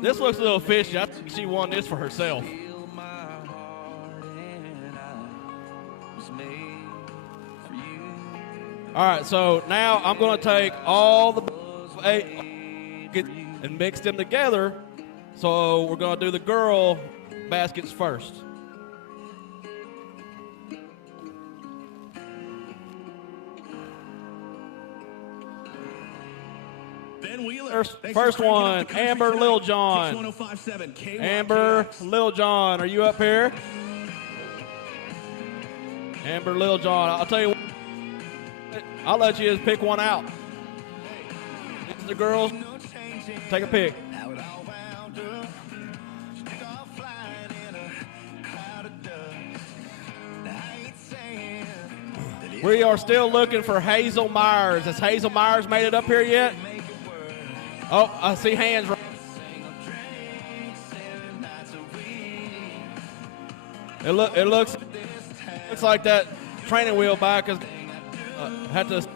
This looks a little fishy. I think she won this for herself. All right, so now I'm going to take all the and mix them together. So we're going to do the girl baskets first. Ben Wheeler. First one, Amber Lil John. Amber Lil John, are you up here? Amber Lil John, I'll tell you what, I'll let you just pick one out. These are the girls. Take a pick. We are still looking for Hazel Myers. Has Hazel Myers made it up here yet? Oh, I see hands. It looks like that training wheel back has had to.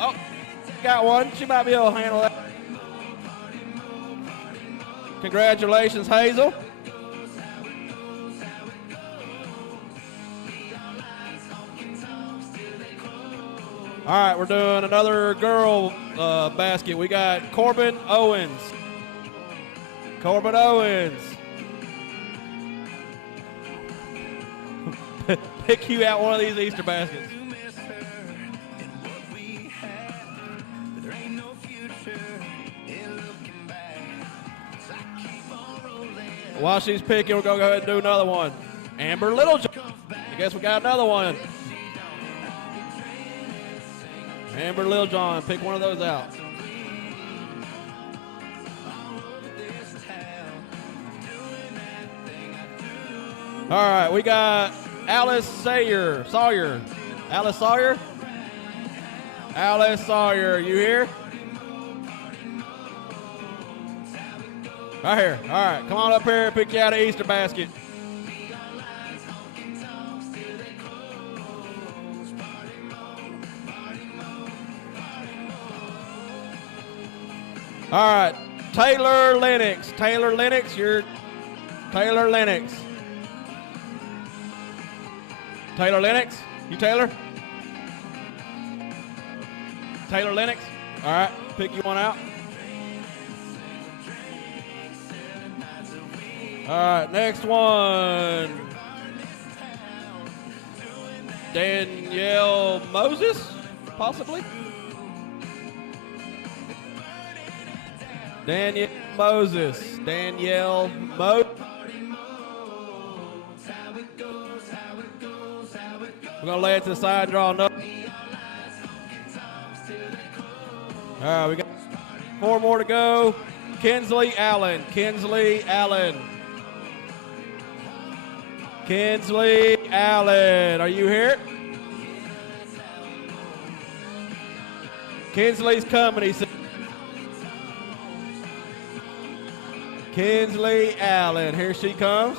Oh, got one. She might be able to handle that. Congratulations, Hazel. All right, we're doing another girl basket. We got Corbin Owens. Corbin Owens. Pick you out one of these Easter baskets. While she's picking, we're going to go ahead and do another one. Amber Littlejohn. I guess we got another one. Amber Littlejohn, pick one of those out. All right, we got Alice Sawyer. Alice Sawyer? Alice Sawyer, you here? Right here. All right, come on up here, pick you out an Easter basket. All right, Taylor Lennox. Taylor Lennox, you're Taylor Lennox. Taylor Lennox, you Taylor? Taylor Lennox. All right, pick you one out. All right, next one. Danielle Moses, possibly. Danielle Moses. Danielle Moses. We're going to lay it to the side and draw another. All right, we got 4 more to go. Kinsley Allen. Kinsley Allen. Kinsley Allen. Are you here? Kinsley's coming, he said. Kinsley Allen. Here she comes.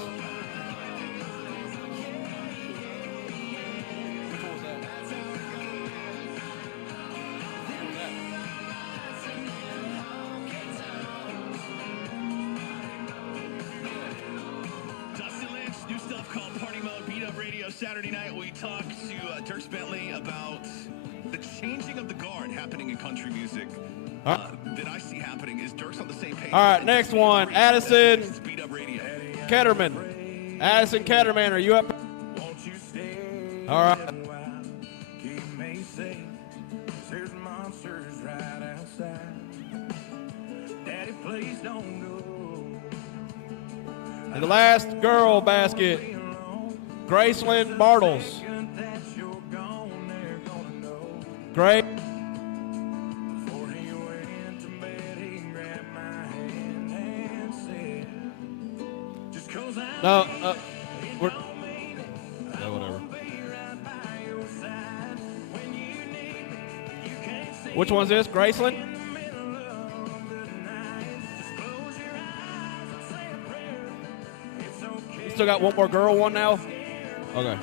Saturday night, we talked to Dirk Bentley about the changing of the guard happening in country music. That I see happening is Dirk's on the same page. All right, next one, Addison Ketterman. Addison Ketterman, are you up? All right. There's monsters right outside. Daddy, please don't go. And the last girl basket. Graceland Bartles. Great. No, we're. No, whatever. Which one's this? Graceland? You still got one more girl one now? Okay.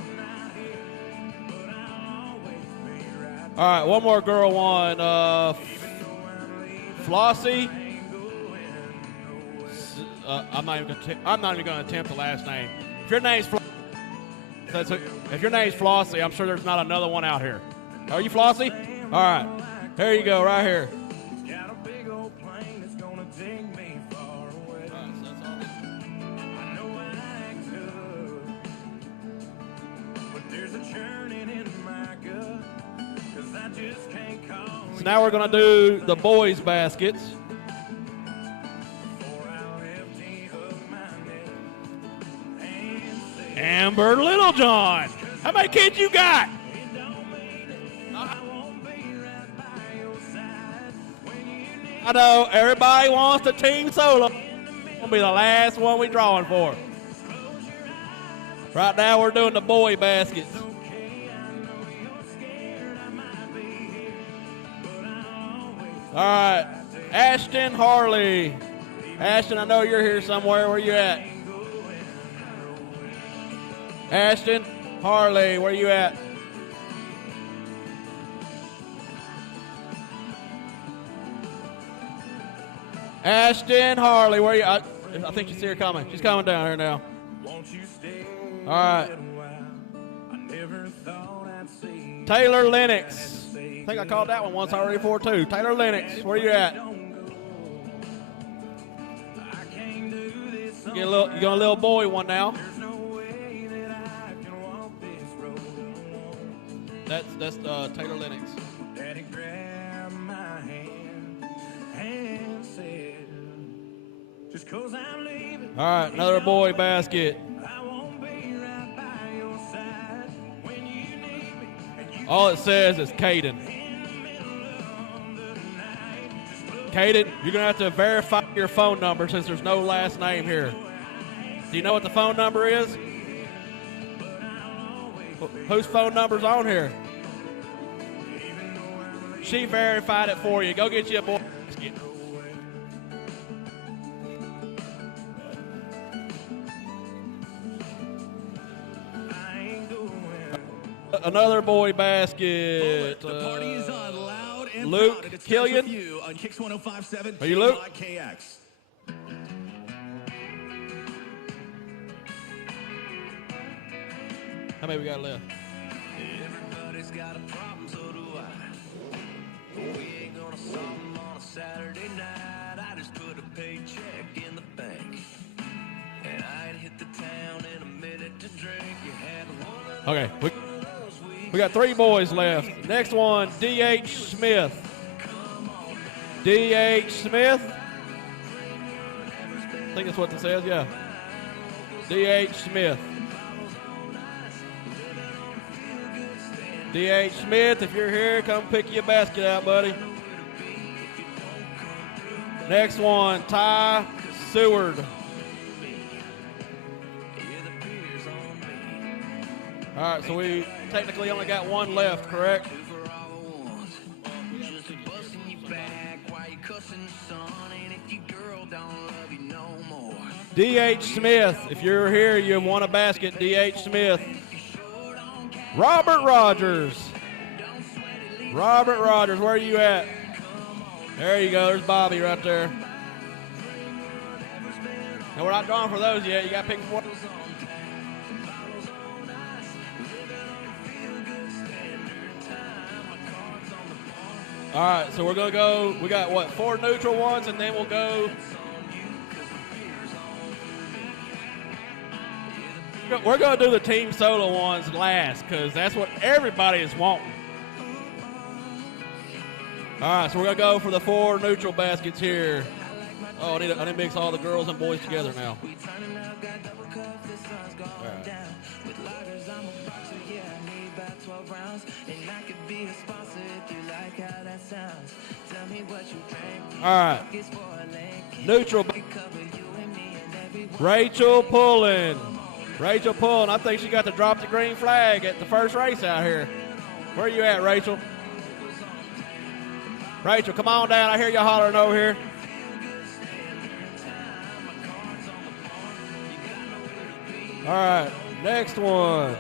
All right, one more girl one. Flossie. I'm not even going to attempt the last name. If your name's Flossie, If your name's Flossie, I'm sure there's not another one out here. Are you Flossie? All right. There you go, right here. Got a big old plane that's gonna take me far away. I know I act tough, but there's a churning in my gut, 'cause I just can't call. So now we're going to do the boys' baskets. Amber Littlejohn. How many kids you got? I know everybody wants the team solo. It's gonna be the last one we drawing for. Right now we're doing the boy baskets. All right, Ashton Harley. Ashton, I know you're here somewhere. Where you at? Ashton Harley, where you at? Ashton Harley, where you? I think you see her coming. She's coming down here now. All right. Taylor Lennox. I think I called that one once already for too. Taylor Lennox, where you at? You got a little boy one now. That's Taylor Lennox. Daddy grabbed my hand and said, just 'cause I'm leaving. All right, another boy basket. I won't be right by your side when you need me. All it says is Caden. Caden, you're going to have to verify your phone number since there's no last name here. Do you know what the phone number is? Whose phone number's on here? She verified it for you. Go get you a boy basket. Another boy basket. The party is on loud and Luke proud. It starts Killian. with you on Kicks 105.7 Are you Luke? KX. How many we got left? Everybody's got a problem, so do I. We ain't gonna solve them on a Saturday night. I just put a paycheck in the bank, and I ain't hit the town in a minute to drink. You had one of Okay, we got 3 boys left. Next one, D.H. Smith. D.H. Smith. I think that's what it says, yeah. D.H. Smith. D.H. Smith, if you're here, come pick your basket out, buddy. Next one, Ty Seward. All right, so we technically only got one left, correct? D.H. Smith, if you're here, you won a basket, D.H. Smith. Robert Rogers. Robert Rogers, where are you at? There you go, there's Bobby right there. Now, we're not drawing for those yet. You got to pick one. All right, so we're going to go, we got, what, 4 neutral ones, and then we'll go. We're going to do the team solo ones last because that's what everybody is wanting. All right, so we're going to go for the 4 neutral baskets here. Oh, I need to mix all the girls and boys together now. All right. Neutral. Rachel Pullen. Rachel Pullen. I think she got to drop the green flag at the first race out here. Where you at, Rachel? Rachel, come on down. I hear you hollering over here. All right, next one.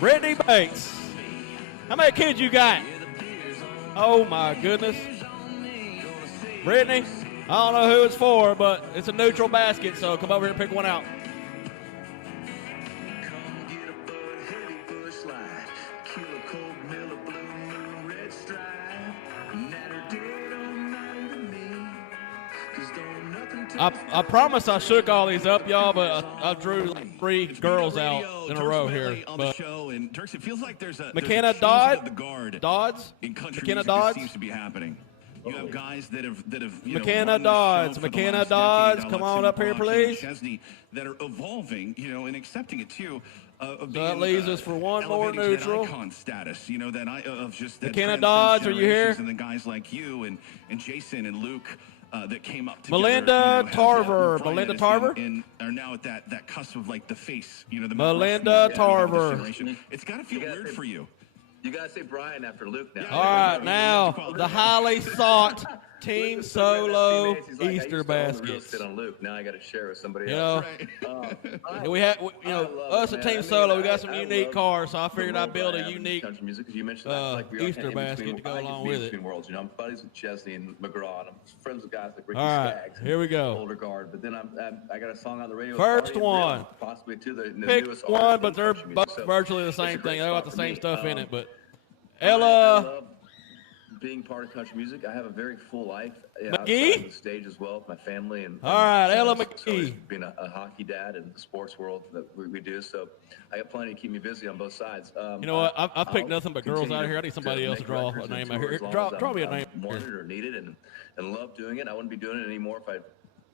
Brittany Bates. How many kids you got? Oh, my goodness. Brittany, I don't know who it's for, but it's a neutral basket, so come over here and pick one out. oatmeal, a blue moon, red stripe. Natter day don't matter to me. 'Cause don't nothing I promise I shook all these up, y'all, but I drew like 3 girls out in a row here. On the But show, and Turks, it feels like there's a McKenna changing Dodd, of the guard Dodds, in country McKenna music Dodds, that seems to be happening. You have guys that have you McKenna know, run the Dodds, show for the McKenna last Dodds, decade. come Alex on up here, and please. Chesney that are evolving, and accepting it too. Of So being, that leaves us for one more elevating to that neutral. icon status, that of just that McKenna transcends Dodds, are you here? generations, and then guys like you and Jason and Luke that came up together. Melinda Tarver. Brian Melinda is, Tarver? and are now at that cusp of like the face, the Mount Melinda Rushmore of this Tarver. generation. It's got to feel weird for you. You gotta say Brian after Luke now. All right, now the highly sought Team Solo Easter baskets. On Luke. Now I got to share with somebody You else. We have, us at Team Solo, we got some unique cars, so I figured I'd build a unique country music, 'cause you mentioned that, like we are Easter in basket between- to go I get along be with in it. between worlds. I'm buddies with Chesney and McGraw, and I'm friends with guys like Ricky All right, Skaggs. here we go. Older guard, but then I got a song on the radio. First Party and one. Real, possibly too the Pick newest one, artist but in they're country both music. So virtually the it's same a great thing. They got spot the for same me. stuff in it, but I Ella love being part of country music. I have a very full life McGee? outside of the stage as well with my family. And All right, Ella so McGee. being a hockey dad in the sports world that we do, so I got plenty to keep me busy on both sides. You know what? I've picked I'll nothing but girls continue out here. I need somebody else to make draw records a and name out tour here. as long Draw as me a I'm name. wanted or needed, and love doing it. I wouldn't be doing it anymore if I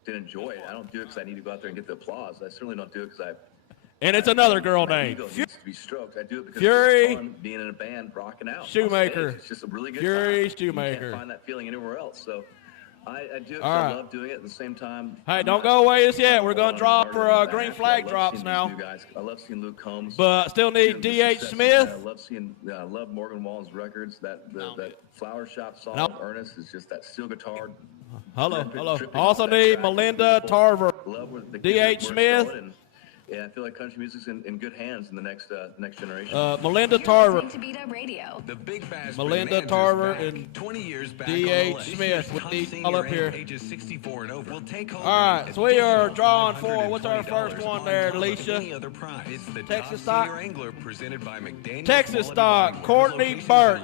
didn't enjoy it. I don't do it because I need to go out there and get the applause. I certainly don't do it because And it's another girl my named ego needs to be stroked. I do it because Fury it's fun being in a band, rocking out. on Shoemaker. stage. It's just a really good Fury time. Shoemaker. You can't find that feeling anywhere else. So I do it because All I right. love doing it. At the same time, Hey, don't go away just yet. We're going to draw for green flag drops now. I love seeing Luke Combs. But still need D.H. Smith. I love Morgan Wallen's records. That Flower Shop song, Nope. Ernest, is just that steel guitar. Hello. Tripping Also off that need track. Melinda Tarver. Love where the kids D.H. were Smith. going, and, yeah, I feel like country music's in good hands in the next generation. Melinda Tarver. To Beat Up Radio. The Big Bass Melinda Bonanza's Tarver back. and 20 years back D.H. on the list. Smith. We Top need senior all up and here. Ages 64 and over will take home All right, so we are additional drawing for, what's our $520 first one on there, top of Alicia? any other prize. It's the Texas top stock. senior angler presented by McDaniel. Texas stock, Courtney Burke.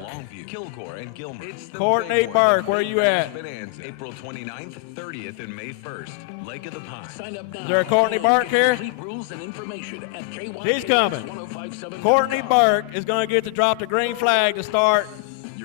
Kilgore and Gilmer. It's the Courtney big one, Burke, the where Big you Bass at? Bonanza, April 29th, 30th, and May 1st. Lake of the Pines. Sign up now. Is there a Courtney Burke here? Complete rules and information at He's coming. Courtney Burke is going to get to drop the green flag to start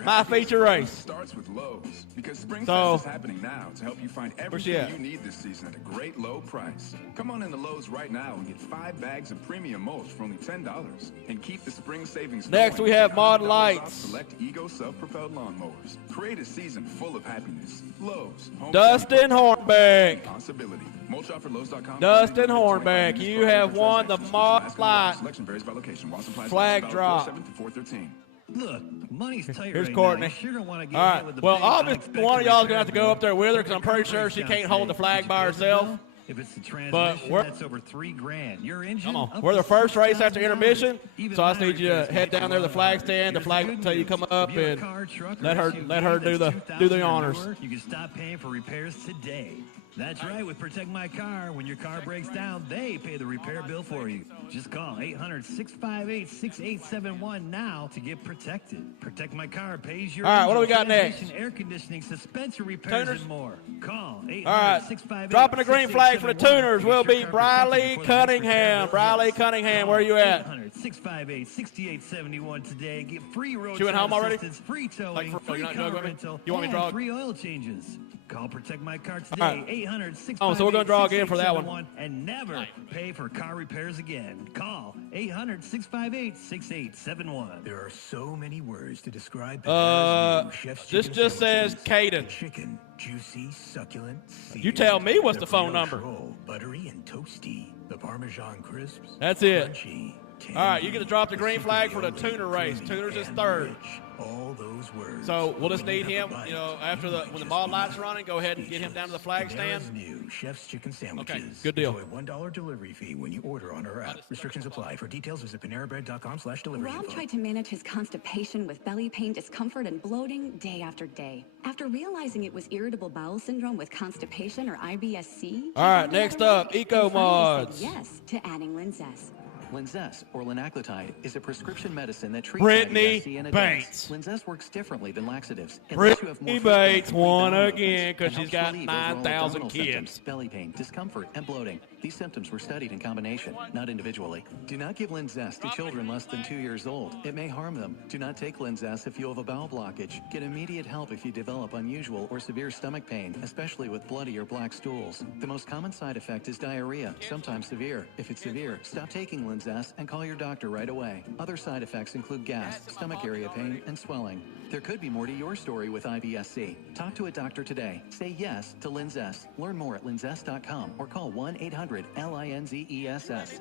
my feature race. Starts with Lowe's because Spring So, Fest is happening now to help you find where's she everything at? you need this season at a great low price. Come on into Lowe's right now and get 5 bags of premium mulch for only $10 and keep the spring savings. Next, going we have with Mod $100 off Lights. Select Ego self-propelled lawnmowers. Create a season full of happiness. Lowe's. home Dustin Hornbeck. Possibility. Mulch offer Lowe's.com. Dustin Hornbeck, you have won the Mod Light Selection varies by location. While supplies flag last, drop. 4/7 to 4/13. Look, money's tight Here's right Courtney. now. You sure don't want to get All hit with right. the Well, big, obviously, unexpected one of y'all is going to have to repair go up there with her bill. because I'm pretty sure she can't hold the flag by Did you pay the herself. bill? If it's the But transmission, we're, that's over $3,000. Your engine, come on. up We're to the first race after $6,000. intermission, Even so I just minor need you to repairs head can down there to the take flag a while. stand. The Here's flag the will good tell you news. come up If you have a and car, truck, or let her SUV do that's the 2,000 or honors. newer, you can stop paying for repairs today. That's right. With Protect My Car, when your car breaks down, they pay the repair bill for you. Just call 800-658-6871 now to get protected. Protect My Car pays your All right, what do we engine, got next? transmission, air conditioning, suspension repairs, Tuners? and more. Call 800-658-6871. All right, dropping the green flag for the tuners will be Briley Cunningham. Briley Cunningham, where are you at? 800-658-6871 today. Get free roadside Chewing home already? assistance, free towing, Like, free you're not car doing it with me? rental, You want me to draw and it? free oil changes. Call Protect My Car today, All right. 800-658-6871, Oh, so we're gonna draw again for that one. and never pay for car repairs again. Call 800-658-6871. There are so many words to describe Uh, Panera's new Chef's this Chicken just says sandwiches. Caden. Chicken, juicy, succulent, You tell me what's the phone number. Roll, buttery and toasty. The Parmesan crisps. That's it. Crunchy, All right, you get to drop the green flag for the tuner race. Tuners is third. all those words. So we'll just need him, you know, after when the ball light's running, go ahead and get him down to the flag stand. Panera's new Chef's Chicken Sandwiches. Okay, good deal. Enjoy $1 delivery fee when you order on our app. Restrictions apply. For details, visit panerabread.com/delivery. Rob tried to manage his constipation with belly pain, discomfort, and bloating day after day. After realizing it was irritable bowel syndrome with constipation or IBS-C, All right, next up, Eco he finally Mods. said yes to adding Linzess. Linzess, or linaclotide, is a prescription medicine that treats Brittany IBS-C in Bates. adults. Linzess works differently than laxatives. It lets you have more Brittany frequent Bates complete won bowel again movements because and she's helps got relieve overall 9,000 abdominal kids. symptoms, belly pain, discomfort, and bloating. These symptoms were studied in combination, not individually. Do not give Linzess to children less than 2 years old. It may harm them. Do not take Linzess if you have a bowel blockage. Get immediate help if you develop unusual or severe stomach pain, especially with bloody or black stools. The most common side effect is diarrhea, sometimes severe. If it's severe, stop taking Linzess and call your doctor right away. Other side effects include gas, stomach area pain, and swelling. There could be more to your story with IBS-C. Talk to a doctor today. Say yes to Linzess. Learn more at linzess.com or call 1-800-LINZESS.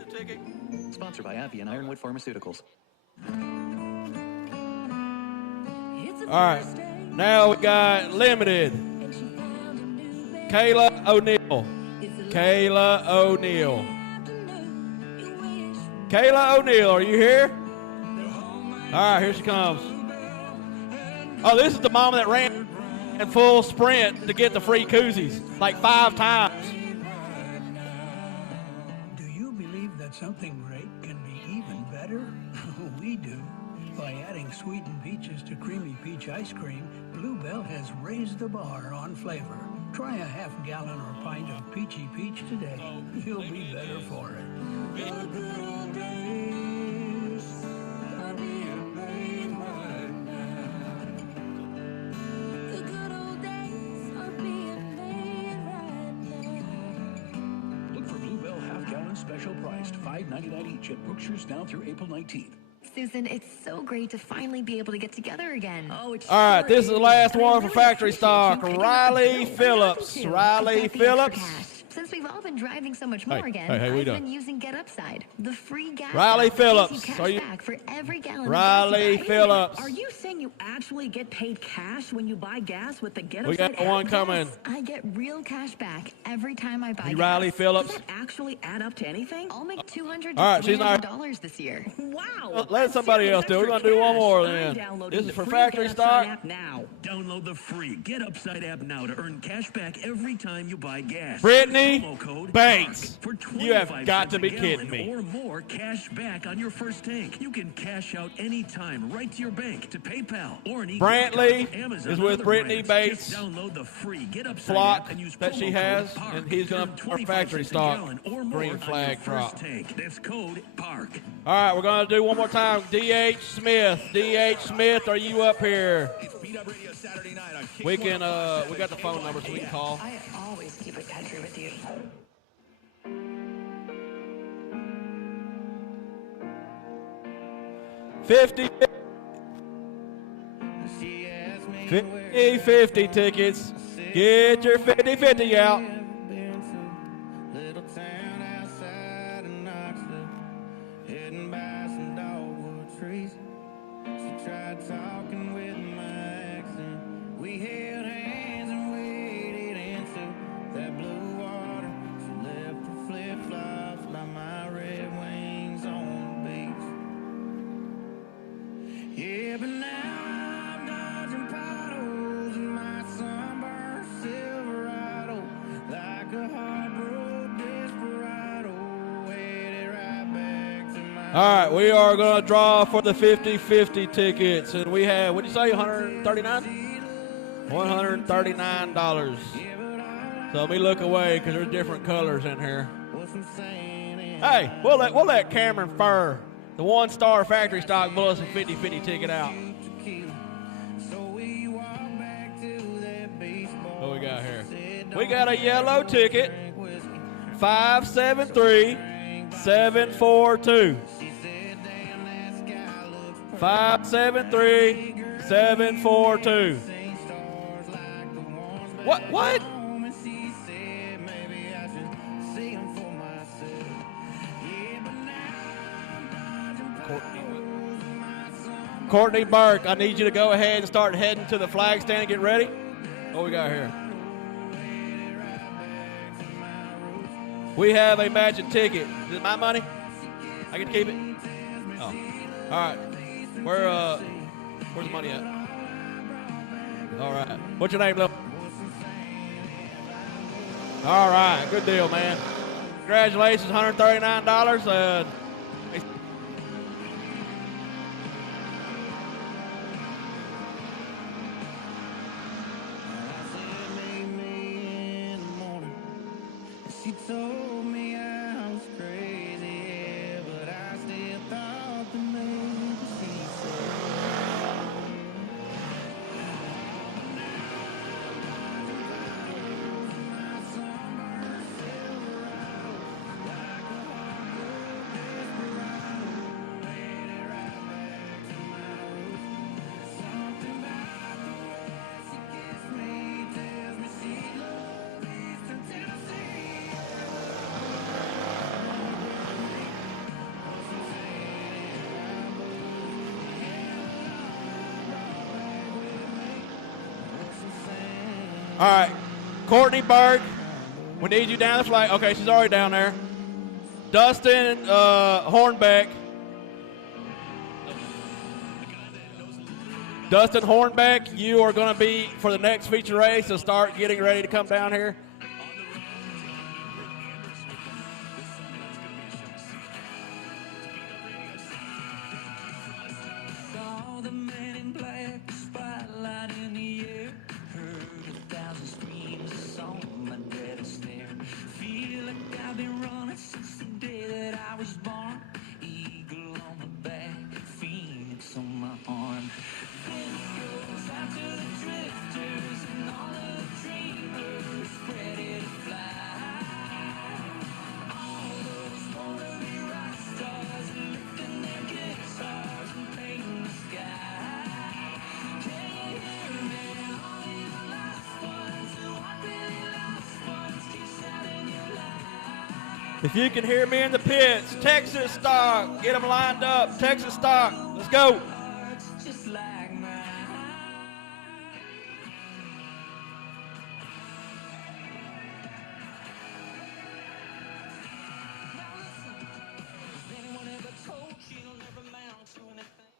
Sponsored by AbbVie and Ironwood Pharmaceuticals. All right, now we got limited. Kayla O'Neal. Kayla O'Neal. Kayla O'Neal, are you here? All right, here she comes. Oh, this is the mama that ran in full sprint to get the free koozies, like 5 times. Do you believe that something great can be even better? We do. By adding sweetened peaches to creamy peach ice cream, Bluebell has raised the bar on flavor. Try a half-gallon or pint of peachy peach today. You'll be better for it. The good old days are being made right now. The good old days are being made right now. Look for Bluebell half-gallon special priced $5.99 each at Brookshire's now through April 19th. Susan, it's so great to finally be able to get together again. Oh, it's All right, this is the last one for factory stock. Riley Phillips. Riley Phillips. Since we've all been driving so much more again, we I've done. been using Get Upside, the free gas. Riley app that gives Phillips. you cash Are you- back for every gallon Riley of gas you buy. Phillips. Are you saying you actually get paid cash when you buy gas with the Get We Upside got one app? coming. I get real cash back every time I buy You gas. Riley Phillips. Does that actually add up to anything? I'll make $200 All right, to she's not- $300 this year. Wow. Let somebody else do it. We're going to do one more then. This is for factory stock. Now, download the free Get Upside app now to earn cash back every time you buy gas. Brittany Promo code Bates. for You have 25 got cents to a be gallon kidding me. Or more cash back on your first tank. You can cash out anytime right to your bank, to PayPal, or an Brantley e-gift card, Amazon, is and with other Brittany brands. Bates' Just download the free Get Upside flock app and use that she promo has, code PARK and he's going to to earn our 25 factory cents a stock gallon or more green on flag your first drop. tank. That's code PARK. All right, we're going to do one more time. D.H. Smith. D.H. Smith, are you up here? We can, we got the phone number so we can call. I always keep it country with you. $50 tickets. Get your 50-50 out. Little town outside of Knoxville, heading by some dogwood trees. She tried talking with my accent. We held hands and waded into that blue water. She left her flip-flops by my red wings on the beach. Yeah, but now I'm dodging potholes in my sunburned Silverado, like a hard-road desperado, headed right back to my. All right, we are going to draw for the 50-50 tickets. And we have, what'd you say, $139? $139. So let me look away because there's different colors in here. Hey, we'll let Cameron Furr, the one-star factory stock, pull us a 50-50 ticket out. What we got here? We got a yellow ticket, 573-742. 573-742. What? Courtney Burke, I need you to go ahead and start heading to the flag stand and get ready. What we got here? We have a magic ticket. Is it my money? I get to keep it? Oh. All right. Where's the money at? All right. What's your name, Lil? All right. Good deal, man. Congratulations, $139. She told me I was crazy, but I still thought that maybe she All right, Courtney Burke, we need you down the flag. Okay, she's already down there. Dustin Hornbeck. Dustin Hornbeck, you are going to be for the next feature race, so start getting ready to come down here. saw the man in black, spotlight in the air. Heard 1,000 screams, saw my daddy stare. Feel like I've been running since the day that I was born. Eagle on my back, phoenix on my arm. This goes out to the drifters and all of the dreamers ready to fly. All those wannabe rock stars lifting their guitars and painting the sky. Can you hear me? All these lost ones who aren't really lost ones keep shouting your life. If you can hear me in the pits, Texas stock, get them lined up. Texas stock, let's go. Just like mine. Now listen, has anyone ever told you you'll never amount to anything?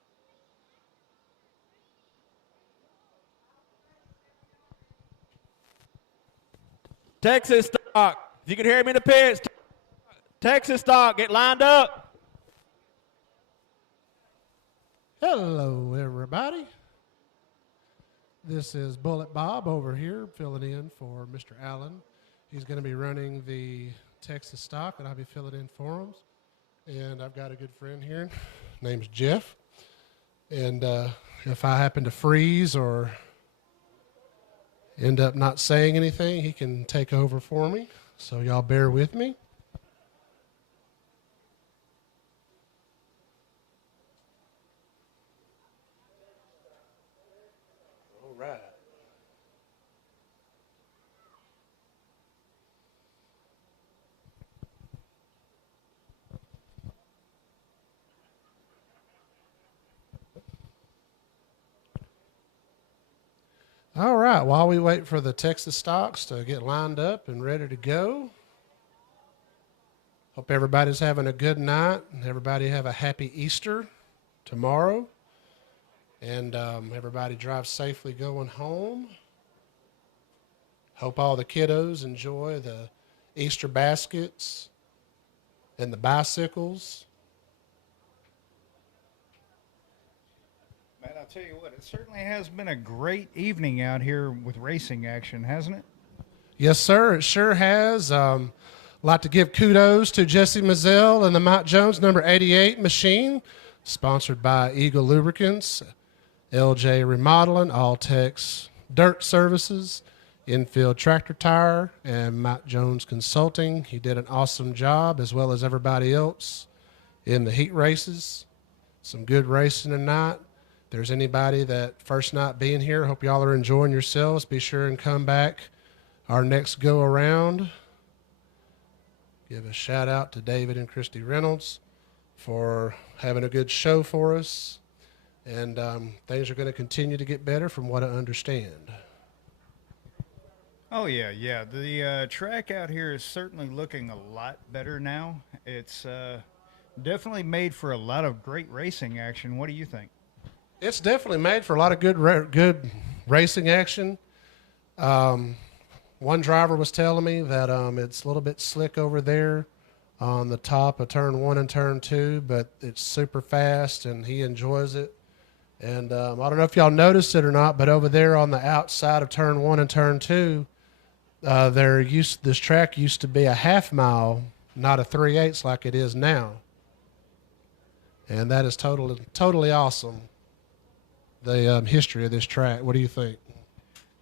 Texas stock, if you can hear me in the pits, Texas stock, get lined up. Hello, everybody. This is Bullet Bob over here filling in for Mr. Allen. He's going to be running the Texas stock, and I'll be filling in for him. And I've got a good friend here. Name's Jeff. And if I happen to freeze or end up not saying anything, he can take over for me. So y'all bear with me. All right. All right, while we wait for the Texas stocks to get lined up and ready to go, hope everybody's having a good night and everybody have a happy Easter tomorrow. And everybody drive safely going home. Hope all the kiddos enjoy the Easter baskets and the bicycles. Man, I'll tell you what, it certainly has been a great evening out here with racing action, hasn't it? Yes, sir, it sure has. Like to give kudos to Jesse Mazzell and the Mike Jones number 88 machine, sponsored by Eagle Lubricants, LJ Remodeling, All-Tex Dirt Services, Infield Tractor Tire, and Mike Jones Consulting. He did an awesome job, as well as everybody else in the heat races. Some good racing tonight. If there's anybody that first night being here, hope y'all are enjoying yourselves. Be sure and come back our next go around. Give a shout out to David and Christy Reynolds for having a good show for us. And things are going to continue to get better from what I understand. Oh, yeah. The track out here is certainly looking a lot better now. It's definitely made for a lot of great racing action. What do you think? It's definitely made for a lot of good racing action. One driver was telling me that it's a little bit slick over there on the top of turn 1 and turn 2, but it's super fast and he enjoys it. And I don't know if y'all noticed it or not, but over there on the outside of turn 1 and turn 2, This track used to be a half mile, not a 3/8 like it is now. And that is totally awesome. The history of this track. What do you think?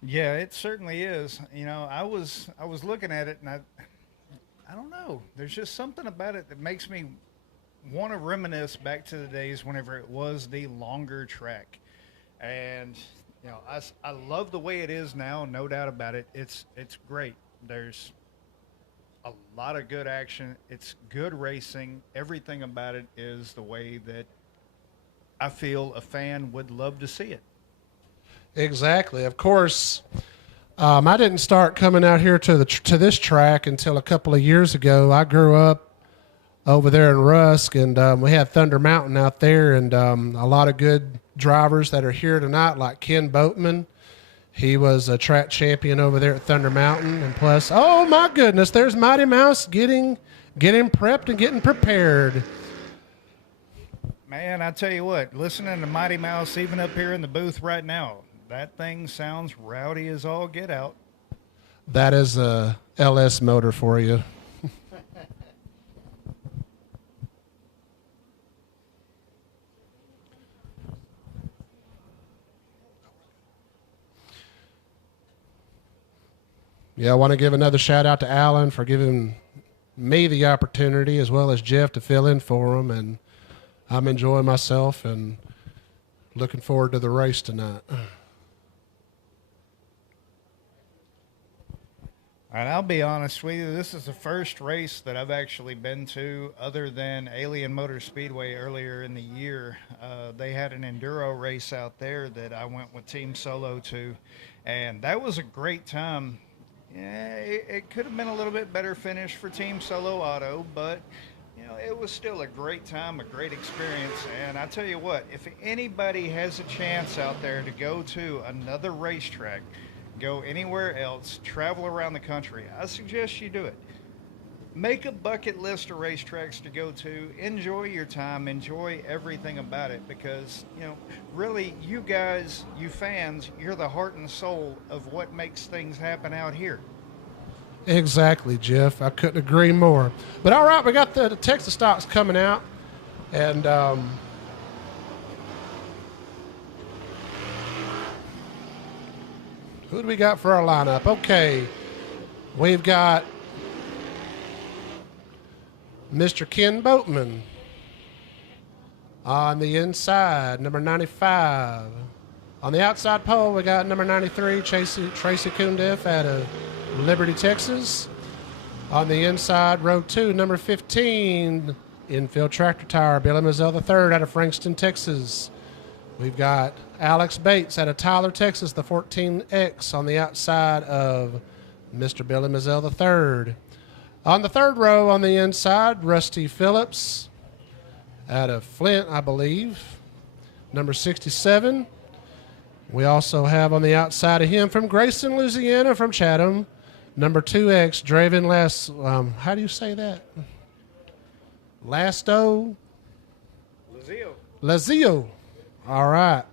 Yeah, it certainly is. You know, I was looking at it, and I don't know. There's just something about it that makes me want to reminisce back to the days whenever it was the longer track. And you know, I love the way it is now, no doubt about it. It's great. There's a lot of good action. It's good racing. Everything about it is the way that I feel a fan would love to see it. Exactly. Of course, I didn't start coming out here to this track until a couple of years ago. I grew up over there in Rusk, and we had Thunder Mountain out there, and a lot of good drivers that are here tonight, like Ken Boatman. He was a track champion over there at Thunder Mountain, and plus, oh my goodness, there's Mighty Mouse getting prepped and getting prepared. Man, I tell you what, listening to Mighty Mouse even up here in the booth right now, that thing sounds rowdy as all get out. That is a LS motor for you. Yeah, I want to give another shout out to Alan for giving me the opportunity, as well as Jeff, to fill in for him. And I'm enjoying myself and looking forward to the race tonight. And I'll be honest with you, this is the first race that I've actually been to other than Alien Motor Speedway earlier in the year. They had an enduro race out there that I went with Team Solo to, and that was a great time. Yeah, it could have been a little bit better finish for Team Solo Auto, but you know, it was still a great time, a great experience. And I tell you what, if anybody has a chance out there to go to another racetrack, go anywhere else, travel around the country, I suggest you do it. Make a bucket list of racetracks to go to. Enjoy your time. Enjoy everything about it, because, you know, really, you guys, you fans, you're the heart and soul of what makes things happen out here. Exactly, Jeff. I couldn't agree more. But all right, we got the Texas stocks coming out, and who do we got for our lineup? Okay, we've got Mr. Ken Boatman on the inside, number 95. On the outside pole, we got number 93, Tracy Kundiff out of Liberty, Texas. On the inside, row 2, number 15, infield tractor tire, Billy Mazzell III out of Frankston, Texas. We've got Alex Bates out of Tyler, Texas, the 14X on the outside of Mr. Billy Mazzell III. On the third row on the inside, Rusty Phillips out of Flint, I believe, number 67. We also have on the outside of him from Grayson, Louisiana, from Chatham, number 2X, Draven how do you say that? Lazio. All right.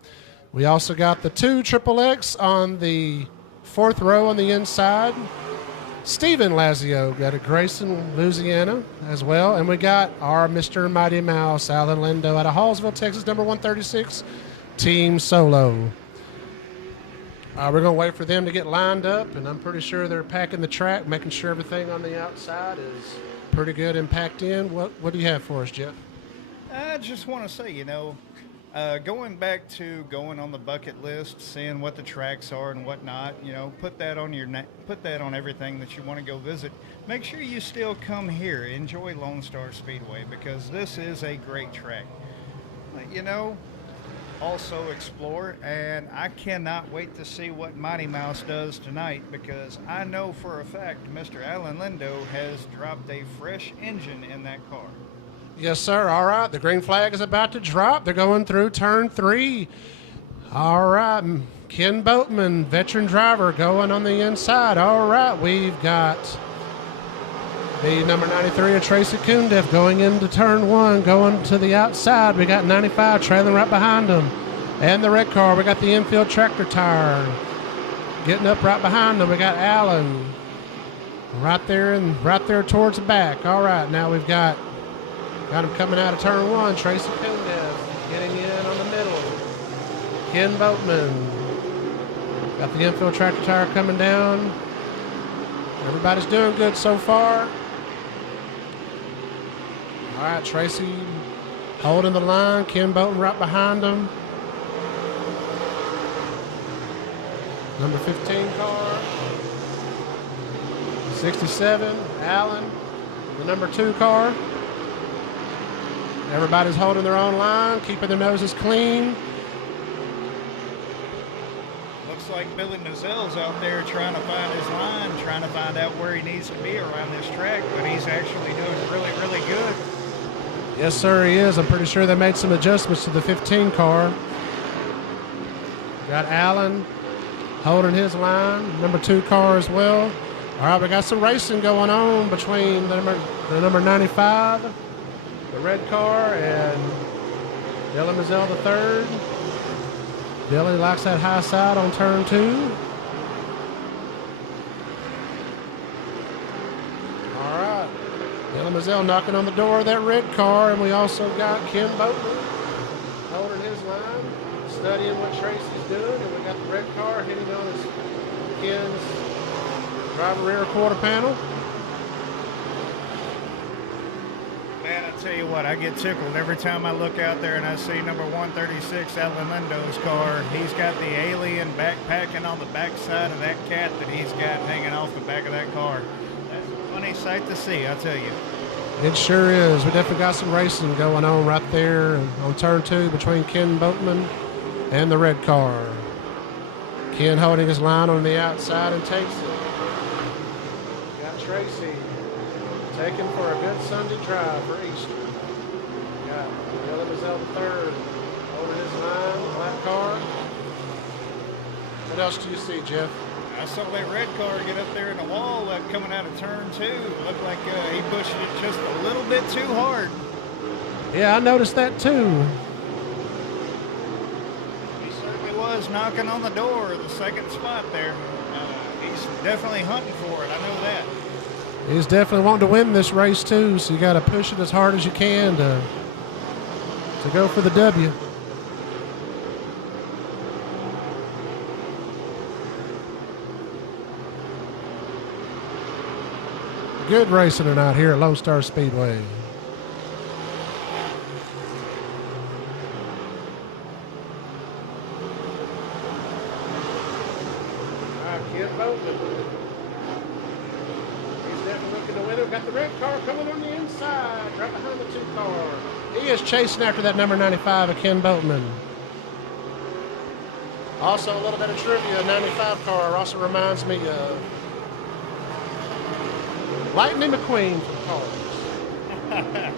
We also got the 2 XXX on the fourth row on the inside. Stephen Lazio got a Grayson, Louisiana as well. And we got our Mr. Mighty Mouse, Alan Lindo out of Hallsville, Texas, number 136, Team Solo. We're going to wait for them to get lined up, and I'm pretty sure they're packing the track, making sure everything on the outside is pretty good and packed in. What do you have for us, Jeff? I just want to say, you know, going back to going on the bucket list, seeing what the tracks are and whatnot, you know, put that on everything that you want to go visit. Make sure you still come here, enjoy Lonestar Speedway, because this is a great track. You know, also explore, and I cannot wait to see what Mighty Mouse does tonight, because I know for a fact Mr. Alan Lindo has dropped a fresh engine in that car. Yes, sir. All right. The green flag is about to drop. They're going through turn 3. All right. Ken Boatman, veteran driver, going on the inside. All right. We've got the number 93 of Tracy Kundiff going into turn 1, going to the outside. We got 95 trailing right behind them. And the red car, we got the infield tractor tire getting up right behind them. We got Allen Right there towards the back. All right, now we've got him coming out of turn one. Tracy Kundez getting in on the middle. Ken Boatman. Got the infield tractor tire coming down. Everybody's doing good so far. All right, Tracy holding the line. Ken Boatman right behind him. Number 15 car. 67, Allen, the number 2 car. Everybody's holding their own line, keeping their noses clean. Looks like Billy Nozelle's out there trying to find his line, trying to find out where he needs to be around this track, but he's actually doing really, really good. Yes, sir, he is. I'm pretty sure they made some adjustments to the 15 car. Got Allen holding his line, number 2 car as well. All right, we got some racing going on between the number 95, the red car, and Billy Mazzell the third. Billy likes that high side on turn 2. All right, Billy Mazzell knocking on the door of that red car, and we also got Ken Boatman holding his line, studying what Tracy's doing, and we got the red car hitting on his Ken's driver rear quarter panel. Man, I tell you what, I get tickled every time I look out there and I see number 136, Alan Lindo's car. He's got the alien backpacking on the backside of that cat that he's got hanging off the back of that car. That's a funny sight to see, I tell you. It sure is. We definitely got some racing going on right there on turn 2 between Ken Boatman and the red car. Ken holding his line on the outside and takes it. Got Tracy taking for a good Sunday drive for Easter. Got Billy Mazzell the third holding his line, black car. What else do you see, Jeff? I saw that red car get up there in the wall coming out of turn 2. Looked like he pushed it just a little bit too hard. Yeah, I noticed that too. He certainly was knocking on the door of the second spot there. He's definitely hunting for it. I know that. He's definitely wanting to win this race too, so you got to push it as hard as you can to go for the W. Good racing tonight here at Lonestar Speedway. Ken Boatman. He's definitely looking to win it. Got the red car coming on the inside, right behind the 2 car. He is chasing after that number 95 of Ken Boatman. Also, a little bit of trivia, 95 car also reminds me of Lightning McQueen from Cars.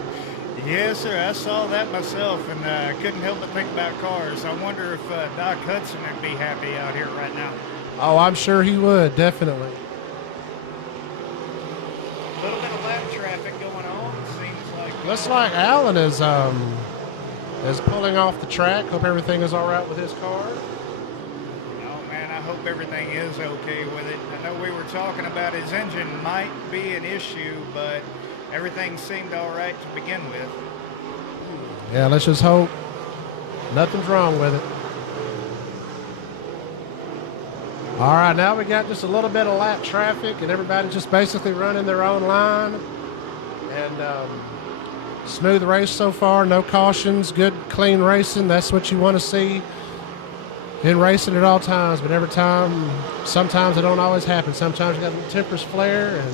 Yes, sir. I saw that myself, and I couldn't help but think about cars. I wonder if Doc Hudson would be happy out here right now. Oh, I'm sure he would, definitely. A little bit of lap traffic going on, seems like. Looks like Allen is pulling off the track. Hope everything is all right with his car. Oh, man, I hope everything is okay with it. I know we were talking about his engine might be an issue, but everything seemed all right to begin with. Yeah, let's just hope nothing's wrong with it. All right, now we got just a little bit of lap traffic, and everybody's just basically running their own line. And smooth race so far, no cautions, good, clean racing. That's what you want to see in racing at all times. But every time, sometimes it don't always happen. Sometimes you got the tempers flare, and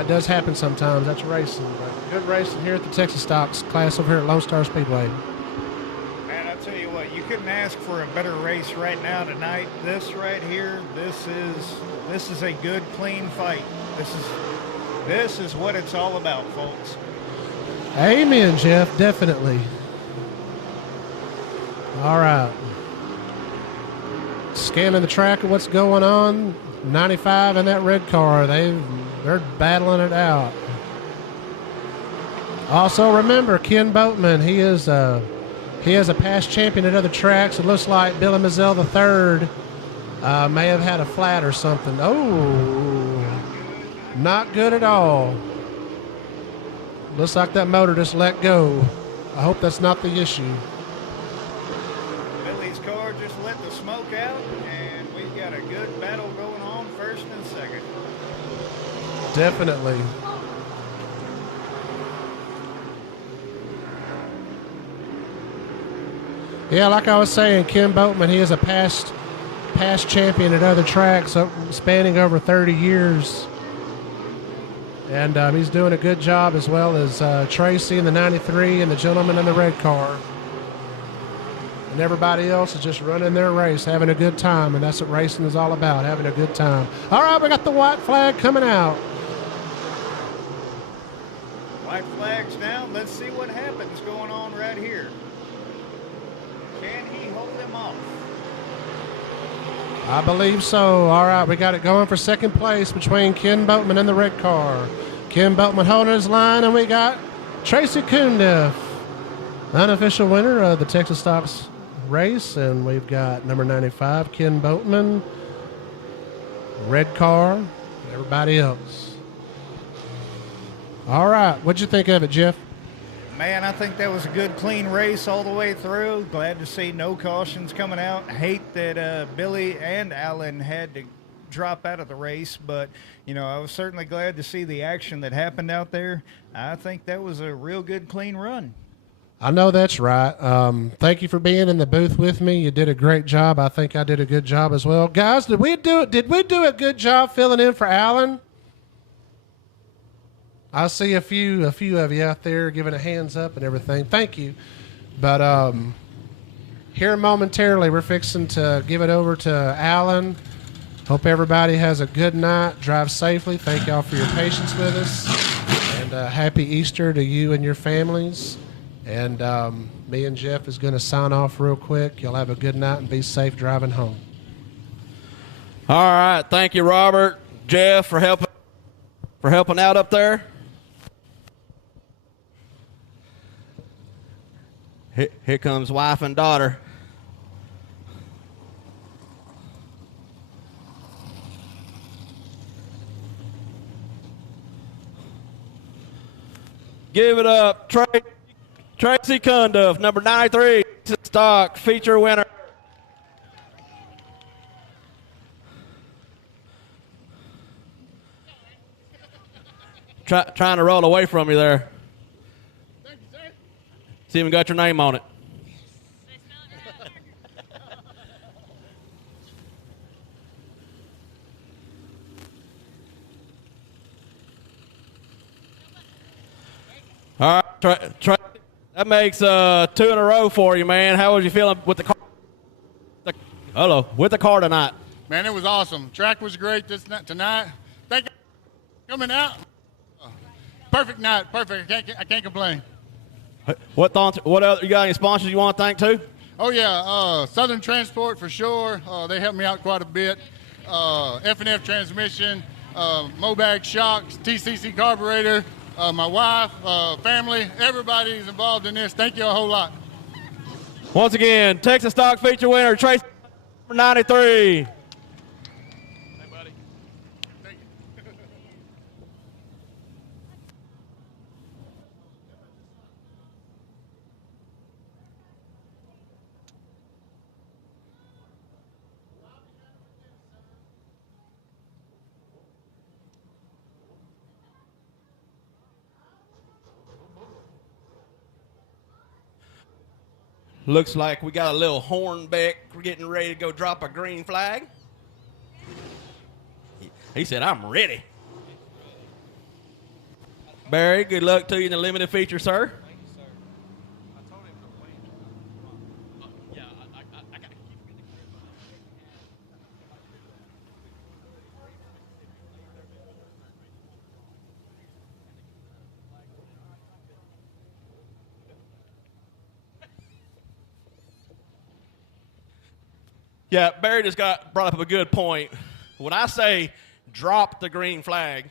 it does happen sometimes. That's racing. But good racing here at the Texas Stocks class over here at Lonestar Speedway. Man, I tell you what, you couldn't ask for a better race right now tonight. This right here, this is a good, clean fight. This is what it's all about, folks. Amen, Jeff. Definitely. All right. Scanning the track of what's going on. 95 in that red car. They're battling it out. Also, remember Ken Boatman. He is a past champion at other tracks. It looks like Billy Mazzell III may have had a flat or something. Oh. Not good at all. Looks like that motor just let go. I hope that's not the issue. Billy's car just let the smoke out, and we've got a good battle going on first and second. Definitely. Yeah, like I was saying, Ken Boatman, he is a past champion at other tracks, spanning over 30 years. And he's doing a good job, as well as Tracy in the 93 and the gentleman in the red car. And everybody else is just running their race, having a good time. And that's what racing is all about, having a good time. All right, we got the white flag coming out. White flag's down. Let's see what happens going on right here. Can he hold him off? I believe so. All right, we got it going for second place between Ken Boatman and the red car. Ken Boatman holding his line, and we got Tracy Kundiff, unofficial winner of the Texas Stocks race. And we've got number 95, Ken Boatman, red car, and everybody else. All right, what'd you think of it, Jeff? Man, I think that was a good, clean race all the way through. Glad to see no cautions coming out. Hate that Billy and Alan had to drop out of the race, but, you know, I was certainly glad to see the action that happened out there. I think that was a real good, clean run. I know that's right. Thank you for being in the booth with me. You did a great job. I think I did a good job as well. Guys, did we do a good job filling in for Alan? I see a few of you out there giving a hands up and everything. Thank you. But here momentarily, we're fixing to give it over to Alan. Hope everybody has a good night. Drive safely. Thank y'all for your patience with us. And happy Easter to you and your families. And me and Jeff is going to sign off real quick. Y'all have a good night and be safe driving home. All right. Thank you, Robert, Jeff, for helping out up there. Here comes wife and daughter. Give it up, Tracy Kundiff, number 93, stock feature winner. Trying to roll away from you there. See, even got your name on it. All right, try. That makes 2 in a row for you, man. How was you feeling with the car? With the car tonight? Man, it was awesome. Track was great tonight. Thank you for coming out. Perfect night, perfect. I can't complain. What other, you got any sponsors you want to thank too? Oh yeah, Southern Transport for sure. They helped me out quite a bit. F&F Transmission, Mobag Shocks, TCC Carburetor, my wife, family, everybody's involved in this. Thank you a whole lot. Once again, Texas Stock feature winner Tracy 93. Looks like we got a little Hornbeck. We're getting ready to go drop a green flag. He said, I'm ready. Barry, good luck to you in the limited feature, sir. Yeah, Barry just brought up a good point. When I say drop the green flag,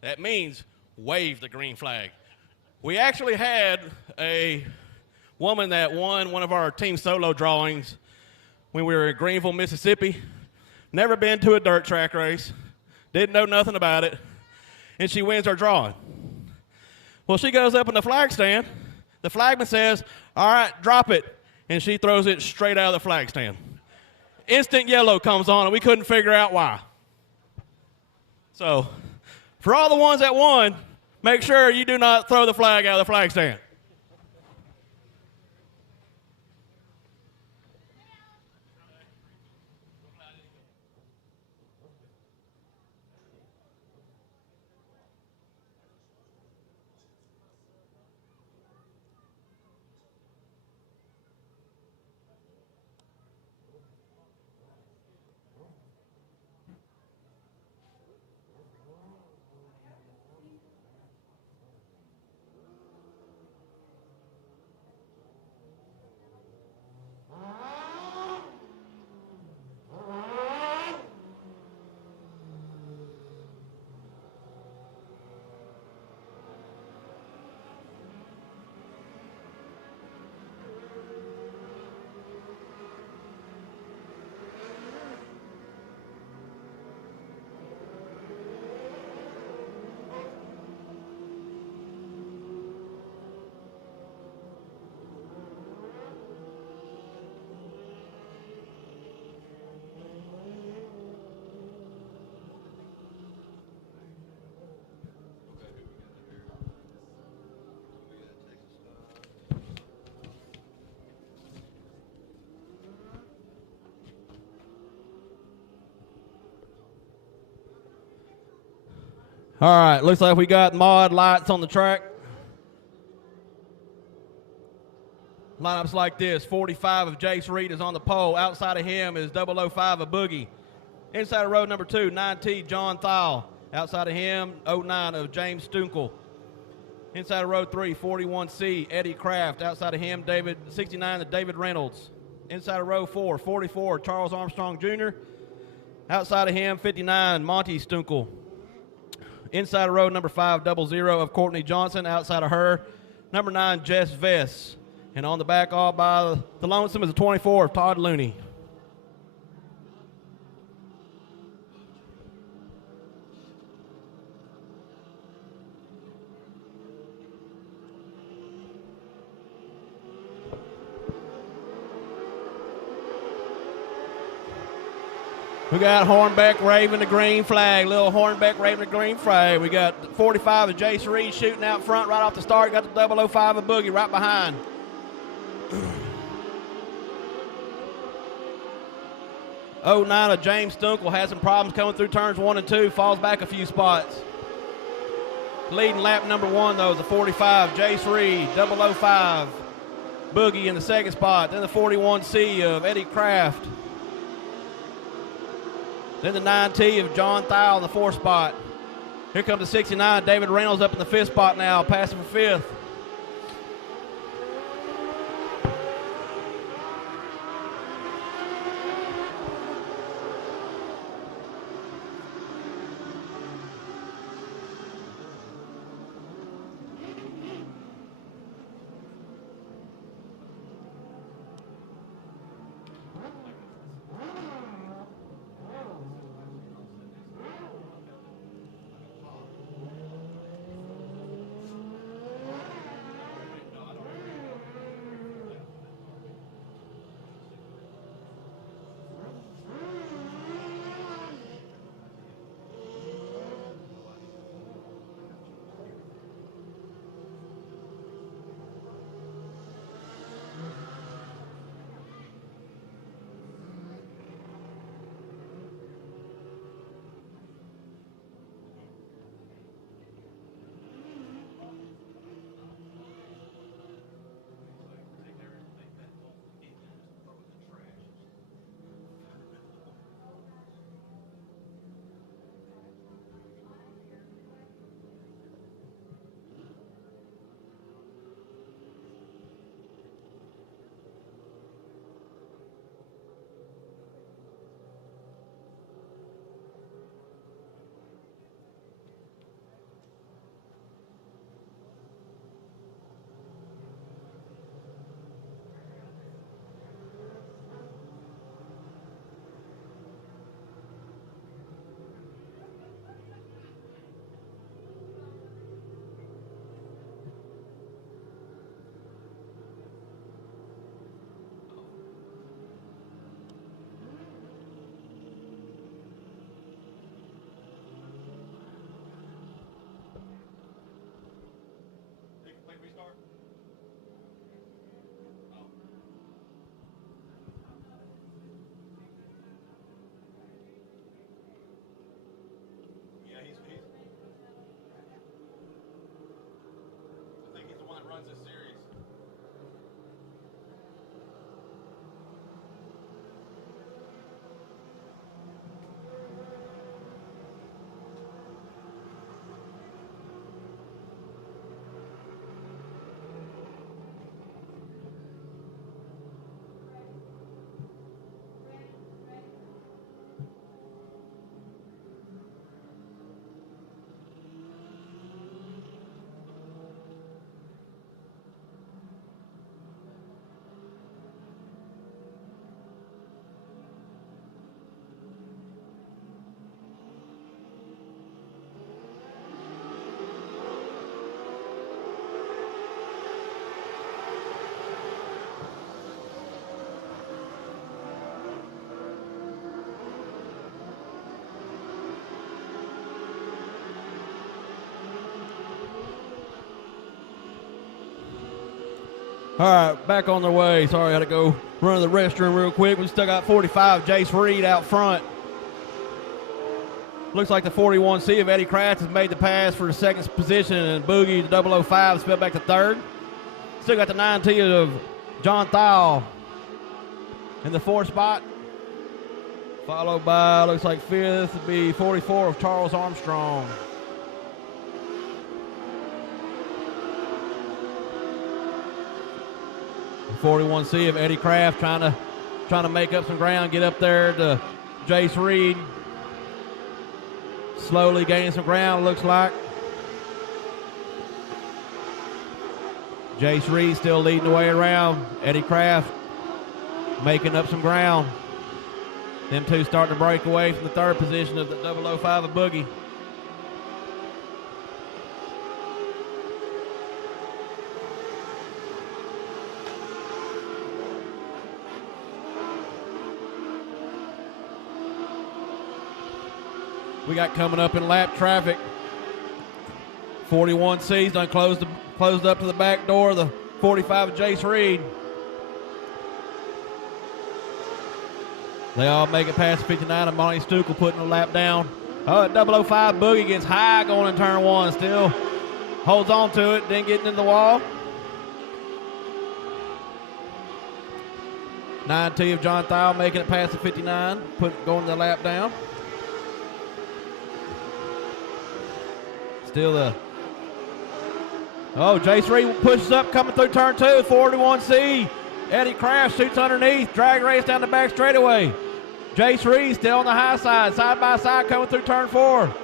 that means wave the green flag. We actually had a woman that won one of our team solo drawings when we were in Greenville, Mississippi. Never been to a dirt track race. Didn't know nothing about it. and she wins her drawing. Well, she goes up in the flag stand. The flagman says, all right, drop it. And she throws it straight out of the flag stand. Instant yellow comes on, and we couldn't figure out why. So, for all the ones that won, make sure you do not throw the flag out of the flag stand. All right, looks like we got mod lights on the track. Lineups like this. 45 of Jace Reed is on the pole. Outside of him is 005 of Boogie. Inside of row number 2, 9T, John Thal. Outside of him, 09 of James Stunkel. Inside of row 3, 41C, Eddie Kraft. Outside of him, 69 of David Reynolds. Inside of row 4, 44, Charles Armstrong Jr. Outside of him, 59, Monty Stunkel. Inside of row number 5, 00 of Courtney Johnson. Outside of her, number 9, Jess Vess. And on the back all by the lonesome is a 24 of Todd Looney. We got Hornbeck waving the green flag. Little Hornbeck waving the green flag. We got 45 of Jace Reed shooting out front right off the start. Got the 005 of Boogie right behind. Oh, 09 of James Stunkel has some problems coming through turns 1 and 2. Falls back a few spots. Leading lap number 1, though, the 45, Jace Reed, 005. Boogie in the second spot. Then the 41C of Eddie Kraft. Then the 9T of John Thal in the 4th spot. Here comes the 69, David Reynolds up in the 5th spot now, passing for 5th. wins this series. All right, back on their way. Sorry, I had to go run to the restroom real quick. We still got 45, Jace Reed out front. Looks like the 41C of Eddie Kraft has made the pass for the second position, and Boogie, the 005, spelled back to third. Still got the 9T of John Thal in the fourth spot. Followed by, looks like fifth would be 44 of Charles Armstrong. The 41C of Eddie Kraft trying to make up some ground, get up there to Jace Reed. Slowly gaining some ground, looks like. Jace Reed still leading the way around. Eddie Kraft making up some ground. Them two starting to break away from the third position of the 005 of Boogie. We got coming up in lap traffic. 41C's done closed up to the back door of the 45 of Jace Reed. They all make it past 59 and Monty Stukel putting a lap down. 005 Boogie gets high going in turn one. Still holds on to it, then getting in the wall. 9T of John Thal making it past the 59, going the lap down. Still Jace Reed pushes up, coming through turn two. 41C. Eddie Kraft shoots underneath. Drag race down the back straightaway. Jace Reed still on the high side by side, coming through turn four.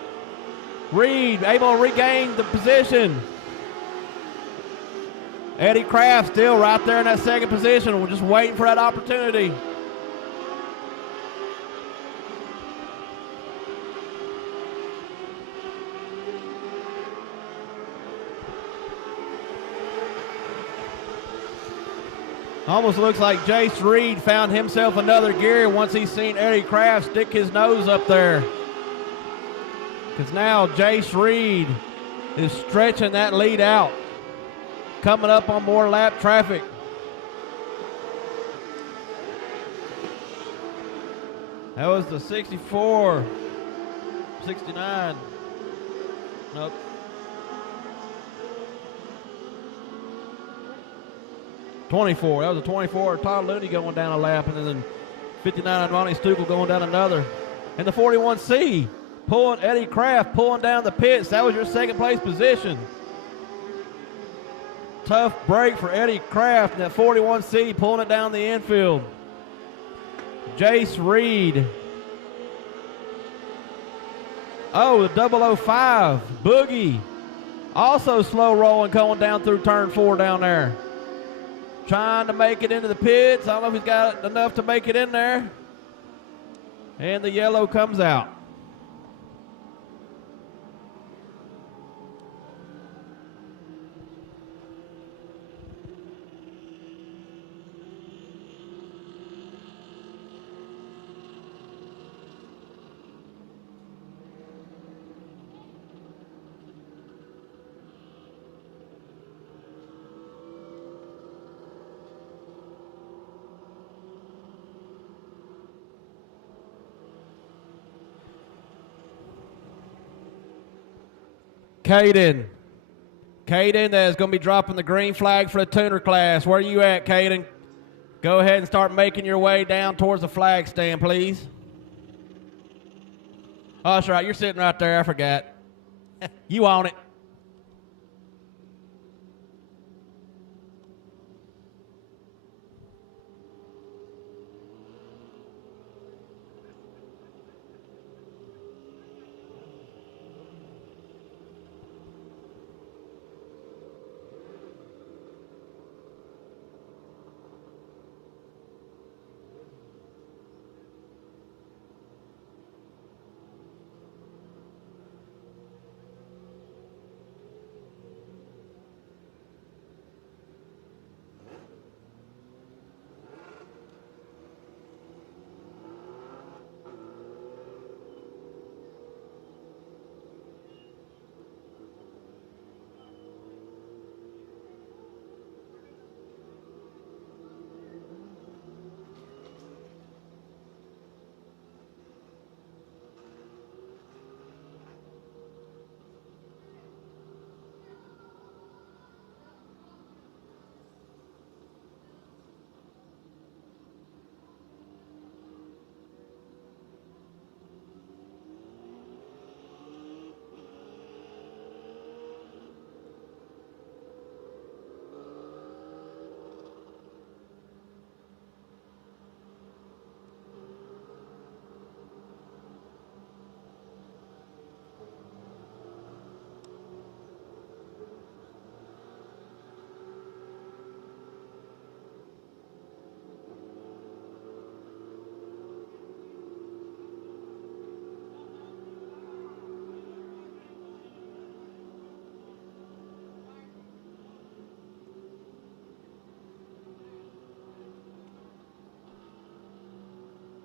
Reed able to regain the position. Eddie Kraft still right there in that second position. We're just waiting for that opportunity. Almost looks like Jace Reed found himself another gear once he's seen Eddie Kraft stick his nose up there. Because now Jace Reed is stretching that lead out. Coming up on more lap traffic. That was the 64, 69. Nope. 24. That was a 24. Todd Looney going down a lap, and then 59 Monty Stukel going down another. And the 41C pulling Eddie Kraft pulling down the pits. That was your second place position. Tough break for Eddie Kraft, and that 41C pulling it down the infield. Jace Reed. Oh, the 005 Boogie also slow rolling, going down through turn four down there. Trying to make it into the pits. I don't know if he's got enough to make it in there. And the yellow comes out. Caden Caden is going to be dropping the green flag for the tuner class. Where you at, Caden? Go ahead and start making your way down towards the flag stand, please. Oh, that's right. You're sitting right there. I forgot. You own it.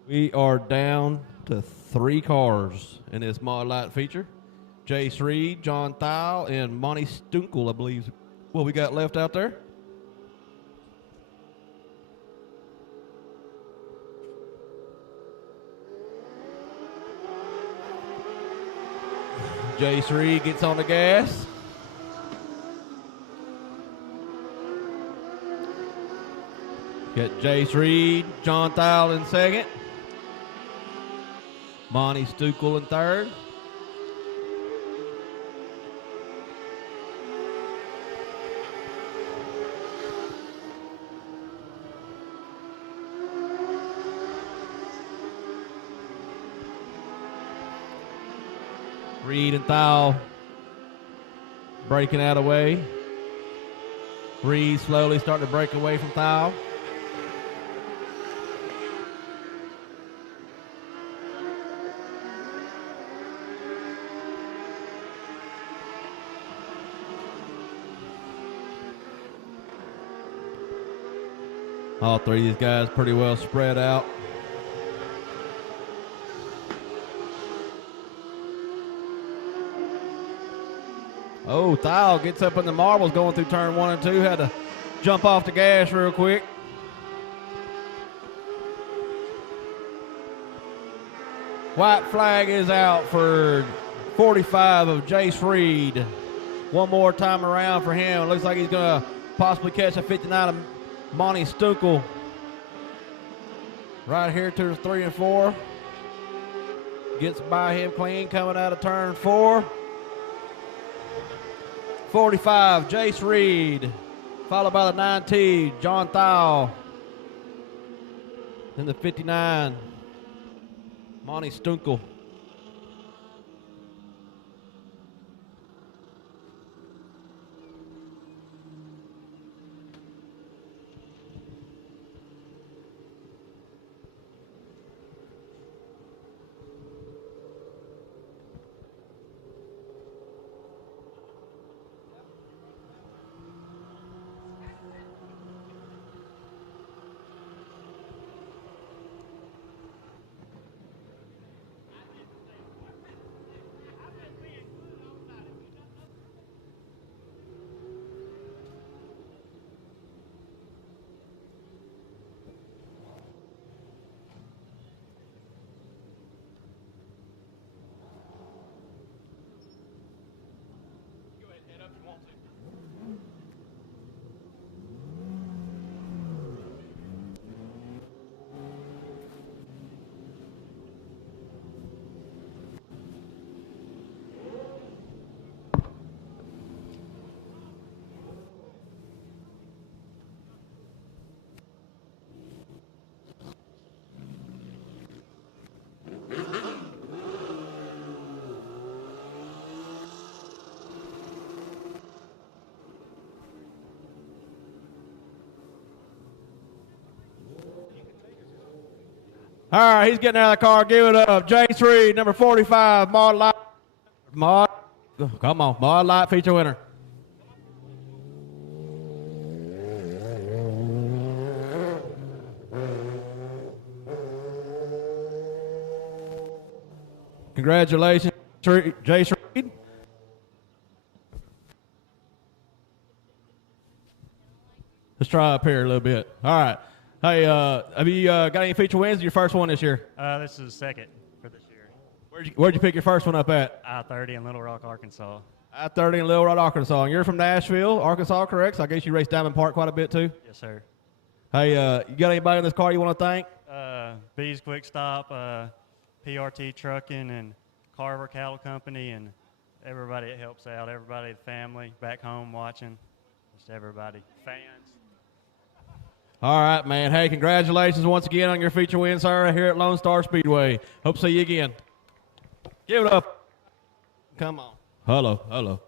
We are down to 3 cars in this Mod Light feature. Jace Reed, John Thile, and Monty Stunkel, I believe, is what we got left out there. Jace Reed gets on the gas. Got Jace Reed, John Thile in second. Monty Stukel in third. Reed and Thile breaking out of the way. Reed slowly starting to break away from Thile. All 3 of these guys pretty well spread out. Oh, Thile gets up in the marbles going through turn 1 and 2. Had to jump off the gas real quick. White flag is out for 45 of Jace Reed. One more time around for him. It looks like he's going to possibly catch a 59 of Monty Stukel. Right here to 3 and 4. Gets by him clean coming out of turn 4. 45, Jace Reed. Followed by the 9T, John Thile. Then the 59, Monty Stunkel. All right, he's getting out of the car. Give it up. Jace Reed, number 45, Mod Light. Come on, Mod Light feature winner. Congratulations, Jace Reed. Let's try up here a little bit. All right. Hey, have you got any feature wins? Your first one this year? This is the second for this year. Where'd you pick your first one up at? I-30 in Little Rock, Arkansas. I-30 in Little Rock, Arkansas. And you're from Nashville, Arkansas, correct? So I guess you race Diamond Park quite a bit too? Yes, sir. Hey, you got anybody in this car you want to thank? B's Quick Stop, PRT Trucking, and Carver Cattle Company, and everybody that helps out, everybody, the family back home watching, just everybody, fans. All right, man. Hey, congratulations once again on your feature win, sir, here at Lonestar Speedway. Hope to see you again. Give it up. Come on. Hello, hello.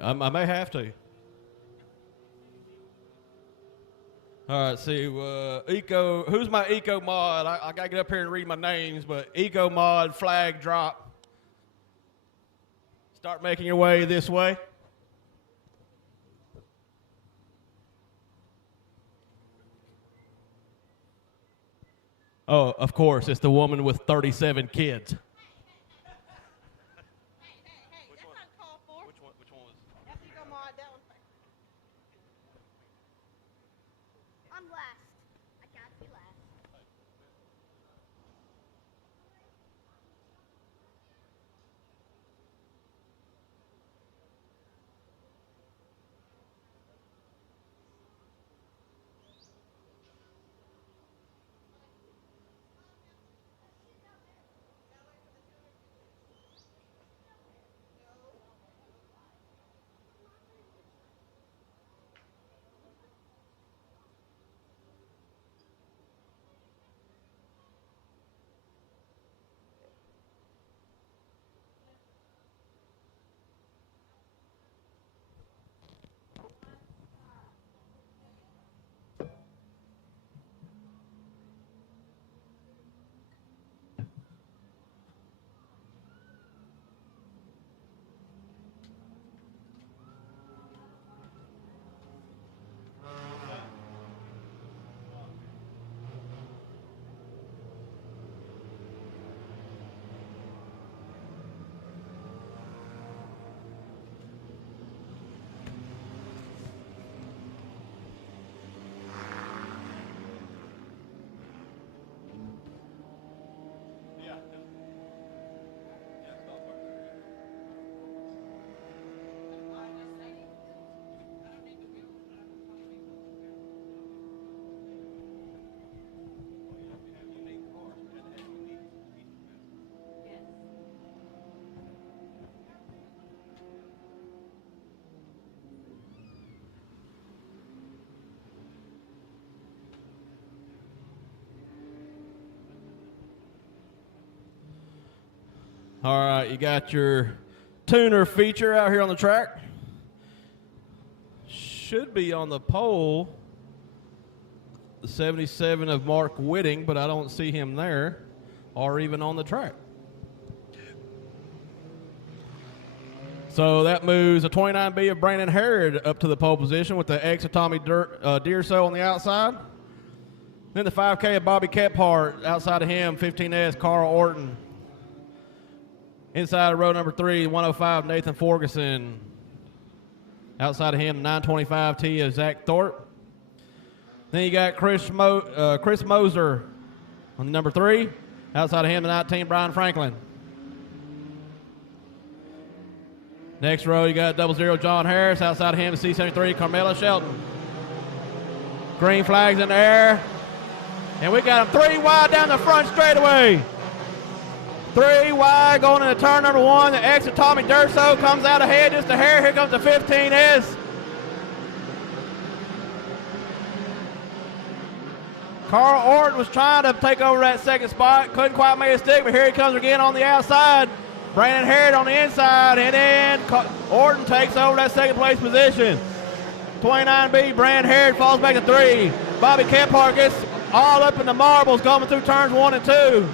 I may have to. All right, see, Eco, who's my Eco Mod? I got to get up here and read my names, but Eco Mod, flag drop. Start making your way this way. Oh, of course, it's the woman with 37 kids. All right, you got your tuner feature out here on the track. Should be on the pole, the 77 of Mark Whitting, but I don't see him there or even on the track. So that moves a 29B of Brandon Harrod up to the pole position with the X of Tommy Deerso on the outside. Then the 5K of Bobby Kephart. Outside of him, 15S Carl Orton. Inside of row number 3, 105 Nathan Forgeson. Outside of him, 925T of Zach Thorpe. Then you got Chris Moser on number 3. Outside of him, the 19 Brian Franklin. Next row, you got 00 John Harris. Outside of him, the C73 Carmela Shelton. Green flags in the air. And we got them 3 wide down the front straightaway. 3 wide going into turn number 1. The exit Tommy Durso comes out ahead just a hair. Here comes the 15S. Carl Orton was trying to take over that second spot. Couldn't quite make a stick, but here he comes again on the outside. Brandon Harrod on the inside, and then Orton takes over that second place position. 29B, Brandon Harrod falls back to 3. Bobby Kephart gets all up in the marbles coming through turns 1 and 2.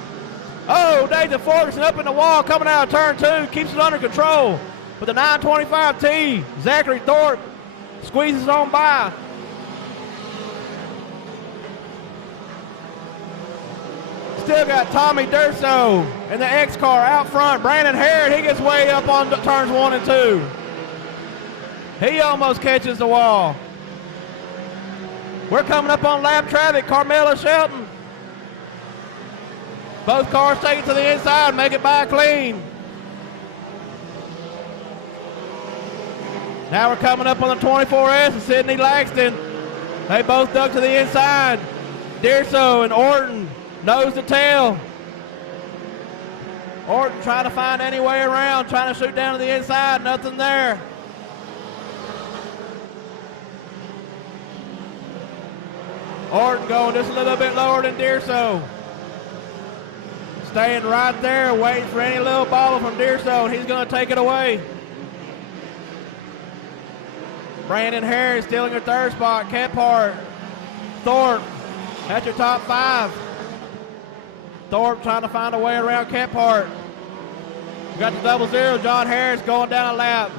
Oh, Nathan Ferguson up in the wall coming out of turn 2, keeps it under control. But the 925T, Zachary Thorpe squeezes on by. Still got Tommy Durso and the X car out front. Brandon Harrod, he gets way up on turns 1 and 2. He almost catches the wall. We're coming up on lap traffic. Carmela Shelton. Both cars take it to the inside, make it by clean. Now we're coming up on the 24S and Sidney Laxton. They both dug to the inside. Durso and Orton nose to tail. Orton trying to find any way around, trying to shoot down to the inside, nothing there. Orton going just a little bit lower than Durso. Staying right there, waiting for any little ball from Durso, and he's going to take it away. Brandon Harris still in your third spot. Kephart, Thorpe, that's your top 5. Thorpe trying to find a way around Kephart. We got the 00, John Harris going down a lap.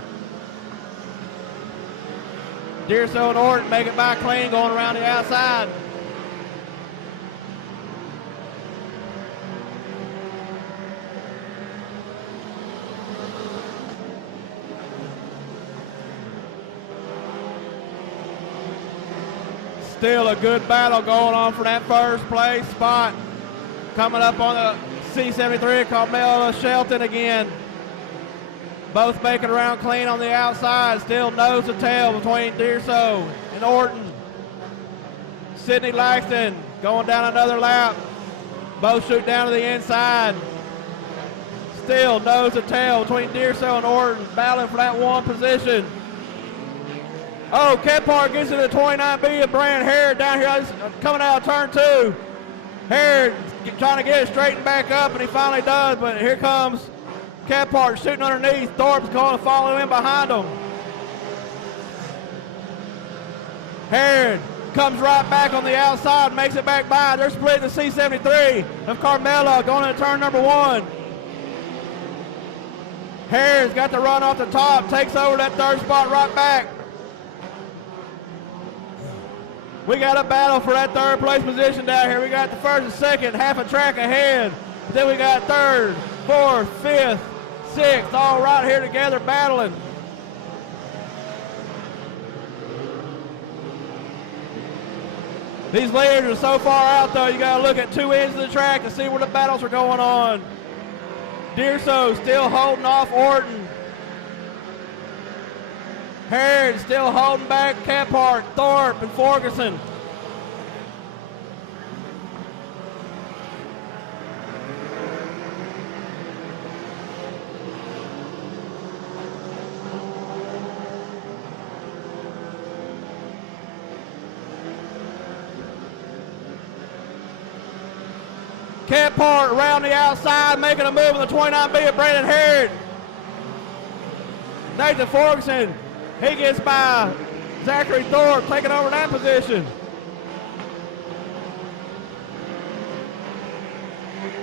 Durso and Orton make it by clean going around the outside. Still a good battle going on for that first place spot. Coming up on the C73, Carmela Shelton again. Both making around clean on the outside. Still nose to tail between Durso and Orton. Sidney Laxton going down another lap. Both shoot down to the inside. Still nose to tail between Durso and Orton, battling for that 1 position. Oh, Kephart gets to the 29B of Brandon Harrod down here coming out of turn 2. Harrod trying to get it straightened back up, and he finally does, but here comes Kephart shooting underneath. Thorpe's going to follow in behind him. Harrod comes right back on the outside, makes it back by. They're splitting the C73 of Carmela going into turn number 1. Harrod's got the run off the top, takes over that third spot right back. We got a battle for that third place position down here. We got the first and second, half a track ahead. Then we got third, fourth, fifth, sixth, all right here together battling. These leaders are so far out though, you gotta look at 2 ends of the track to see where the battles are going on. Durso still holding off Orton. Harrod still holding back Kephart, Thorpe, and Ferguson. Kephart around the outside, making a move on the 29B of Brandon Harrod. Nathan Ferguson, he gets by Zachary Thorpe, taking over that position.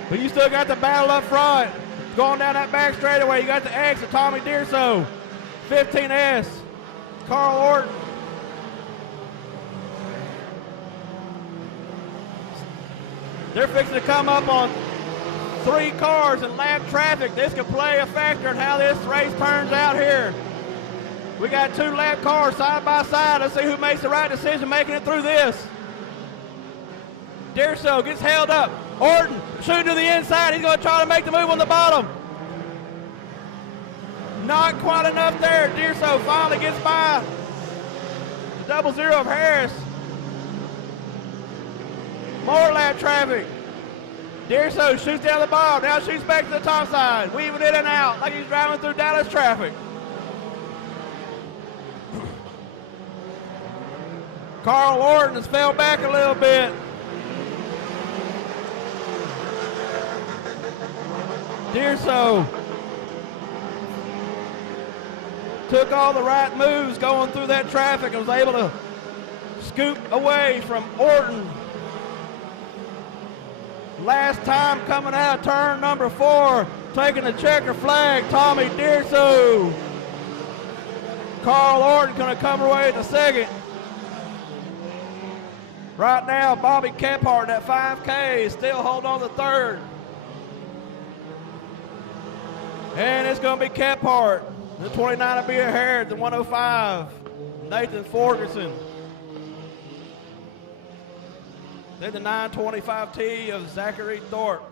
But you still got the battle up front. Going down that back straightaway, you got the X of Tommy Durso, 15S, Carl Orton. They're fixing to come up on 3 cars in lap traffic. This could play a factor in how this race turns out here. We got 2 lap cars side by side. Let's see who makes the right decision making it through this. Durso gets held up. Orton shooting to the inside. He's going to try to make the move on the bottom. Not quite enough there. Durso finally gets by. 00 of Harris. More lap traffic. Deerso shoots down the ball. Now shoots back to the top side. Weaving in and out like he's driving through Dallas traffic. Carl Orton has fell back a little bit. Deerso took all the right moves going through that traffic and was able to scoop away from Orton. Last time coming out of turn number 4, taking the checker flag, Tommy Deerso. Carl Orton going to come away at the second. Right now, Bobby Kephart at 5K still holding on to third. And it's going to be Kephart. The 29 of Beer Harrod, the 105, Nathan Forgerson. Then the 925T of Zachary Thorpe.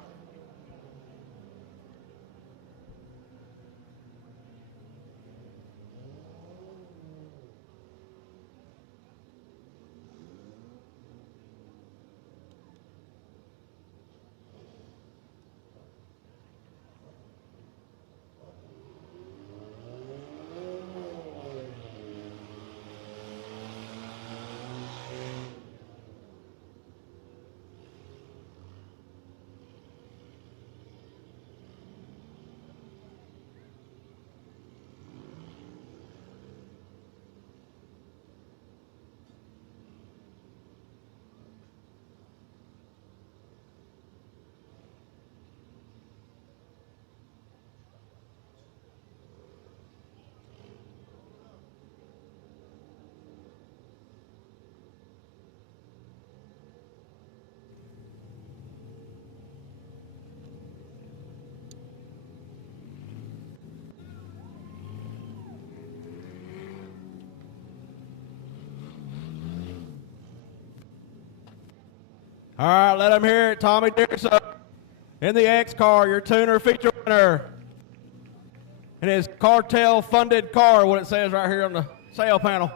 All right, let them hear it. Tommy Deerso in the X car, your tuner feature winner. In his cartel-funded car, what it says right here on the sale panel.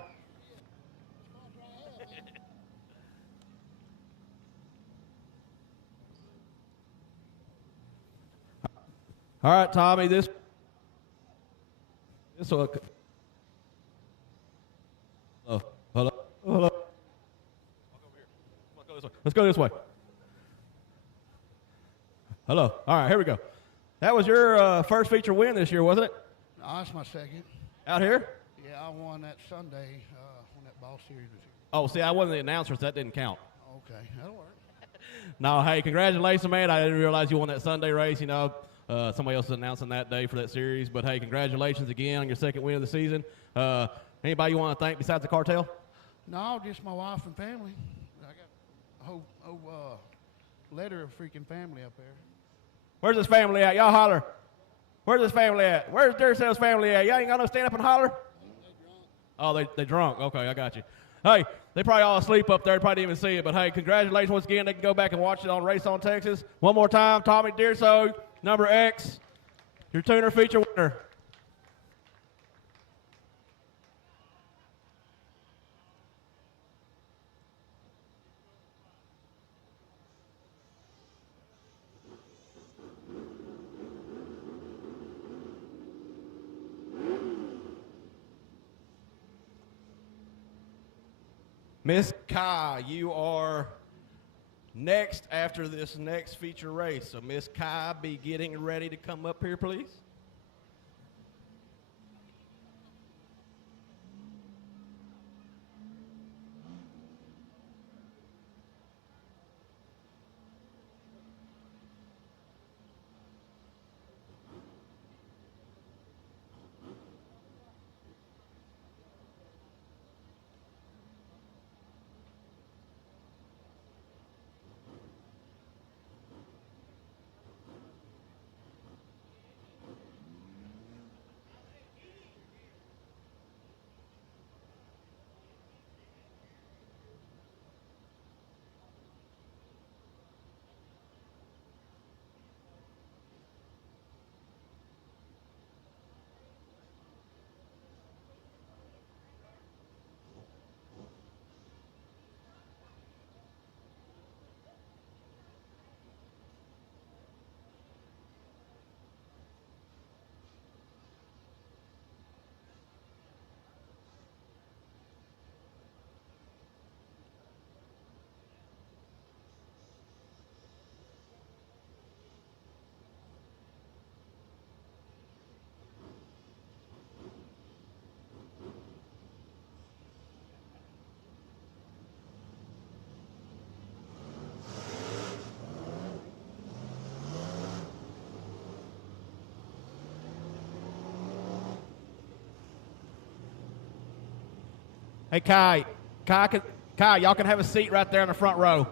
All right, Tommy, this will. Oh, hello. Hello. Let's go this way. Hello. All right, here we go. That was your first feature win this year, wasn't it? No, that's my second. Out here? Yeah, I won that Sunday when that ball series was here. Oh, see, I wasn't the announcer, so that didn't count. Okay, that'll work. No, hey, congratulations, man. I didn't realize you won that Sunday race. You know, somebody else was announcing that day for that series. But, hey, congratulations again on your second win of the season. Anybody you want to thank besides the cartel? No, just my wife and family. I got a whole letter of freaking family up there. Where's this family at? Y'all holler. Where's this family at? Where's Duracell's family at? Y'all ain't got no stand up and holler? Oh, they drunk. Okay, I got you. Hey, they probably all asleep up there. Probably didn't even see it. But, hey, congratulations once again. They can go back and watch it on Race on Texas. One more time, Tommy Deerso, number X, your tuner feature winner. Miss Kai, you are next after this next feature race. So, Miss Kai, be getting ready to come up here, please. Hey, Kai, y'all can have a seat right there in the front row.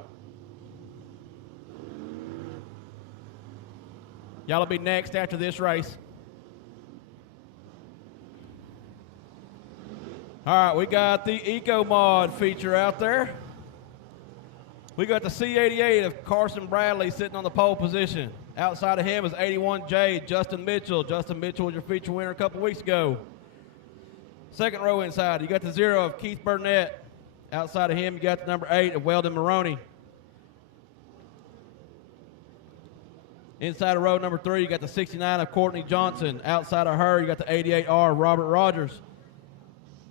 Y'all will be next after this race. All right, we got the Eco Mod feature out there. We got the C88 of Carson Bradley sitting on the pole position. Outside of him is 81J, Justin Mitchell. Justin Mitchell was your feature winner a couple weeks ago. Second row inside, you got the 0 of Keith Burnett. Outside of him, you got the number 8 of Weldon Maroney. Inside of row number 3, you got the 69 of Courtney Johnson. Outside of her, you got the 88R of Robert Rogers.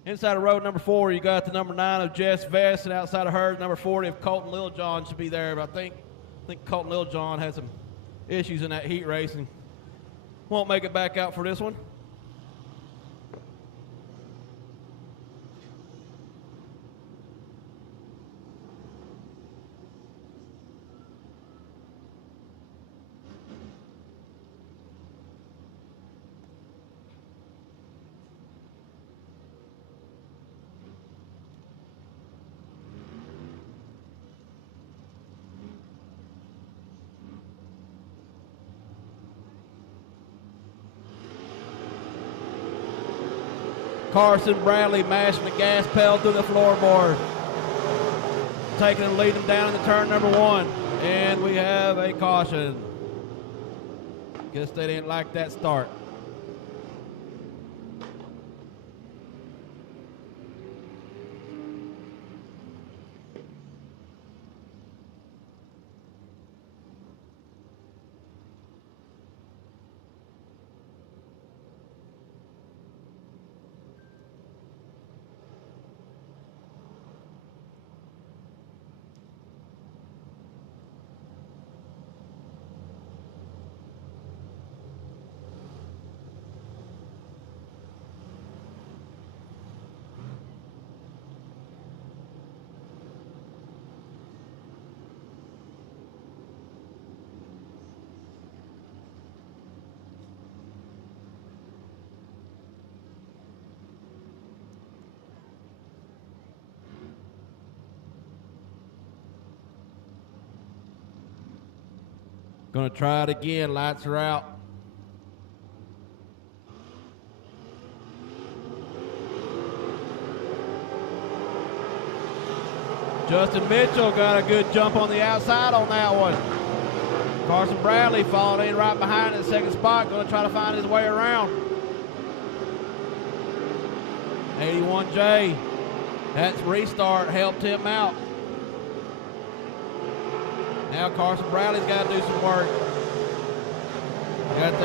Inside of row number 4, you got the number 9 of Jess Vest, and outside of her, number 40 of Colton Littlejohn should be there. But I think Colton Littlejohn had some issues in that heat race and won't make it back out for this one. Carson Bradley mashing the gas pedal through the floorboard. Taking and leading down into turn number 1. And we have a caution. Guess they didn't like that start. Gonna try it again. Lights are out. Justin Mitchell got a good jump on the outside on that one. Carson Bradley followed in right behind in the second spot. Gonna try to find his way around. 81J. That's restart helped him out. Now Carson Bradley's got to do some work. Got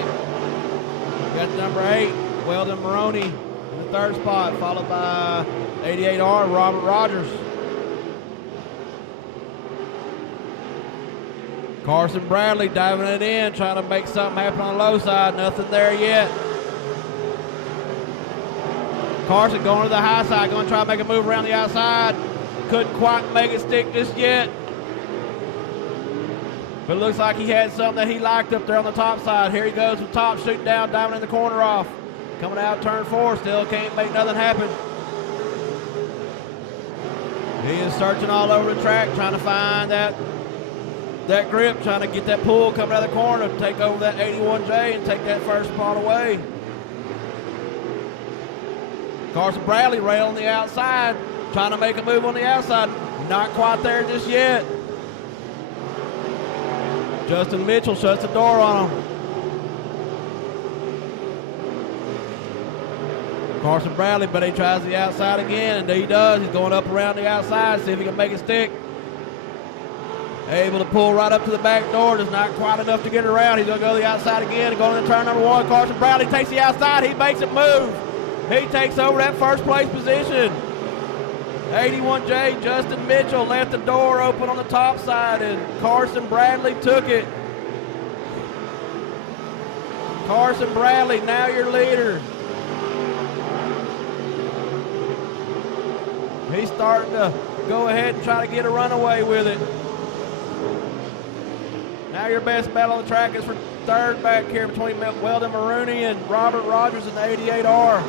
the number 8, Weldon Maroney in the third spot, followed by 88R, Robert Rogers. Carson Bradley diving it in, trying to make something happen on the low side. Nothing there yet. Carson going to the high side, going to try to make a move around the outside. Couldn't quite make it stick just yet. But it looks like he had something that he liked up there on the top side. Here he goes from top, shooting down, diving in the corner off. Coming out turn 4, still can't make nothing happen. He is searching all over the track, trying to find that grip, trying to get that pull coming out of the corner, take over that 81J and take that first spot away. Carson Bradley rail on the outside, trying to make a move on the outside. Not quite there just yet. Justin Mitchell shuts the door on him. Carson Bradley, but he tries the outside again, and he does. He's going up around the outside, see if he can make it stick. Able to pull right up to the back door, just not quite enough to get it around. He's going to go to the outside again and go into turn number 1. Carson Bradley takes the outside. He makes it move. He takes over that first place position. 81J, Justin Mitchell left the door open on the top side, and Carson Bradley took it. Carson Bradley, now your leader. He's starting to go ahead and try to get a runaway with it. Now your best battle on the track is for third back here between Weldon Maroney and Robert Rogers in the 88R.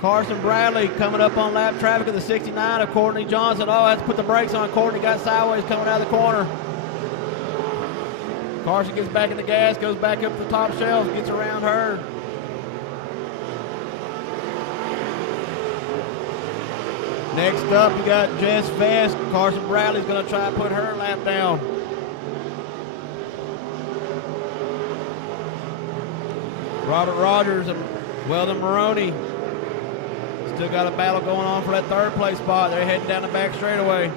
Carson Bradley coming up on lap traffic of the 69 of Courtney Johnson. Oh, has to put the brakes on. Courtney got sideways coming out of the corner. Carson gets back in the gas, goes back up the top shelf, gets around her. Next up, we got Jess Vest. Carson Bradley's going to try to put her lap down. Robert Rogers and Weldon Maroney still got a battle going on for that third place spot. They're heading down the back straightaway.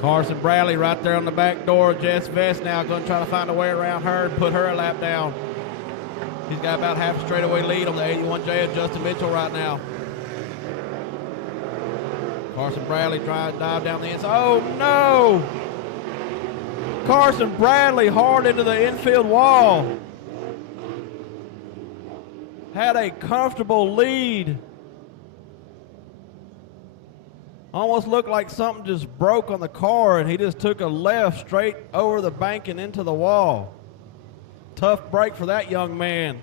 Carson Bradley right there on the back door. Jess Vest now going to try to find a way around her and put her a lap down. He's got about half a straightaway lead on the 81J of Justin Mitchell right now. Carson Bradley trying to dive down the inside. Oh, no! Carson Bradley hard into the infield wall. Had a comfortable lead. Almost looked like something just broke on the car, and he just took a left straight over the bank and into the wall. Tough break for that young man.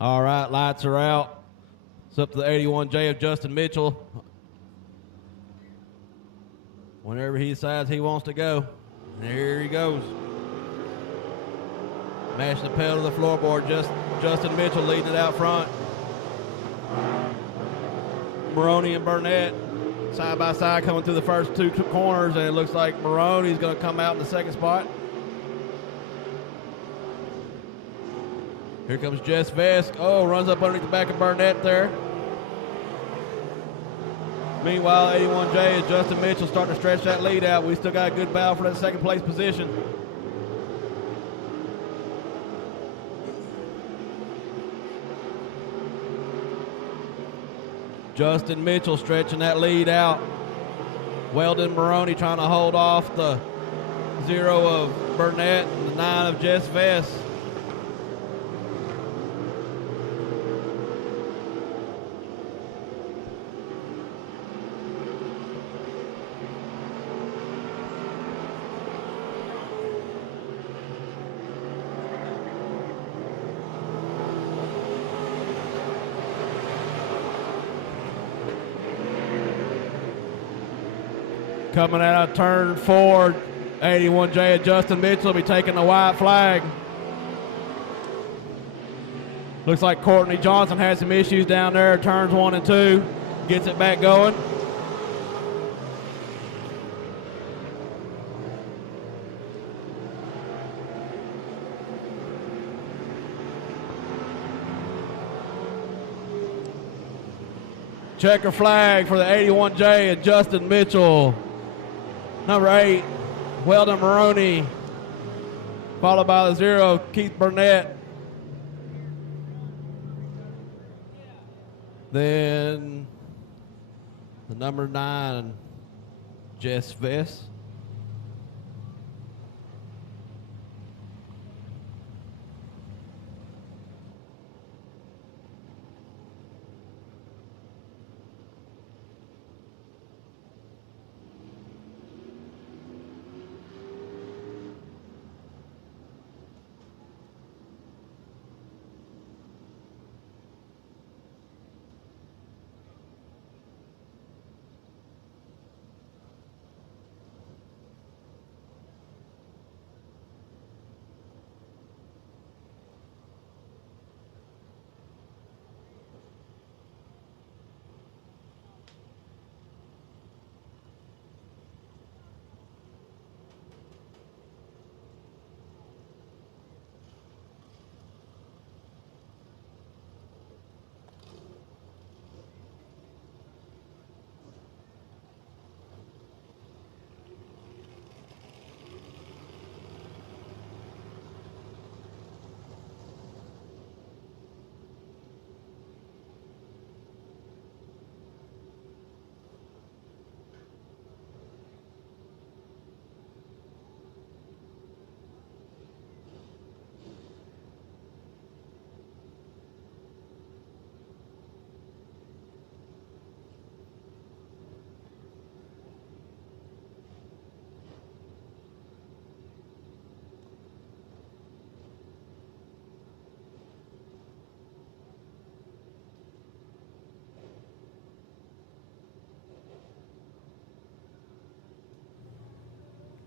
All right, lights are out. It's up to the 81J of Justin Mitchell. Whenever he decides he wants to go. And here he goes. Mashing the pedal to the floorboard. Justin Mitchell leading it out front. Maroney and Burnett side by side coming through the first two corners, and it looks like Maroney's going to come out in the second spot. Here comes Jess Vest. Oh, runs up underneath the back of Burnett there. Meanwhile, 81J is Justin Mitchell starting to stretch that lead out. We still got a good battle for that second place position. Justin Mitchell stretching that lead out. Weldon Maroney trying to hold off the 0 of Burnett and the 9 of Jess Vest. Coming out of turn 4, 81J and Justin Mitchell will be taking the white flag. Looks like Courtney Johnson has some issues down there, turns 1 and 2. Gets it back going. Checker flag for the 81J and Justin Mitchell. Number 8, Weldon Maroney. Followed by the 0, Keith Burnett. Then the number 9, Jess Vest.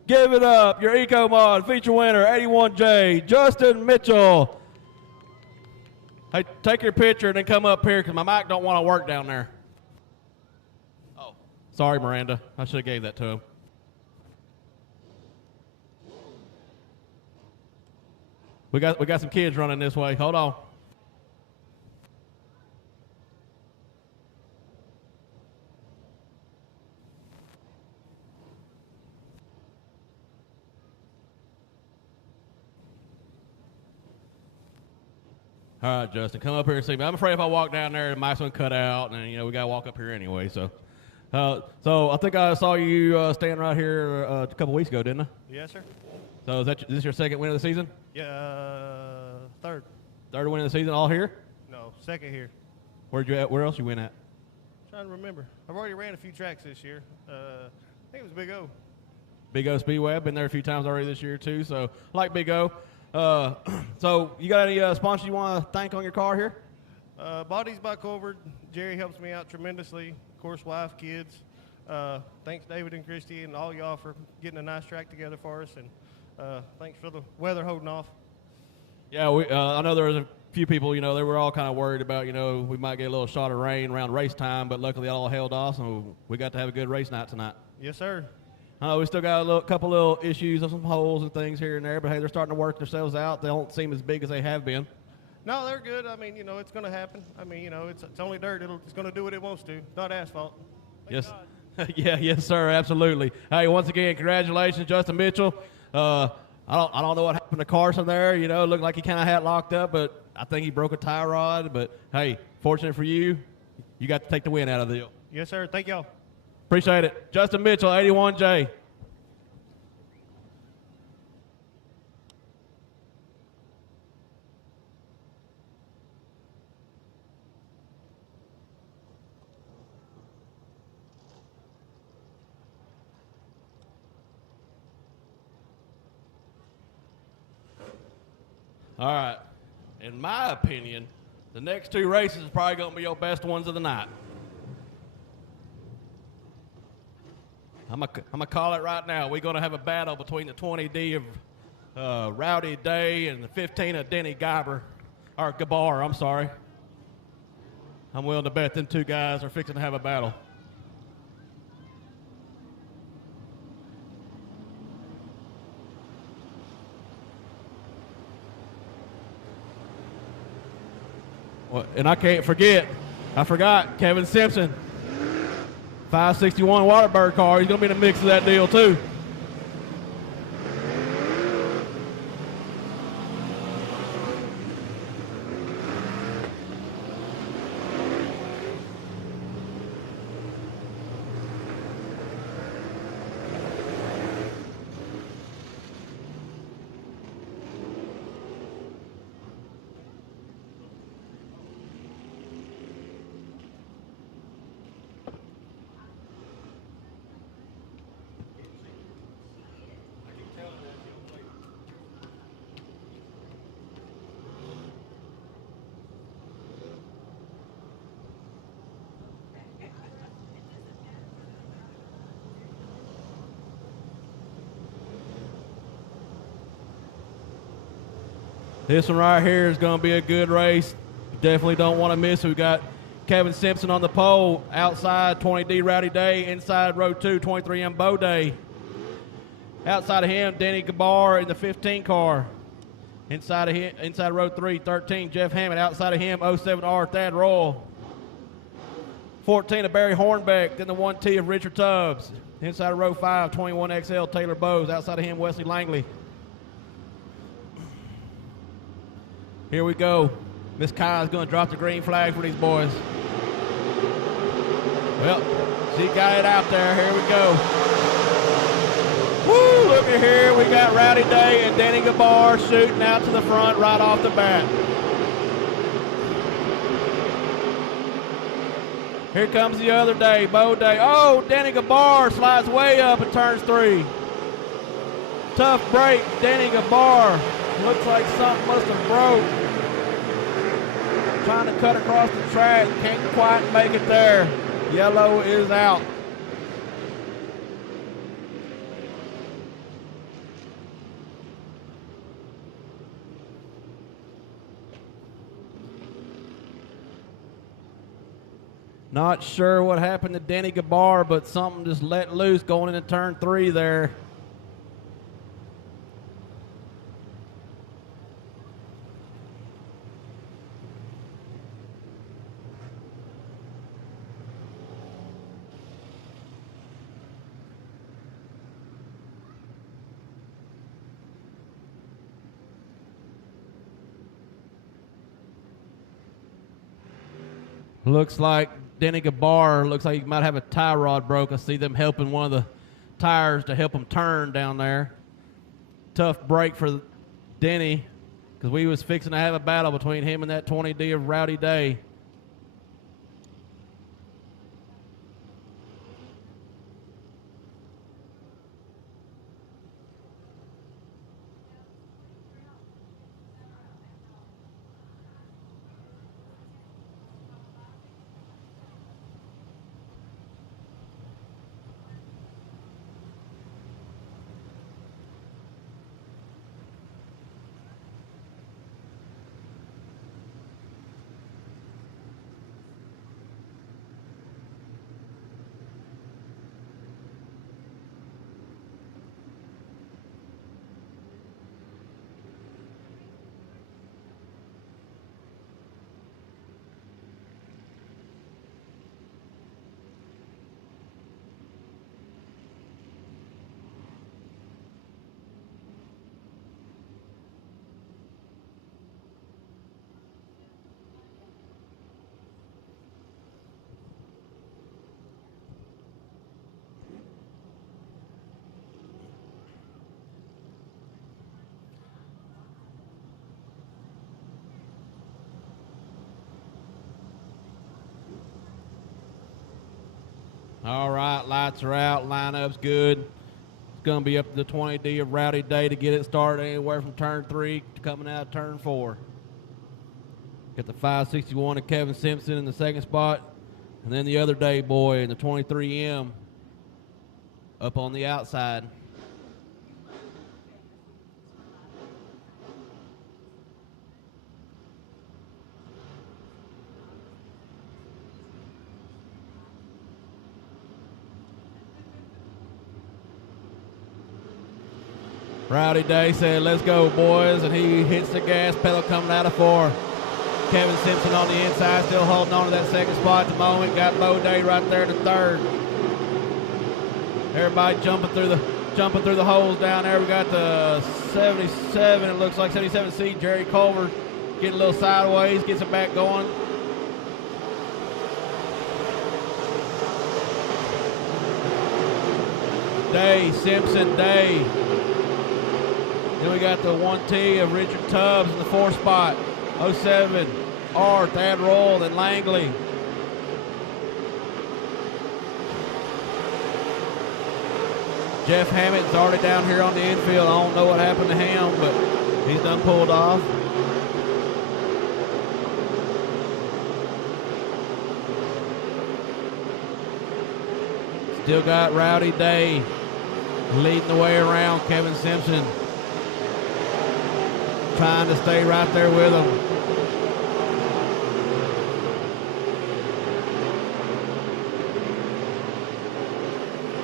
Give it up, your Eco Mod feature winner, 81J, Justin Mitchell. Hey, take your picture and then come up here because my mic don't want to work down there. Oh, sorry, Miranda. I should have gave that to him. We got some kids running this way. Hold on. All right, Justin, come up here and see me. I'm afraid if I walk down there, the mic's going to cut out, and, we got to walk up here anyway. So I think I saw you standing right here a couple weeks ago, didn't I? Yes, sir. So is this your second win of the season? Yeah, third. Third win of the season, all here? No, second here. Where else you win at? Trying to remember. I've already ran a few tracks this year. I think it was Big O. Big O Speedway. I've been there a few times already this year, too. So I like Big O. So you got any sponsors you want to thank on your car here? Bodies by Colbert. Jerry helps me out tremendously. Of course, wife, kids. Thanks, David and Christy, and all y'all for getting a nice track together for us. And thanks for the weather holding off. Yeah, I know there was a few people, they were all kind of worried about, we might get a little shot of rain around race time, but luckily it all held off, so we got to have a good race night tonight. Yes, sir. We still got a couple little issues of some holes and things here and there, but hey, they're starting to work themselves out. They don't seem as big as they have been. No, they're good. I mean, it's going to happen. I mean, it's only dirt. It's going to do what it wants to, not asphalt. Yes. Yeah, yes, sir, absolutely. Hey, once again, congratulations, Justin Mitchell. I don't know what happened to Carson there. It looked like he kind of had it locked up, but I think he broke a tie rod. But hey, fortunate for you, you got to take the win out of the deal. Yes, sir. Thank y'all. Appreciate it. Justin Mitchell, 81J. All right. In my opinion, the next two races is probably going to be your best ones of the night. I'm gonna call it right now. We're gonna have a battle between the 20D of Rowdy Day and the 15 of Denny Gabar. I'm sorry. I'm willing to bet them two guys are fixing to have a battle. Well, and I forgot Kevin Simpson. 561 Waterbird car. He's going to be in the mix of that deal, too. This one right here is going to be a good race. Definitely don't want to miss it. We got Kevin Simpson on the pole, outside 20D Rowdy Day, inside row 2, 23M Bow Day. Outside of him, Denny Gabar in the 15 car. Inside row 3, 13, Jeff Hammond. Outside of him, 07R Thad Royal. 14 of Barry Hornbeck, then the 1T of Richard Tubbs. Inside of row 5, 21XL Taylor Bowes. Outside of him, Wesley Langley. Here we go. Miss Kai's going to drop the green flag for these boys. Well, she got it out there. Here we go. Woo, look at here. We got Rowdy Day and Denny Gabar shooting out to the front right off the bat. Here comes the other day, Bow Day. Oh, Denny Gabar slides way up and turns 3. Tough break, Denny Gabar. Looks like something must have broke. Trying to cut across the track, can't quite make it there. Yellow is out. Not sure what happened to Denny Gabar, but something just let loose going into turn 3 there. Looks like Denny Gabar, looks like he might have a tie rod broke. I see them helping one of the tires to help him turn down there. Tough break for Denny because we was fixing to have a battle between him and that 20D of Rowdy Day. All right, lights are out, lineup's good. It's going to be up to the 20D of Rowdy Day to get it started anywhere from turn 3 to coming out of turn 4. Got the 561 of Kevin Simpson in the second spot, and then the other day boy in the 23M. up on the outside. Rowdy Day said, let's go, boys, and he hits the gas pedal coming out of 4. Kevin Simpson on the inside, still holding on to that second spot at the moment. Got Bo Day right there in the third. Everybody jumping through the holes down there. We got the 77, it looks like 77C, Jerry Culver getting a little sideways, gets it back going. Day, Simpson, Day. Then we got the 1T of Richard Tubbs in the 4 spot. 07, Art, Ad Roll, then Langley. Jeff Hammett's already down here on the infield. I don't know what happened to him, but he's done pulled off. Still got Rowdy Day leading the way around. Kevin Simpson trying to stay right there with him.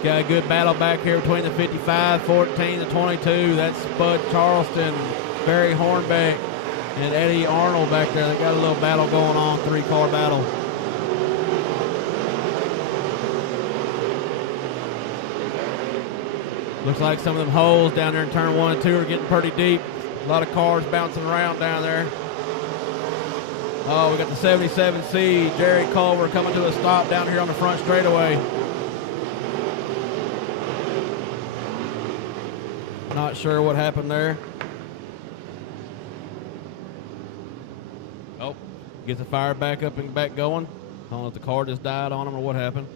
Got a good battle back here between the 55, 14, the 22. That's Bud Charleston, Barry Hornbeck, and Eddie Arnold back there. They got a little battle going on, 3-car battle. Looks like some of them holes down there in turn 1 and 2 are getting pretty deep. A lot of cars bouncing around down there. Oh, we got the 77C, Jerry Culver coming to a stop down here on the front straightaway. Not sure what happened there. Oh, gets the fire back up and back going. I don't know if the car just died on him or what happened.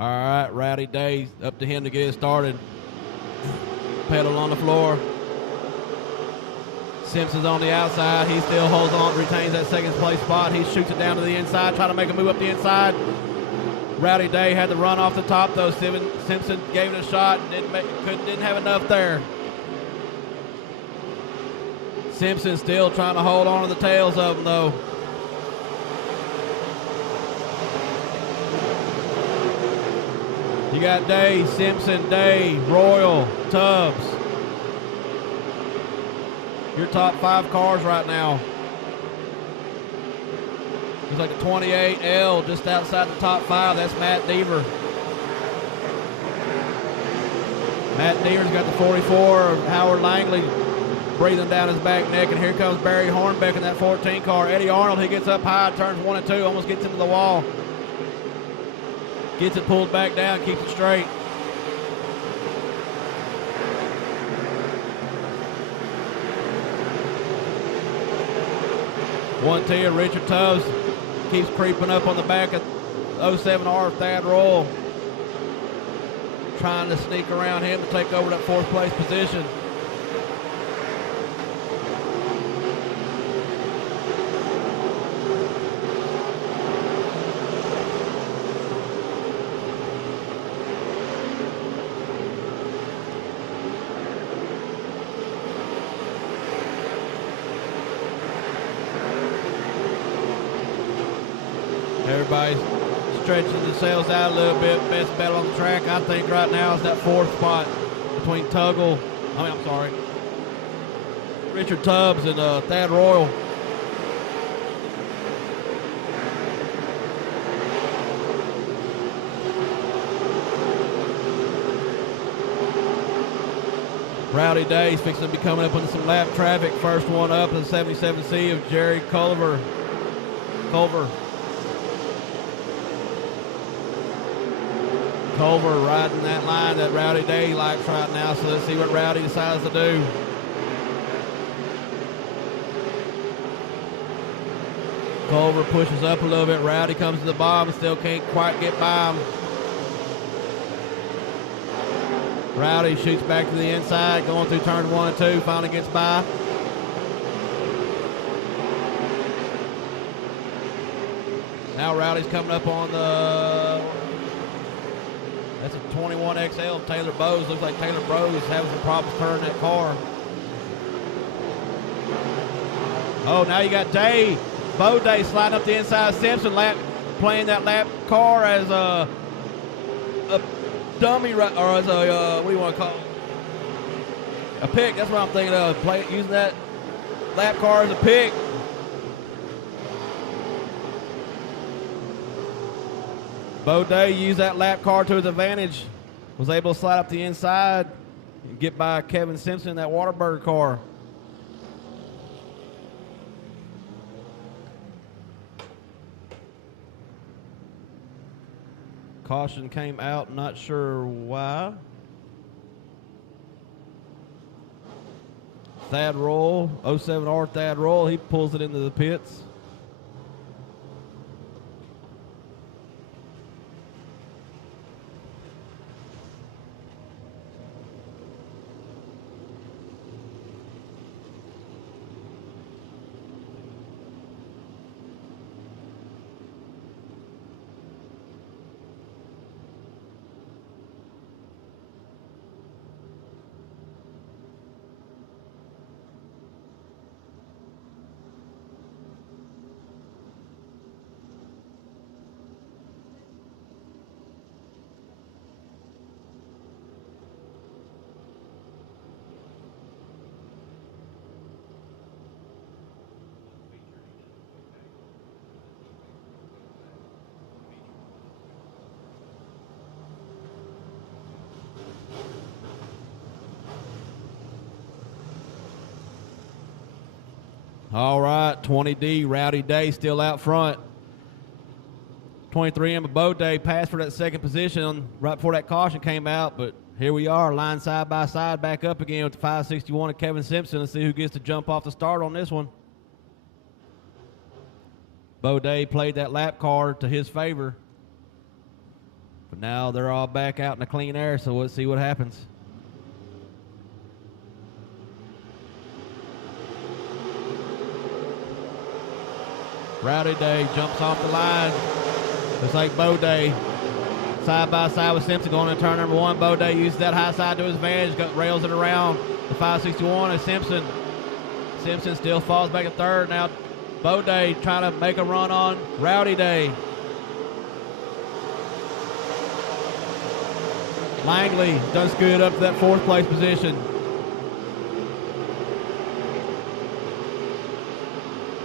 All right, Rowdy Day, up to him to get it started. Pedal on the floor. Simpson's on the outside. He still holds on, retains that second place spot. He shoots it down to the inside, trying to make a move up the inside. Rowdy Day had the run off the top, though. Simpson gave it a shot, didn't have enough there. Simpson still trying to hold on to the tails of them, though. You got Day, Simpson, Day, Royal, Tubbs. Your top 5 cars right now. Looks like the 28L just outside the top 5. That's Matt Deaver. Matt Deaver's got the 44. Howard Langley breathing down his back neck. And here comes Barry Hornbeck in that 14 car. Eddie Arnold, he gets up high, turns 1 and 2, almost gets into the wall. Gets it pulled back down, keeps it straight. 110, Richard Tubbs keeps creeping up on the back of 07R Thad Royal, trying to sneak around him to take over that fourth place position. Everybody's stretching themselves out a little bit. Best bet on the track, I think, right now is that fourth spot between Richard Tubbs and Thad Royal. Rowdy Day's fixing to be coming up into some lap traffic. First one up is 77C of Jerry Culver. Culver riding that line that Rowdy Day likes right now, so let's see what Rowdy decides to do. Culver pushes up a little bit. Rowdy comes to the bottom, still can't quite get by him. Rowdy shoots back to the inside, going through turn 1 and 2, finally gets by. Now Rowdy's coming up on that's a 21XL Taylor Bowes. Looks like Taylor Bowes is having some problems turning that car. Oh, now you got Bo Day sliding up the inside. Simpson playing that lap car as a dummy, or as a, what do you want to call it? A pick, that's what I'm thinking of. Using that lap car as a pick. Bo Day used that lap car to his advantage. Was able to slide up the inside and get by Kevin Simpson in that Whataburger car. Caution came out, not sure why. Thad Royal, 07R Thad Royal, he pulls it into the pits. All right, 20D, Rowdy Day still out front. 23M of Bo Day passed for that second position right before that caution came out, but here we are, line side by side, back up again with the 561 of Kevin Simpson. Let's see who gets to jump off the start on this one. Bo Day played that lap car to his favor, but now they're all back out in the clean air, so let's see what happens. Rowdy Day jumps off the line. Looks like Bo Day side by side with Simpson going into turn number 1. Bo Day uses that high side to his advantage, rails it around the 561 and Simpson. Simpson still falls back to third. Now Bo Day trying to make a run on Rowdy Day. Langley does good up to that fourth place position.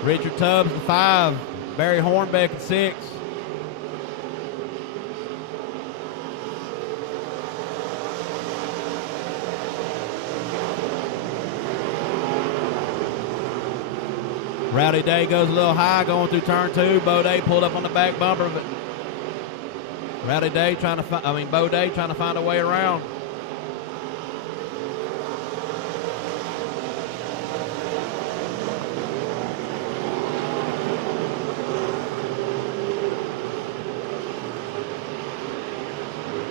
Richard Tubbs at 5, Barry Hornbeck at 6. Rowdy Day goes a little high going through turn 2. Bo Day pulled up on the back bumper, but Bo Day trying to find a way around.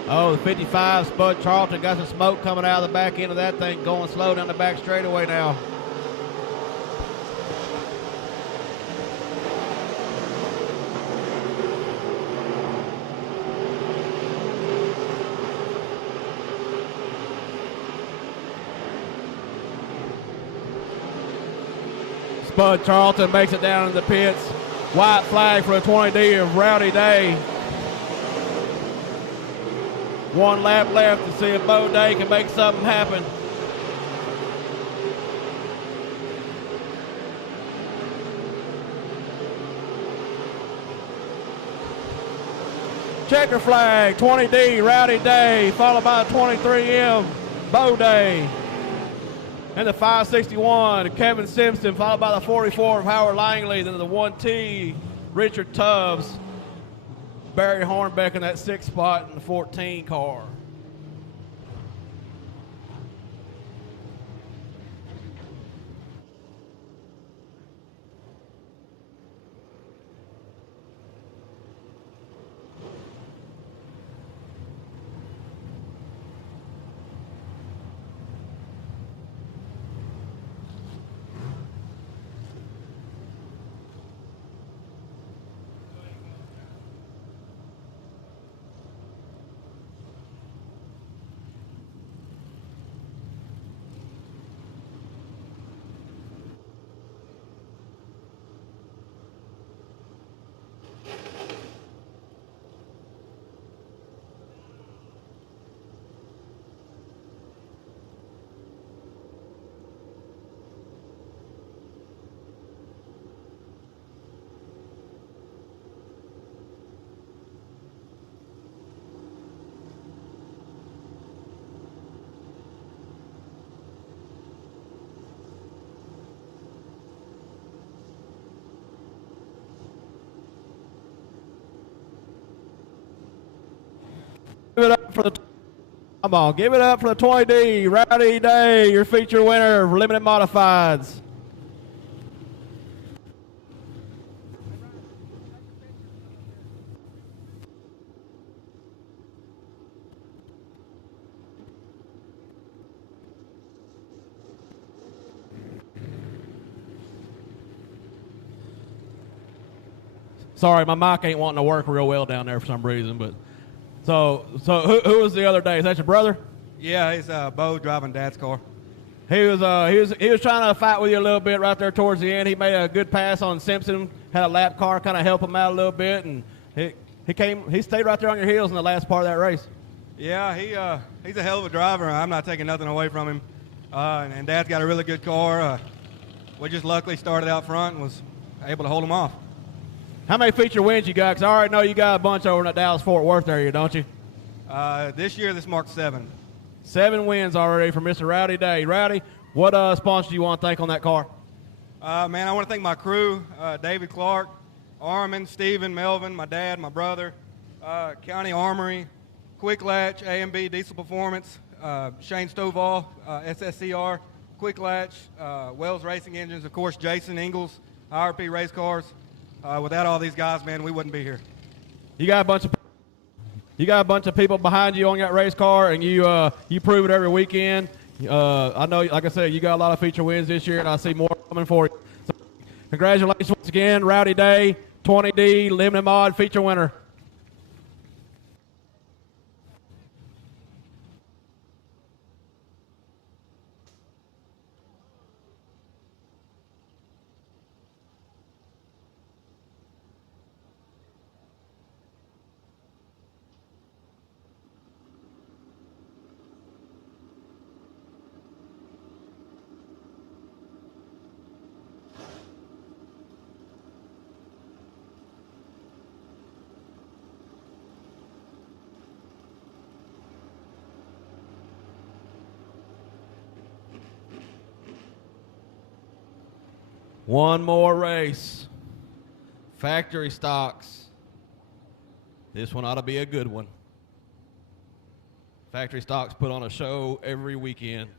Oh, the 55, Spud Charlton got some smoke coming out of the back end of that thing, going slow down the back straightaway now. Spud Charlton makes it down in the pits. White flag for a 20D of Rowdy Day. One lap left to see if Bo Day can make something happen. Checker flag, 20D, Rowdy Day, followed by a 23M, Bo Day. And the 561, Kevin Simpson, followed by the 44 of Howard Langley, then the 1T, Richard Tubbs. Barry Hornbeck in that 6th spot in the 14 car. Give it up for the, come on, give it up for the 20D, Rowdy Day, your feature winner for limited modifieds. Sorry, my mic ain't wanting to work real well down there for some reason, but so who was the other day? Is that your brother? Yeah, he's Bo driving Dad's car. He was trying to fight with you a little bit right there towards the end. He made a good pass on Simpson, had a lap car kind of help him out a little bit, and he stayed right there on your heels in the last part of that race. Yeah, he's a hell of a driver. I'm not taking nothing away from him. And Dad's got a really good car. We just luckily started out front and was able to hold him off. How many feature wins you got? Because I already know you got a bunch over in that Dallas-Fort Worth area, don't you? This year, this marks 7. 7 wins already for Mr. Rowdy Day. Rowdy, what sponsor do you want to thank on that car? Man, I want to thank my crew, David Clark, Armin, Steven, Melvin, my dad, my brother, County Armory, Quick Latch, A&B Diesel Performance, Shane Stovall, SSCR, Quick Latch, Wells Racing Engines, of course, Jason Ingalls, IRP Race Cars. Without all these guys, man, we wouldn't be here. You got a bunch of people behind you on that race car, and you prove it every weekend. I know, like I said, you got a lot of feature wins this year, and I see more coming for you. So, congratulations once again, Rowdy Day, 20D limited mod feature winner. One more race. Factory stocks. This one ought to be a good one. Factory stocks put on a show every weekend.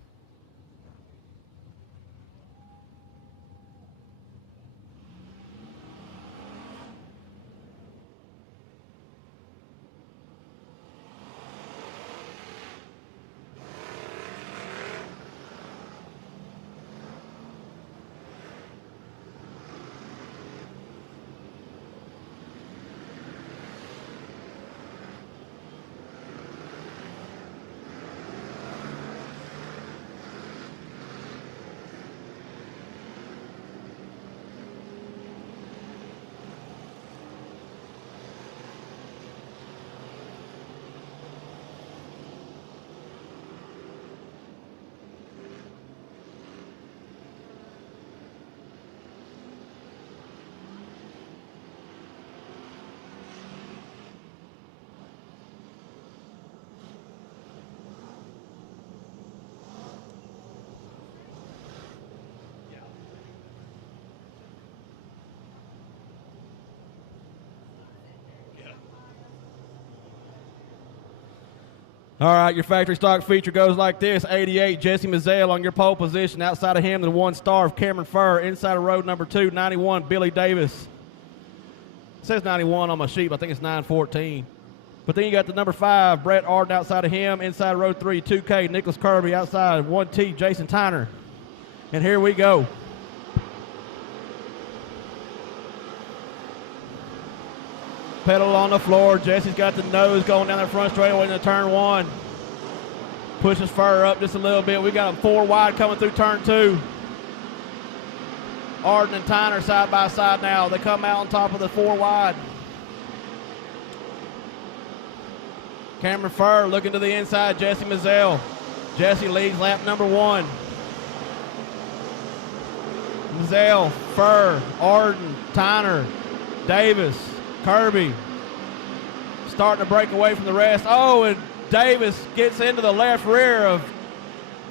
All right, your factory stock feature goes like this. 88, Jesse Mazzell on your pole position. Outside of him, the 1 star of Cameron Furr. Inside of road number 2, 91, Billy Davis. It says 91 on my sheet, but I think it's 914. But then you got the number 5, Brett Arden outside of him. Inside road 3, 2K, Nicholas Kirby. Outside 1T, Jason Tyner. And here we go. Pedal on the floor. Jesse's got the nose going down the front straightaway into turn 1. Pushes Furr up just a little bit. We got a 4 wide coming through turn 2. Arden and Tyner side by side now. They come out on top of the 4 wide. Cameron Furr looking to the inside. Jesse Mazzell. Jesse leads lap number 1. Mazzell, Furr, Arden, Tyner, Davis, Kirby. Starting to break away from the rest. Oh, and Davis gets into the left rear of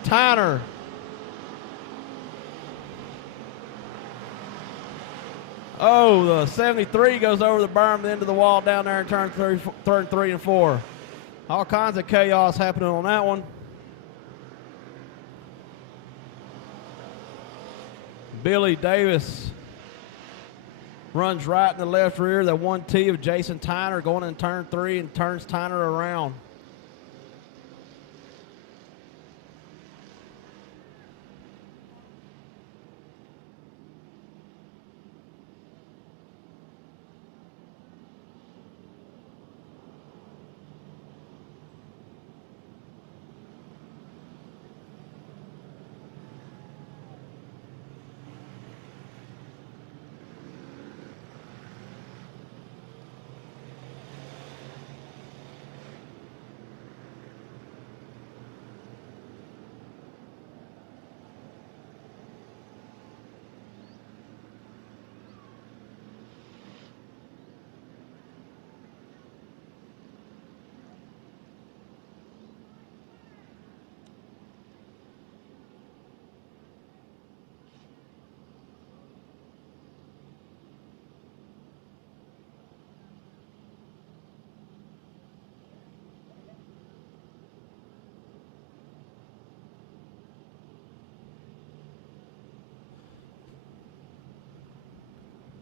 Tyner. Oh, the 73 goes over the berm, into the wall down there in turn 3 and 4. All kinds of chaos happening on that one. Billy Davis runs right in the left rear. The 1T of Jason Tyner going in turn 3 and turns Tyner around.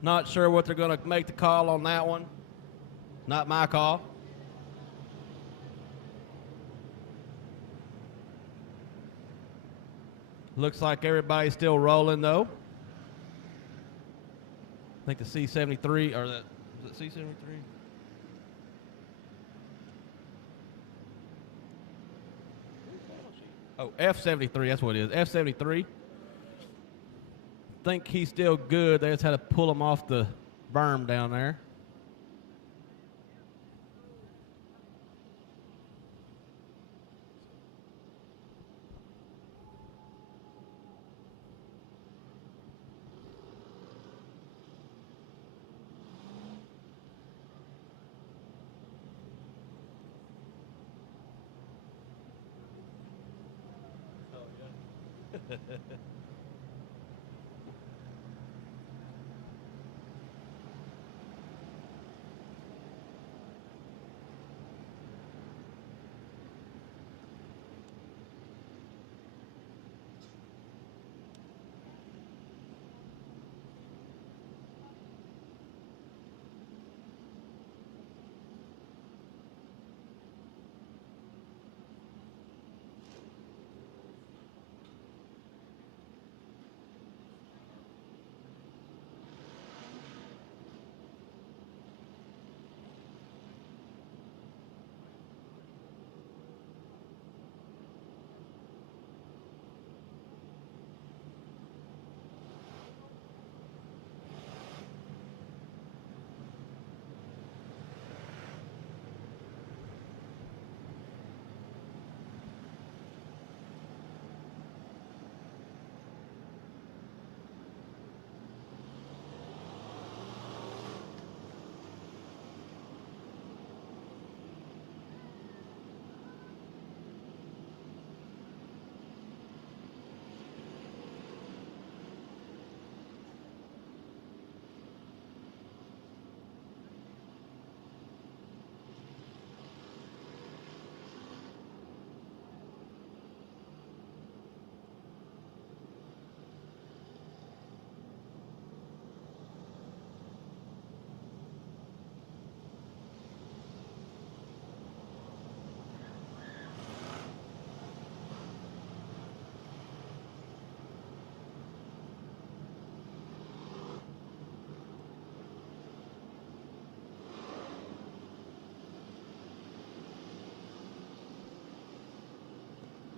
Not sure what they're going to make the call on that one. Not my call. Looks like everybody's still rolling, though. I think the C-73, or is it C-73? Oh, F-73, that's what it is. F-73. Think he's still good. They just had to pull him off the berm down there.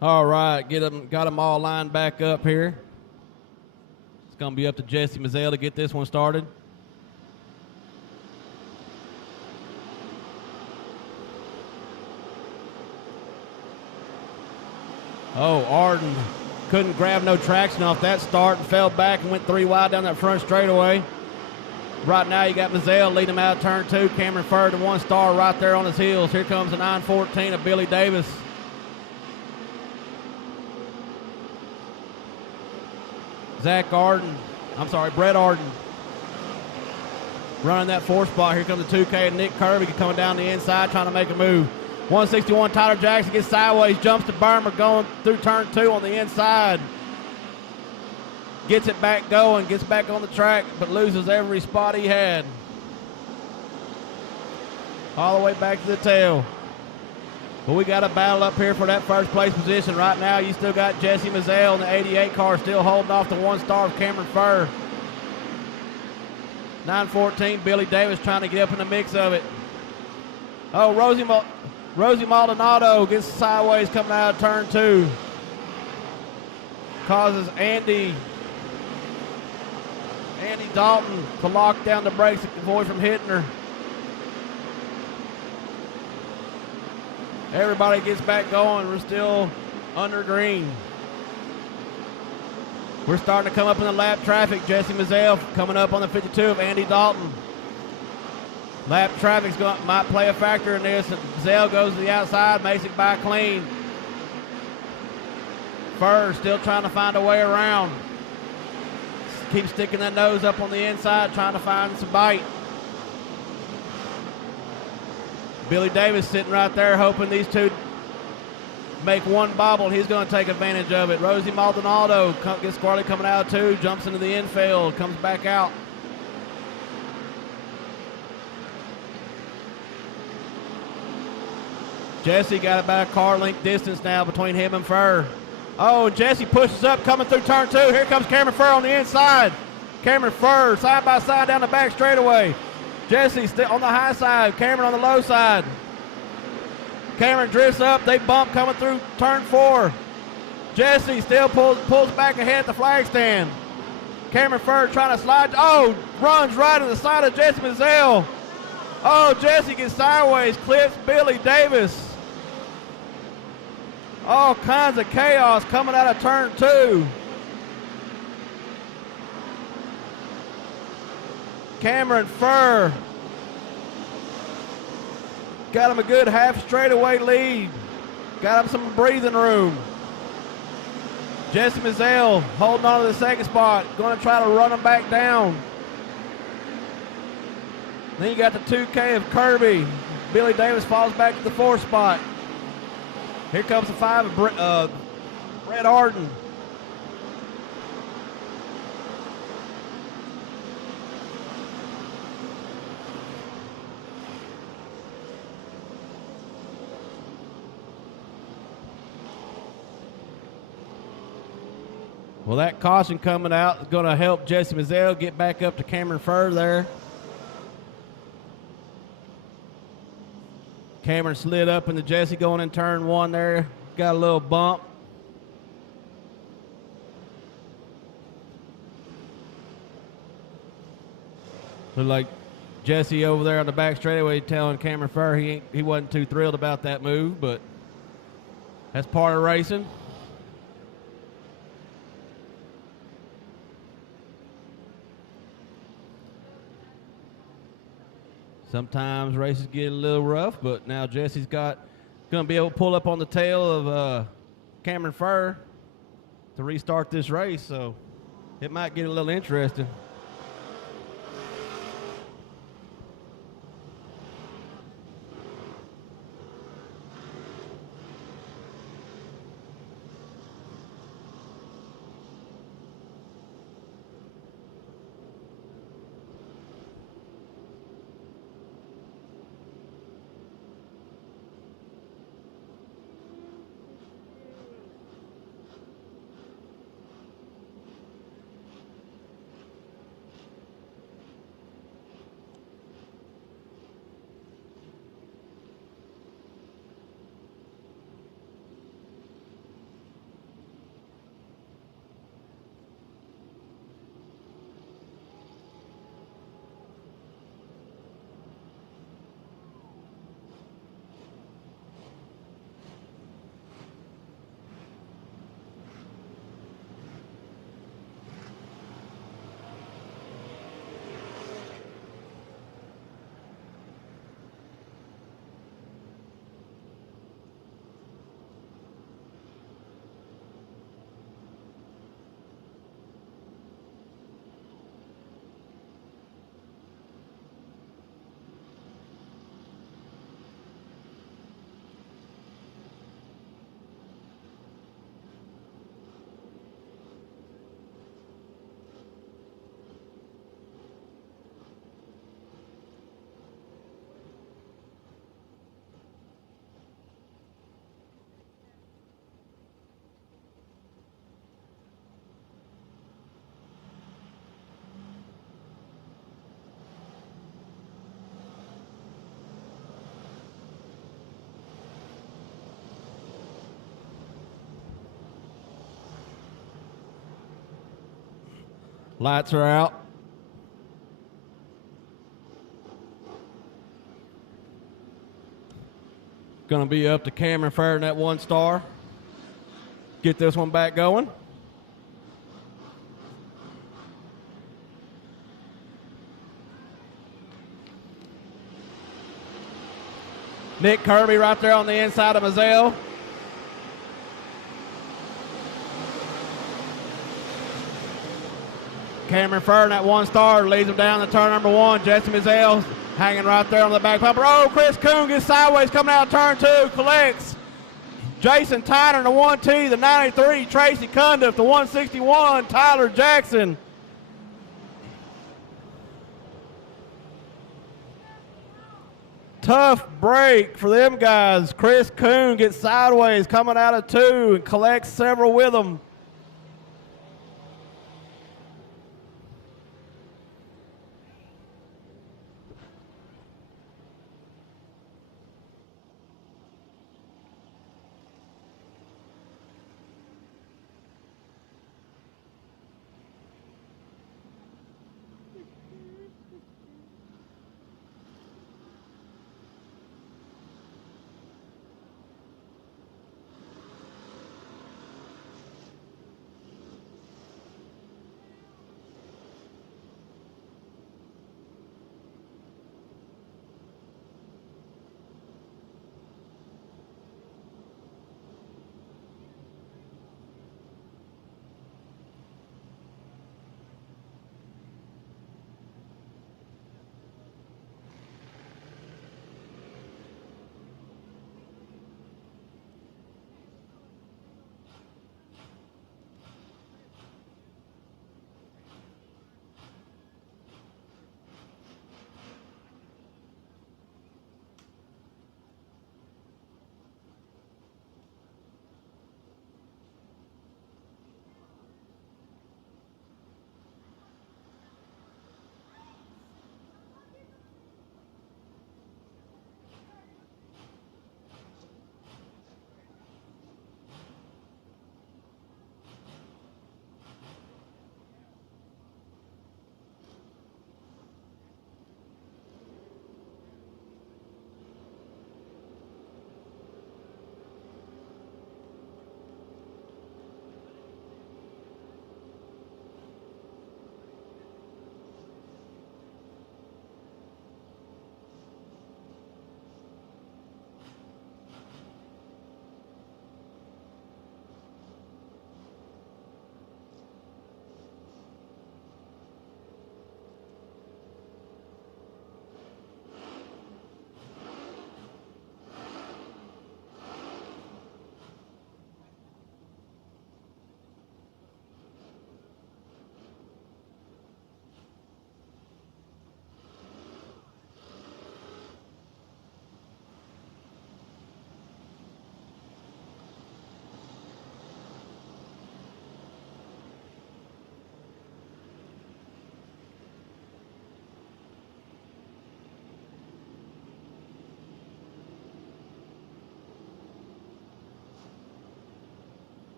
All right, got them all lined back up here. It's going to be up to Jesse Mazzell to get this one started. Oh, Arden couldn't grab no traction off that start and fell back and went 3 wide down that front straightaway. Right now you got Mazzell leading him out of turn 2. Cameron Furr to 1 star right there on his heels. Here comes the 914 of Billy Davis. Brett Arden running that 4 spot. Here comes the 2K and Nick Kirby coming down the inside trying to make a move. 161 Tyler Jackson gets sideways, jumps to Burmer going through turn 2 on the inside. Gets it back going, gets back on the track, but loses every spot he had. All the way back to the tail. But we got a battle up here for that first place position. Right now, you still got Jesse Mazzell in the 88 car still holding off the 1 star of Cameron Furr. 914, Billy Davis trying to get up in the mix of it. Oh, Rosie Maldonado gets sideways coming out of turn 2. Causes Andy Dalton to lock down the brakes to avoid from hitting her. Everybody gets back going. We're still under green. We're starting to come up in the lap traffic. Jesse Mazzell coming up on the 52 of Andy Dalton. Lap traffic might play a factor in this. Mazzell goes to the outside, makes it by clean. Furr still trying to find a way around. Keeps sticking that nose up on the inside, trying to find some bite. Billy Davis sitting right there hoping these two make one bobble. He's going to take advantage of it. Rosie Maldonado gets squarely coming out of 2, jumps into the infield, comes back out. Jesse got about a car length distance now between him and Furr. Oh, Jesse pushes up, coming through turn 2. Here comes Cameron Furr on the inside. Cameron Furr side by side down the back straightaway. Jesse still on the high side, Cameron on the low side. Cameron drifts up, they bump coming through turn 4. Jesse still pulls back ahead at the flag stand. Cameron Furr trying to slide. Oh, runs right to the side of Jesse Mazzell. Oh, Jesse gets sideways, clips Billy Davis. All kinds of chaos coming out of turn 2. Cameron Furr got him a good half straightaway lead. Got him some breathing room. Jesse Mazzell holding on to the 2nd spot. Going to try to run him back down. Then you got the 2K of Kirby. Billy Davis falls back to the 4th spot. Here comes the 5 of Brett Arden. Well, that caution coming out is going to help Jesse Mazzell get back up to Cameron Furr there. Cameron slid up into Jesse going in turn 1 there. Got a little bump. Looked like Jesse over there on the back straightaway telling Cameron Furr he wasn't too thrilled about that move, but that's part of racing. Sometimes races get a little rough, but now Jesse's going to be able to pull up on the tail of Cameron Furr to restart this race, so it might get a little interesting. Lights are out. Going to be up to Cameron Fair in that 1 star. Get this one back going. Nick Kirby right there on the inside of Mazzell. Cameron Fair in that 1 star leads him down to turn number 1. Jesse Mazzell hanging right there on the back bumper. Oh, Chris Coon gets sideways coming out of turn 2. Collects. Jason Tyner in the 1T, the 93. Tracy Cundiff, the 161. Tyler Jackson. Tough break for them guys. Chris Coon gets sideways coming out of 2 and collects several with them.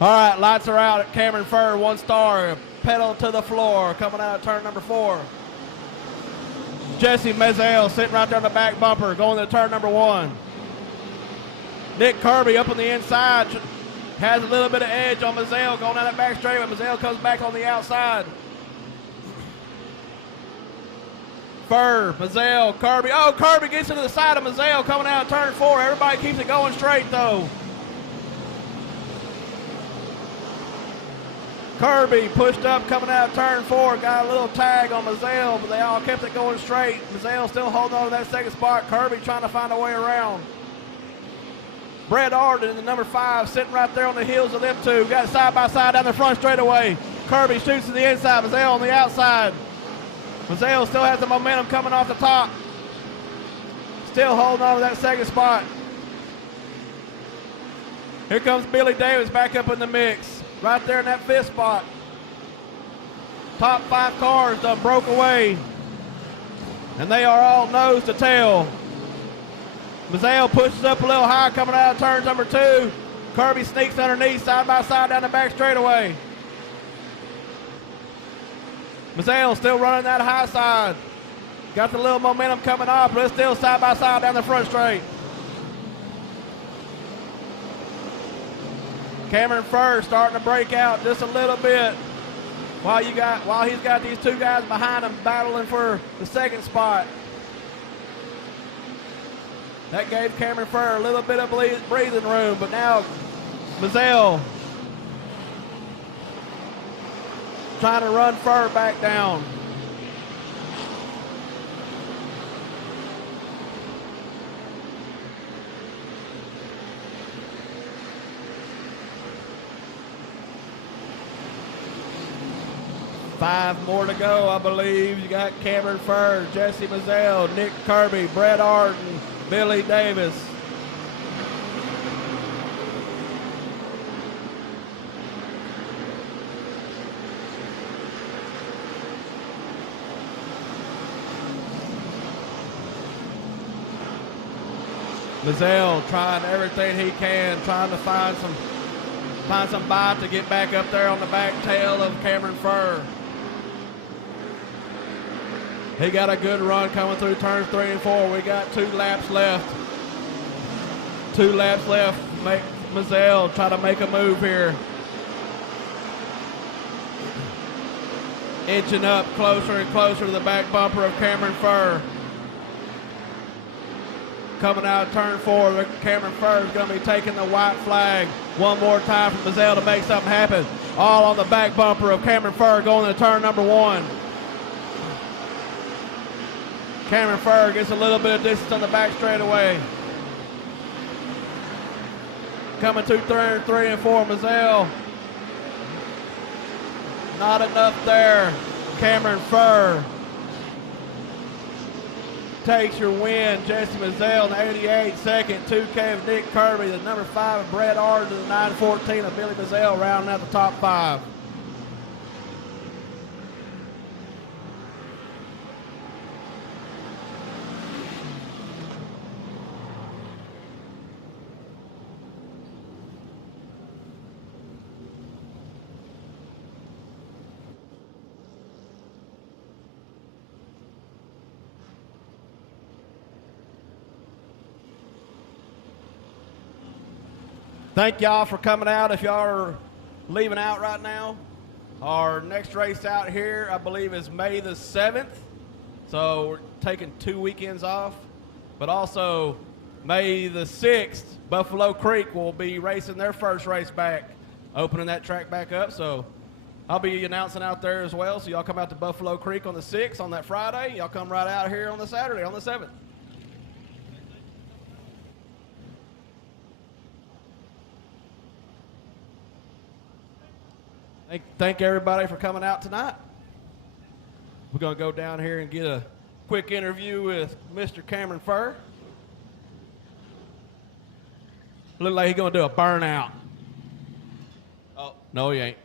All right, lights are out at Cameron Furr, 1 star, pedal to the floor, coming out of turn number 4. Jesse Mazel sitting right there on the back bumper, going to turn number 1. Nick Kirby up on the inside, has a little bit of edge on Mazel going down that back straight, but Mazel comes back on the outside. Furr, Mazel, Kirby. Oh, Kirby gets into the side of Mazel coming out of turn 4. Everybody keeps it going straight, though. Kirby pushed up coming out of turn 4. Got a little tag on Mazel, but they all kept it going straight. Mazel still holding on to that second spot. Kirby trying to find a way around. Brett Arden in the number 5 sitting right there on the heels of them two. Got it side by side down the front straightaway. Kirby shoots to the inside. Mazel on the outside. Mazel still has the momentum coming off the top. Still holding on to that second spot. Here comes Billy Davis back up in the mix. Right there in that 5th spot. Top 5 cars done broke away. And they are all nose to tail. Mazel pushes up a little high coming out of turn number 2. Kirby sneaks underneath side by side down the back straightaway. Mazel still running that high side. Got the little momentum coming off, but it's still side by side down the front straight. Cameron Furr starting to break out just a little bit while he's got these 2 guys behind him battling for the second spot. That gave Cameron Furr a little bit of breathing room, but now Mazel trying to run Furr back down. Five more to go, I believe. You got Cameron Furr, Jesse Mazel, Nick Kirby, Brett Arden, Billy Davis. Mazel trying everything he can, trying to find some bite to get back up there on the back tail of Cameron Furr. He got a good run coming through turns 3 and 4. We got 2 laps left. 2 laps left. Make Mazel try to make a move here. Inching up closer and closer to the back bumper of Cameron Furr. Coming out of turn 4, Cameron Furr is going to be taking the white flag one more time for Mazel to make something happen. All on the back bumper of Cameron Furr going to turn number 1. Cameron Furr gets a little bit of distance on the back straightaway. Coming to turn 3 and 4, Mazel. Not enough there. Cameron Furr takes your win. Jesse Mazel in the 88 second. 2K of Nick Kirby. The number 5 of Brett Arden. The 914 of Billy Mazel rounding out the top 5. Thank y'all for coming out. If y'all are leaving out right now, our next race out here, I believe, is May the 7th. So we're taking 2 weekends off. But also May the 6th, Buffalo Creek will be racing their first race back, opening that track back up. So I'll be announcing out there as well. So y'all come out to Buffalo Creek on the 6th on that Friday. Y'all come right out here on the Saturday on the 7th. Thank everybody for coming out tonight. We're going to go down here and get a quick interview with Mr. Cameron Furr. Look like he's going to do a burnout. Oh, no, he ain't.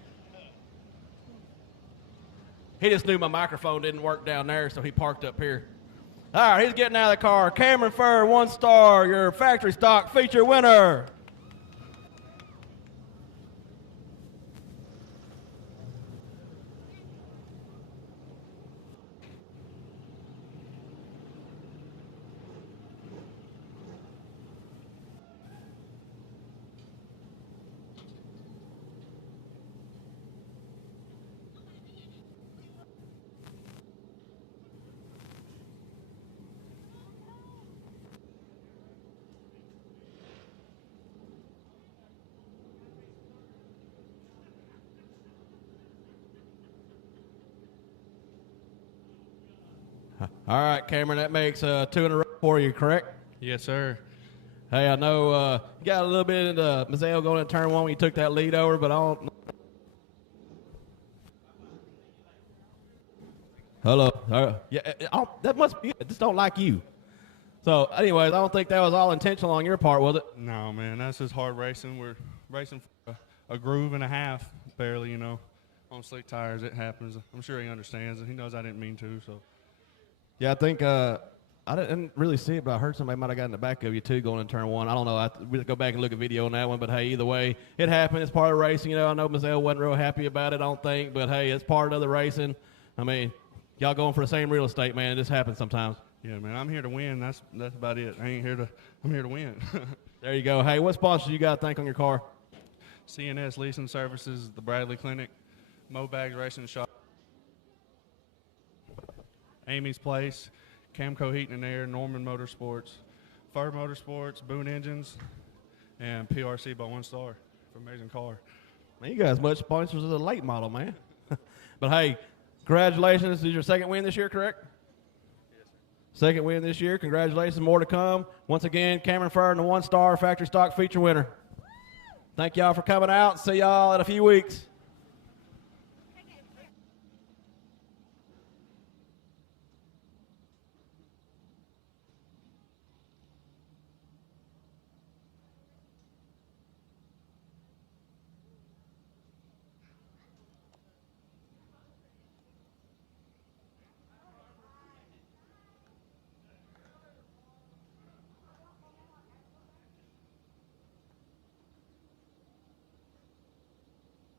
He just knew my microphone didn't work down there, so he parked up here. All right, he's getting out of the car. Cameron Furr, 1 star, your factory stock feature winner. All right, Cameron, that makes 2 in a row for you, correct? Yes, sir. Hey, I know you got a little bit into Mazzeo going in turn 1 when you took that lead over, but I don't. Hello. Yeah, that must be it. I just don't like you. So, anyways, I don't think that was all intentional on your part, was it? No, man, that's just hard racing. We're racing for a groove and a half, barely, you know. On slick tires, it happens. I'm sure he understands, and he knows I didn't mean to. So, Yeah, I think I didn't really see it, but I heard somebody might have got in the back of you too going in turn 1. I don't know. We'll go back and look at video on that one, but hey, either way, it happened. It's part of racing. You know, I know Mazzeo wasn't real happy about it, I don't think, but hey, it's part of the racing. I mean, y'all going for the same real estate, man. It just happens sometimes. yeah, man, I'm here to win. That's about it. I'm here to win. There you go. Hey, what sponsors you got to thank on your car? CNS Leasing Services, the Bradley Clinic, Mobags Racing Shop, Amy's Place, Camco Heating and Air, Norman Motorsports, Fur Motorsports, Boone Engines, and PRC by Lonestar for amazing car. Man, you guys much sponsors of the late model, man. But hey, congratulations. This is your second win this year, correct? Yes, sir. Second win this year. Congratulations. More to come. Once again, Cameron Furr and the One Star Factory Stock Feature winner. Thank y'all for coming out. See y'all in a few weeks.